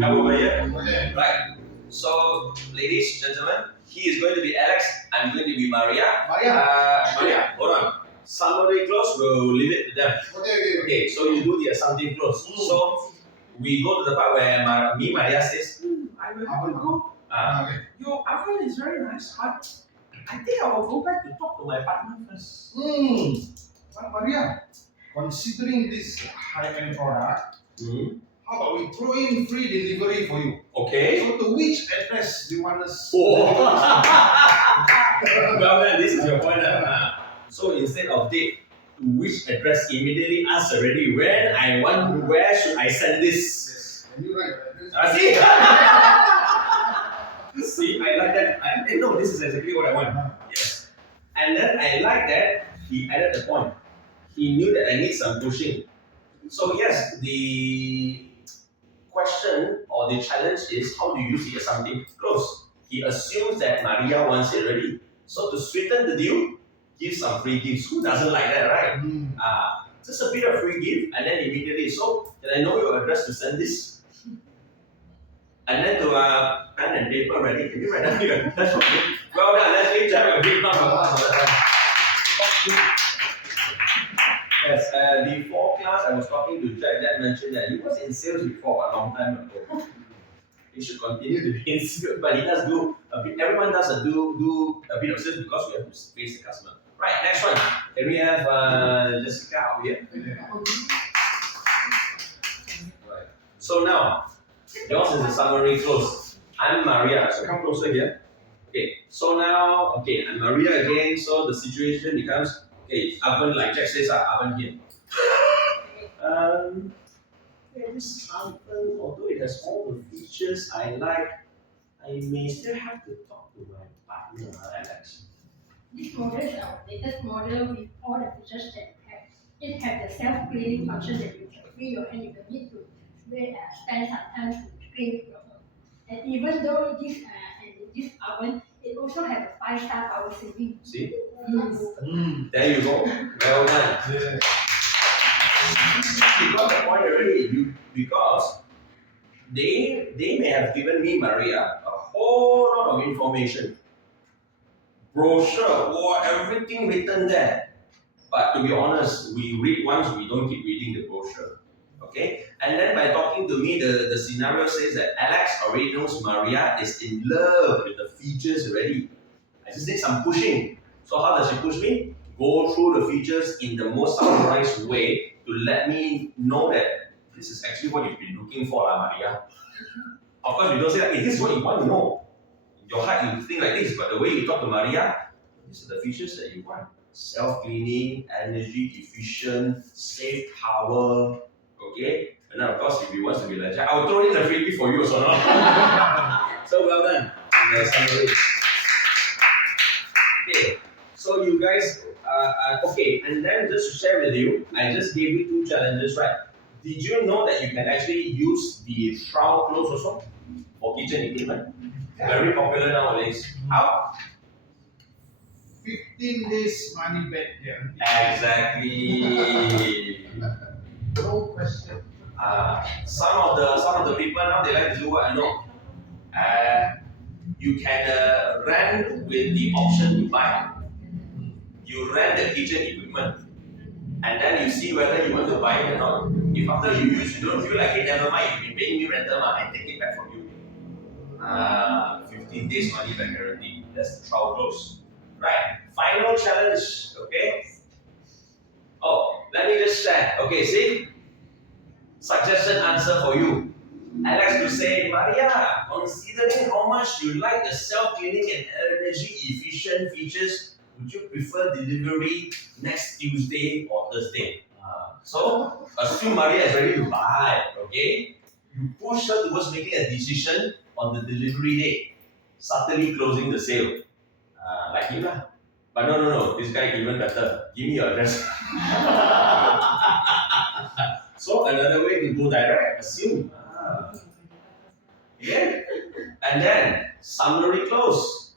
come over here. Okay. Right. So, ladies, gentlemen, he is going to be Alex. I'm going to be Maria. Maria, hold on. Summary close, we'll leave it to them. Okay. Okay, so you do the assumptive close. So, we go to the part where Maria says, I will have to go. Okay. Your oven is very nice, but I think I will go back to talk to my partner first. Well, Maria, considering this high-end product, how about we throw in free delivery for you? Okay. So to which address do you want us? Well then, this is your point. So instead of date, to which address, immediately ask already where should I send this? Yes. Can you write the address? See? See, I like that. No, this is exactly what I want. Yes. And then I like that he added the point. He knew that I need some pushing. So yes, the question or the challenge is how do you use the assumptive close? He assumes that Maria wants it ready. So to sweeten the deal, give some free gifts. Who doesn't like that, right? Just a bit of free gift and then immediately, so can I know your address to send this? And then to pen and paper ready. Can you write down your address for me? Well done, let's give Jack a big round of applause. Yes, before class I was talking to Jack. Jack mentioned that he was in sales before a long time ago. He should continue to be in sales, but he does do a bit. Everyone does do a bit of sales because we have to face the customer. Right, next one. Can we have Jessica out here? Right. So now, yours is the summary close. I'm Maria, so come closer here. Okay, so now, okay, I'm Maria again, so the situation becomes, okay, oven, like Jack says, oven here. This oven, although it has all the features I like, I may still have to talk to my partner, Alex. This model is our latest model with all the features that it has. It has the self-cleaning function that you can clean your hand. You don't need to spend some time to clean your own. And even though this oven, it also has a 5-star power saving. See? There you go. Well done. Yeah. You got the point already. Because they may have given me, Maria, a whole lot of information. Brochure, everything written there. But to be honest, we read once, we don't keep reading the brochure. Okay? And then by talking to me, the scenario says that Alex already knows Maria is in love with the features already. I just need some pushing. So how does she push me? Go through the features in the most summarized way to let me know that this is actually what you've been looking for, Maria. Of course, we don't say that, hey, this is what you want to know. In your heart, you think like this, but the way you talk to Maria, these are the features that you want. Self-cleaning, energy efficient, save power, okay? And then of course, if he wants to be like that, I'll throw in a freebie for you also, no? So well done. Okay, so you guys, okay, and then just to share with you, I just gave you 2 challenges, right? Did you know that you can actually use the shroud clothes also for kitchen equipment? Very popular nowadays. How? 15 days money back guarantee. Exactly. No question. Some of the people now they like to do what I know. You can rent with the option to buy. You rent the kitchen equipment, and then you see whether you want to buy it or not. If after you use you don't feel like it, never mind. You've been paying me rental, I take it back from you. 15 days money back guarantee. That's the trial close. Right. Final challenge. Okay. Oh, let me just share. Okay, see? Suggestion answer for you. Alex to say, Maria, considering how much you like the self-cleaning and energy efficient features, would you prefer delivery next Tuesday or Thursday? So, assume Maria is ready to buy, okay? You push her towards making a decision on the delivery date, subtly closing the sale. Like him lah. But no, this guy even better. Give me your address. So another way to go direct, assume. Yeah. And then summary close.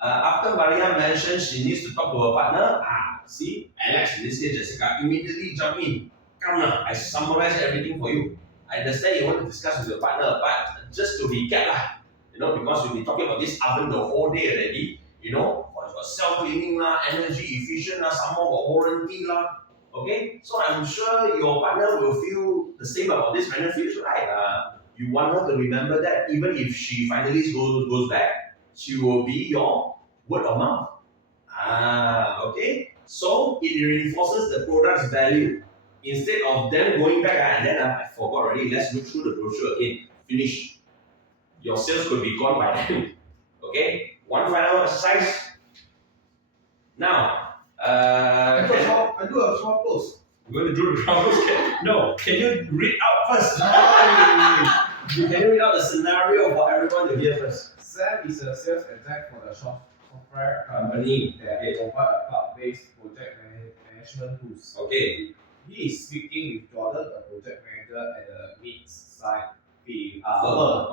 After Maria mentioned she needs to talk to her partner, see, Alex, in this case Jessica, immediately jump in. Come now, I summarize everything for you. I understand you want to discuss with your partner, but just to recap because you'll be talking about this oven the whole day already, for self-cleaning energy efficient some more got warranty okay? So I'm sure your partner will feel the same about this benefits, right? You want her to remember that even if she finally goes back, she will be your word of mouth. Okay? So it reinforces the product's value. Instead of them going back and then I forgot already, let's look through the brochure again. Finish. Your sales could be gone by then. Okay? One final exercise. Now, I do a short post. you're going to do the ground No, can you read out first? Can you read out the scenario for everyone to hear first? Sam is a sales exec for the software Company. that provide a cloud-based project management tools. Okay. He is speaking with Jordan, a project manager at the mid-side firm,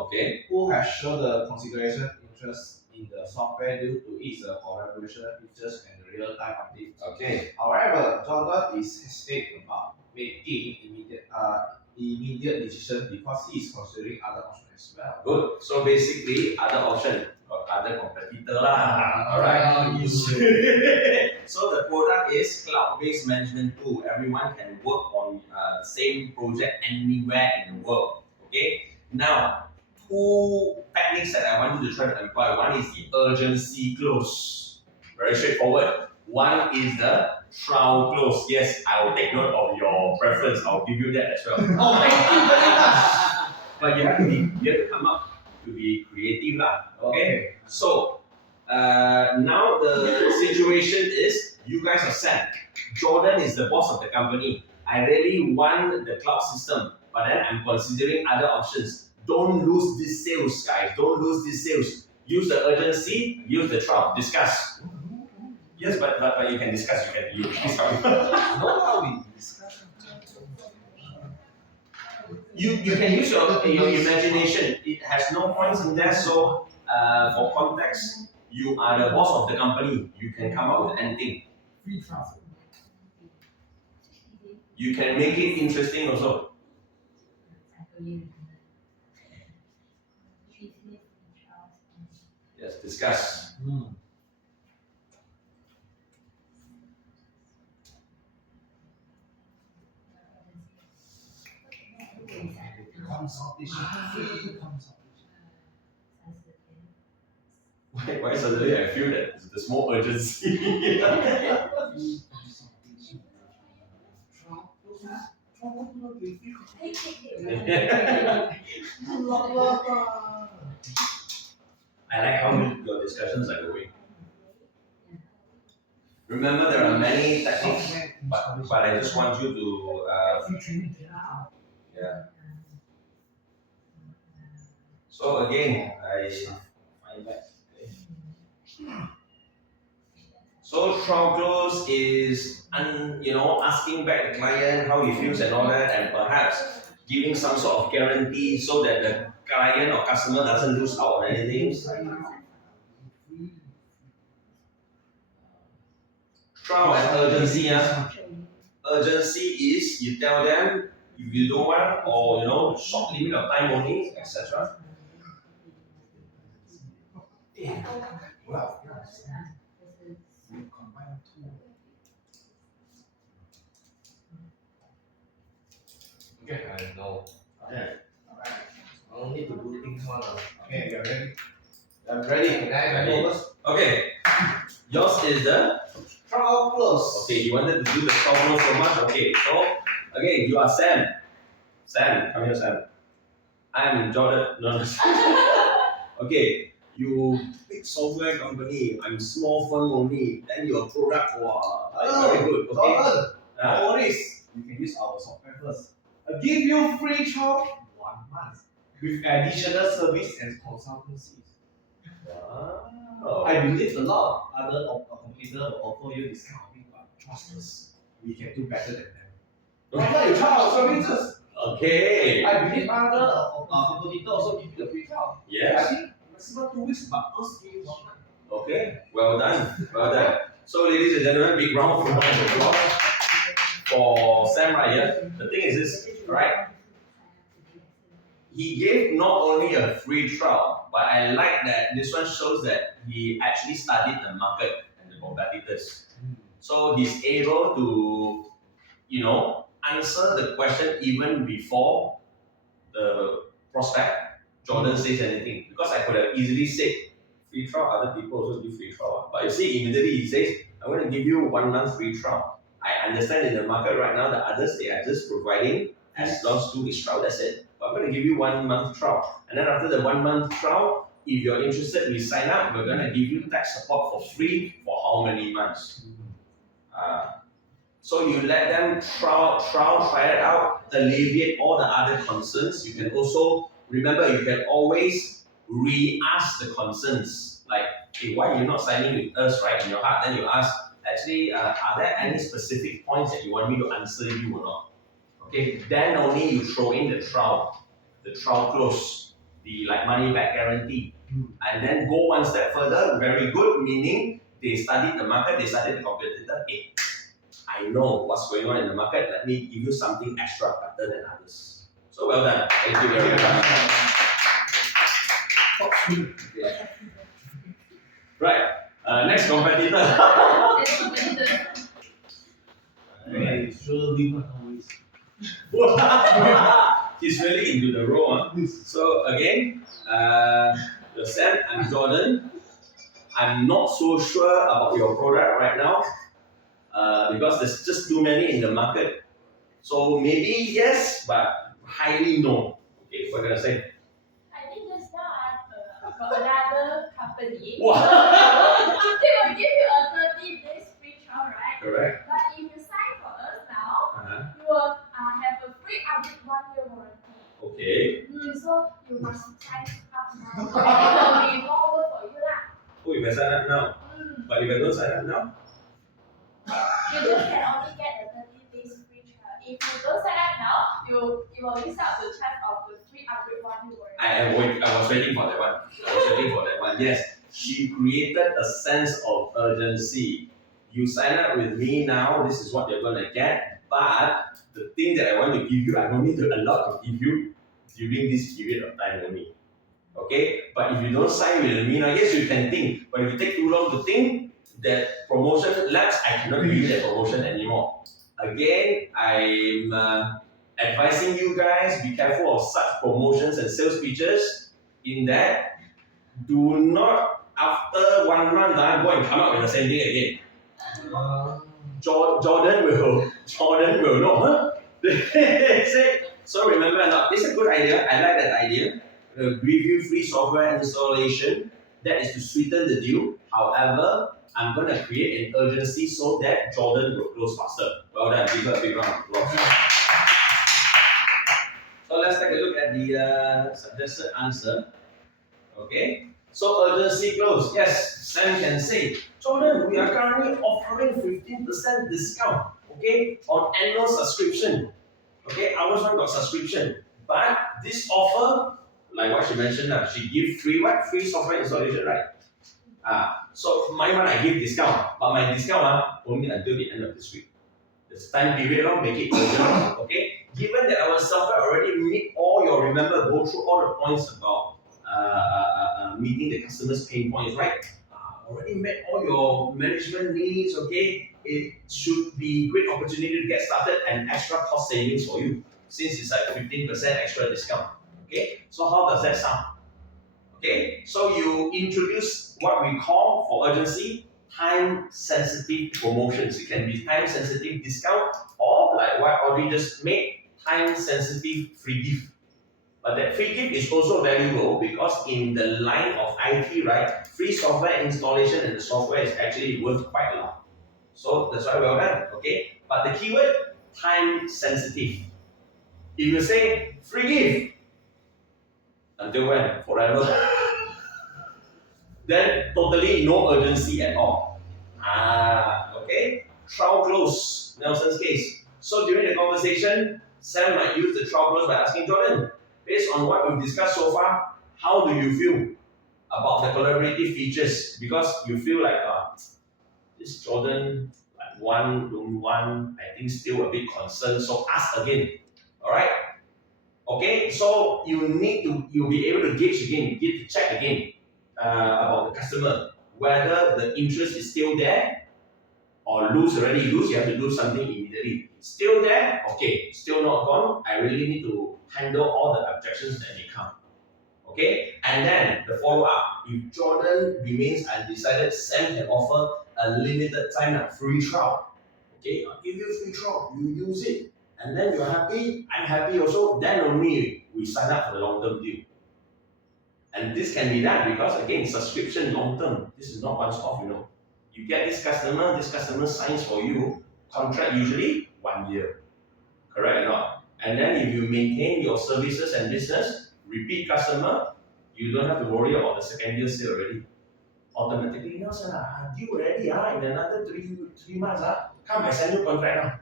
Okay. who has shown the consideration interest in the software due to its collaboration features and real-time updates. Okay. However, Jordan is hesitant about making immediate decision because he is considering other options as well. Good. So basically, other option or other competitor lah. Alright. So the product is cloud-based management tool. Everyone can work on the same project anywhere in the world. Okay. Now, two techniques that I want you to try to employ. One is the urgency close. Very straightforward. One is the trial close. Yes, I will take note of your preference. I'll give you that as well. Oh, thank you very much. But you have to come up to be creative lah. Okay. So now the situation is you guys are set. Jordan is the boss of the company. I really want the cloud system, but then I'm considering other options. Don't lose these sales, guys. Don't lose these sales. Use the urgency. Use the trial. Discuss. Yes, but you can discuss. You discuss. You can use your imagination. It has no points in there. So for context, you are the boss of the company. You can come up with anything. Free transfer. You can make it interesting also. Yes, discuss. Consultation. Free consultation. Why suddenly I feel that there's more urgency? I like how your discussions are going. Remember, there are many techniques, but I just want you to yeah. So again, I find that. Okay. So trial close is asking back the client how he feels and all that, and perhaps giving some sort of guarantee so that the client or customer doesn't lose out on anything. Trial and urgency. Urgency is you tell them if you don't want, or short limit of time only, etc. Well, you combine two. Okay, I know. Okay. I don't need to do things one. Okay, you're ready. I'm ready. Can I go first? Okay, yours is the Trial close. okay. You wanted to do the trial close so much. Okay, so again, you are Sam. Sam, come here, Sam. I'm Jordan. No. Okay, you big software company. I'm small firm only. Then your product, very good. Okay. Jordan, Ah. no worries. You can use our software first. I give you free trial 1 month with additional service and consultancy. Wow. I believe a lot of other competitors will offer you this kind of thing, but trust us, we can do better than them. Why not you try our services? Okay. I believe other competitors also give you the free trial. I Yes. think maximum 2 weeks, but us give you 1 month. Okay. Well done. Well done. So, ladies and gentlemen, big round of applause for Sam right here. The thing is this, right? He gave not only a free trial, but I like that this one shows that he actually studied the market and the competitors. So he's able to, answer the question even before the prospect, Jordan says anything. Because I could have easily said, free trial, other people also give free trial. But you see, immediately he says, I'm going to give you 1 month free trial. I understand in the market right now, the others, they are just providing as long as 2 weeks trial, that's it. But I'm going to give you 1 month trial. And then after the 1 month trial, if you're interested, we sign up, we're going to give you tech support for free for how many months? So you let them try it out, alleviate all the other concerns. You can also, remember, you can always re-ask the concerns. Like, hey, why you're not signing with us, right, in your heart? Then you ask, actually, are there any specific points that you want me to answer you or not? Okay, then only you throw in the trial close, the money back guarantee. And then go one step further, very good, meaning they studied the market, they studied the competitor. Hey, I know what's going on in the market, let me give you something extra better than others. So well done. Thank you very much. Okay. Right, next competitor. Hey, surely not always. He's really into the role. Huh? So again, Sam, I'm Jordan. I'm not so sure about your product right now because there's just too many in the market. So maybe yes, but highly no. Okay, what can I say? I think just now I got another company. Wow. They will give you a 30 days free trial, right? Correct. But if you sign for us now, Uh-huh. you will have a free update 1 year warranty. Okay. So you must sign up now. It will be more work for you lah. Oh, if I sign up now, but if I don't sign up now, You just can only get a 30 days free trial. If you don't sign up now, you will miss out the chance of the free upgrade 1 year warranty. I was waiting for that one. Yes, she created a sense of urgency. You sign up with me now, this is what you're going to get. But the thing that I want to give you, I'm only allowed to give you during this period of time only. Okay? But if you don't sign with me now, yes, you can think. But if you take too long to think, that promotion lapse, I cannot give you that promotion anymore. Again, I'm advising you guys, be careful of such promotions and sales pitches in that do not, after 1 month, go and come up with the same thing again. Jordan will know, huh? So remember, it's a good idea. I like that idea. Review free software installation. That is to sweeten the deal. However, I'm going to create an urgency so that Jordan will close faster. Well done. Give her a big round of applause. So let's take a look at the suggested answer. Okay. So urgency close. Yes. Sam can say, Jordan, we are currently offering 15% discount, okay, on annual subscription. Okay, ours one got subscription. But this offer, like what she mentioned, she give free what? Free software installation, right? So my one I give discount, but my discount only until the end of this week. This time period, make it urgent. Okay, given that our software already meet all your, remember, go through all the points about meeting the customer's pain points, right? Already met all your management needs. Okay, it should be great opportunity to get started and extra cost savings for you since it's like 15% extra discount. Okay, so how does that sound? Okay, so you introduce what we call for urgency time-sensitive promotions. It can be time-sensitive discount or like what Audrey just made, time-sensitive free gift. But that free gift is also valuable because in the line of IT, right, free software installation and the software is actually worth quite a lot. So that's why well done, okay? But the keyword, time-sensitive. If you say free gift, until when? Forever. Then totally no urgency at all. Okay. Trial close, Nelson's case. So during the conversation, Sam might use the trial close by asking Jordan, based on what we've discussed so far, how do you feel about the collaborative features? Because you feel like this Jordan, like one, I think still a bit concerned. So ask again. All right. Okay. So you'll be able to gauge again, get to check again about the customer, whether the interest is still there or already lose, you have to do something immediately. Still there, okay, still not gone, I really need to handle all the objections that may come. Okay, and then the follow up. If Jordan remains undecided, Sam can offer a limited time free trial. Okay, I'll give you a free trial, you use it, and then you're happy, I'm happy also, then only we sign up for the long term deal. And this can be done because again, subscription long term. This is not once off, You get this customer signs for you, contract usually 1 year. Correct or not? And then if you maintain your services and business, repeat customer, you don't have to worry about the second year sale already. Automatically, no sir, due already, in another three months, come I send you contract now.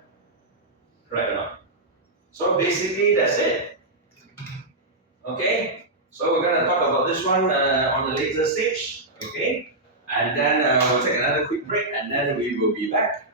Correct or not? So basically that's it. Okay? So we're going to talk about this one on a later stage, okay? And then we'll take another quick break and then we will be back.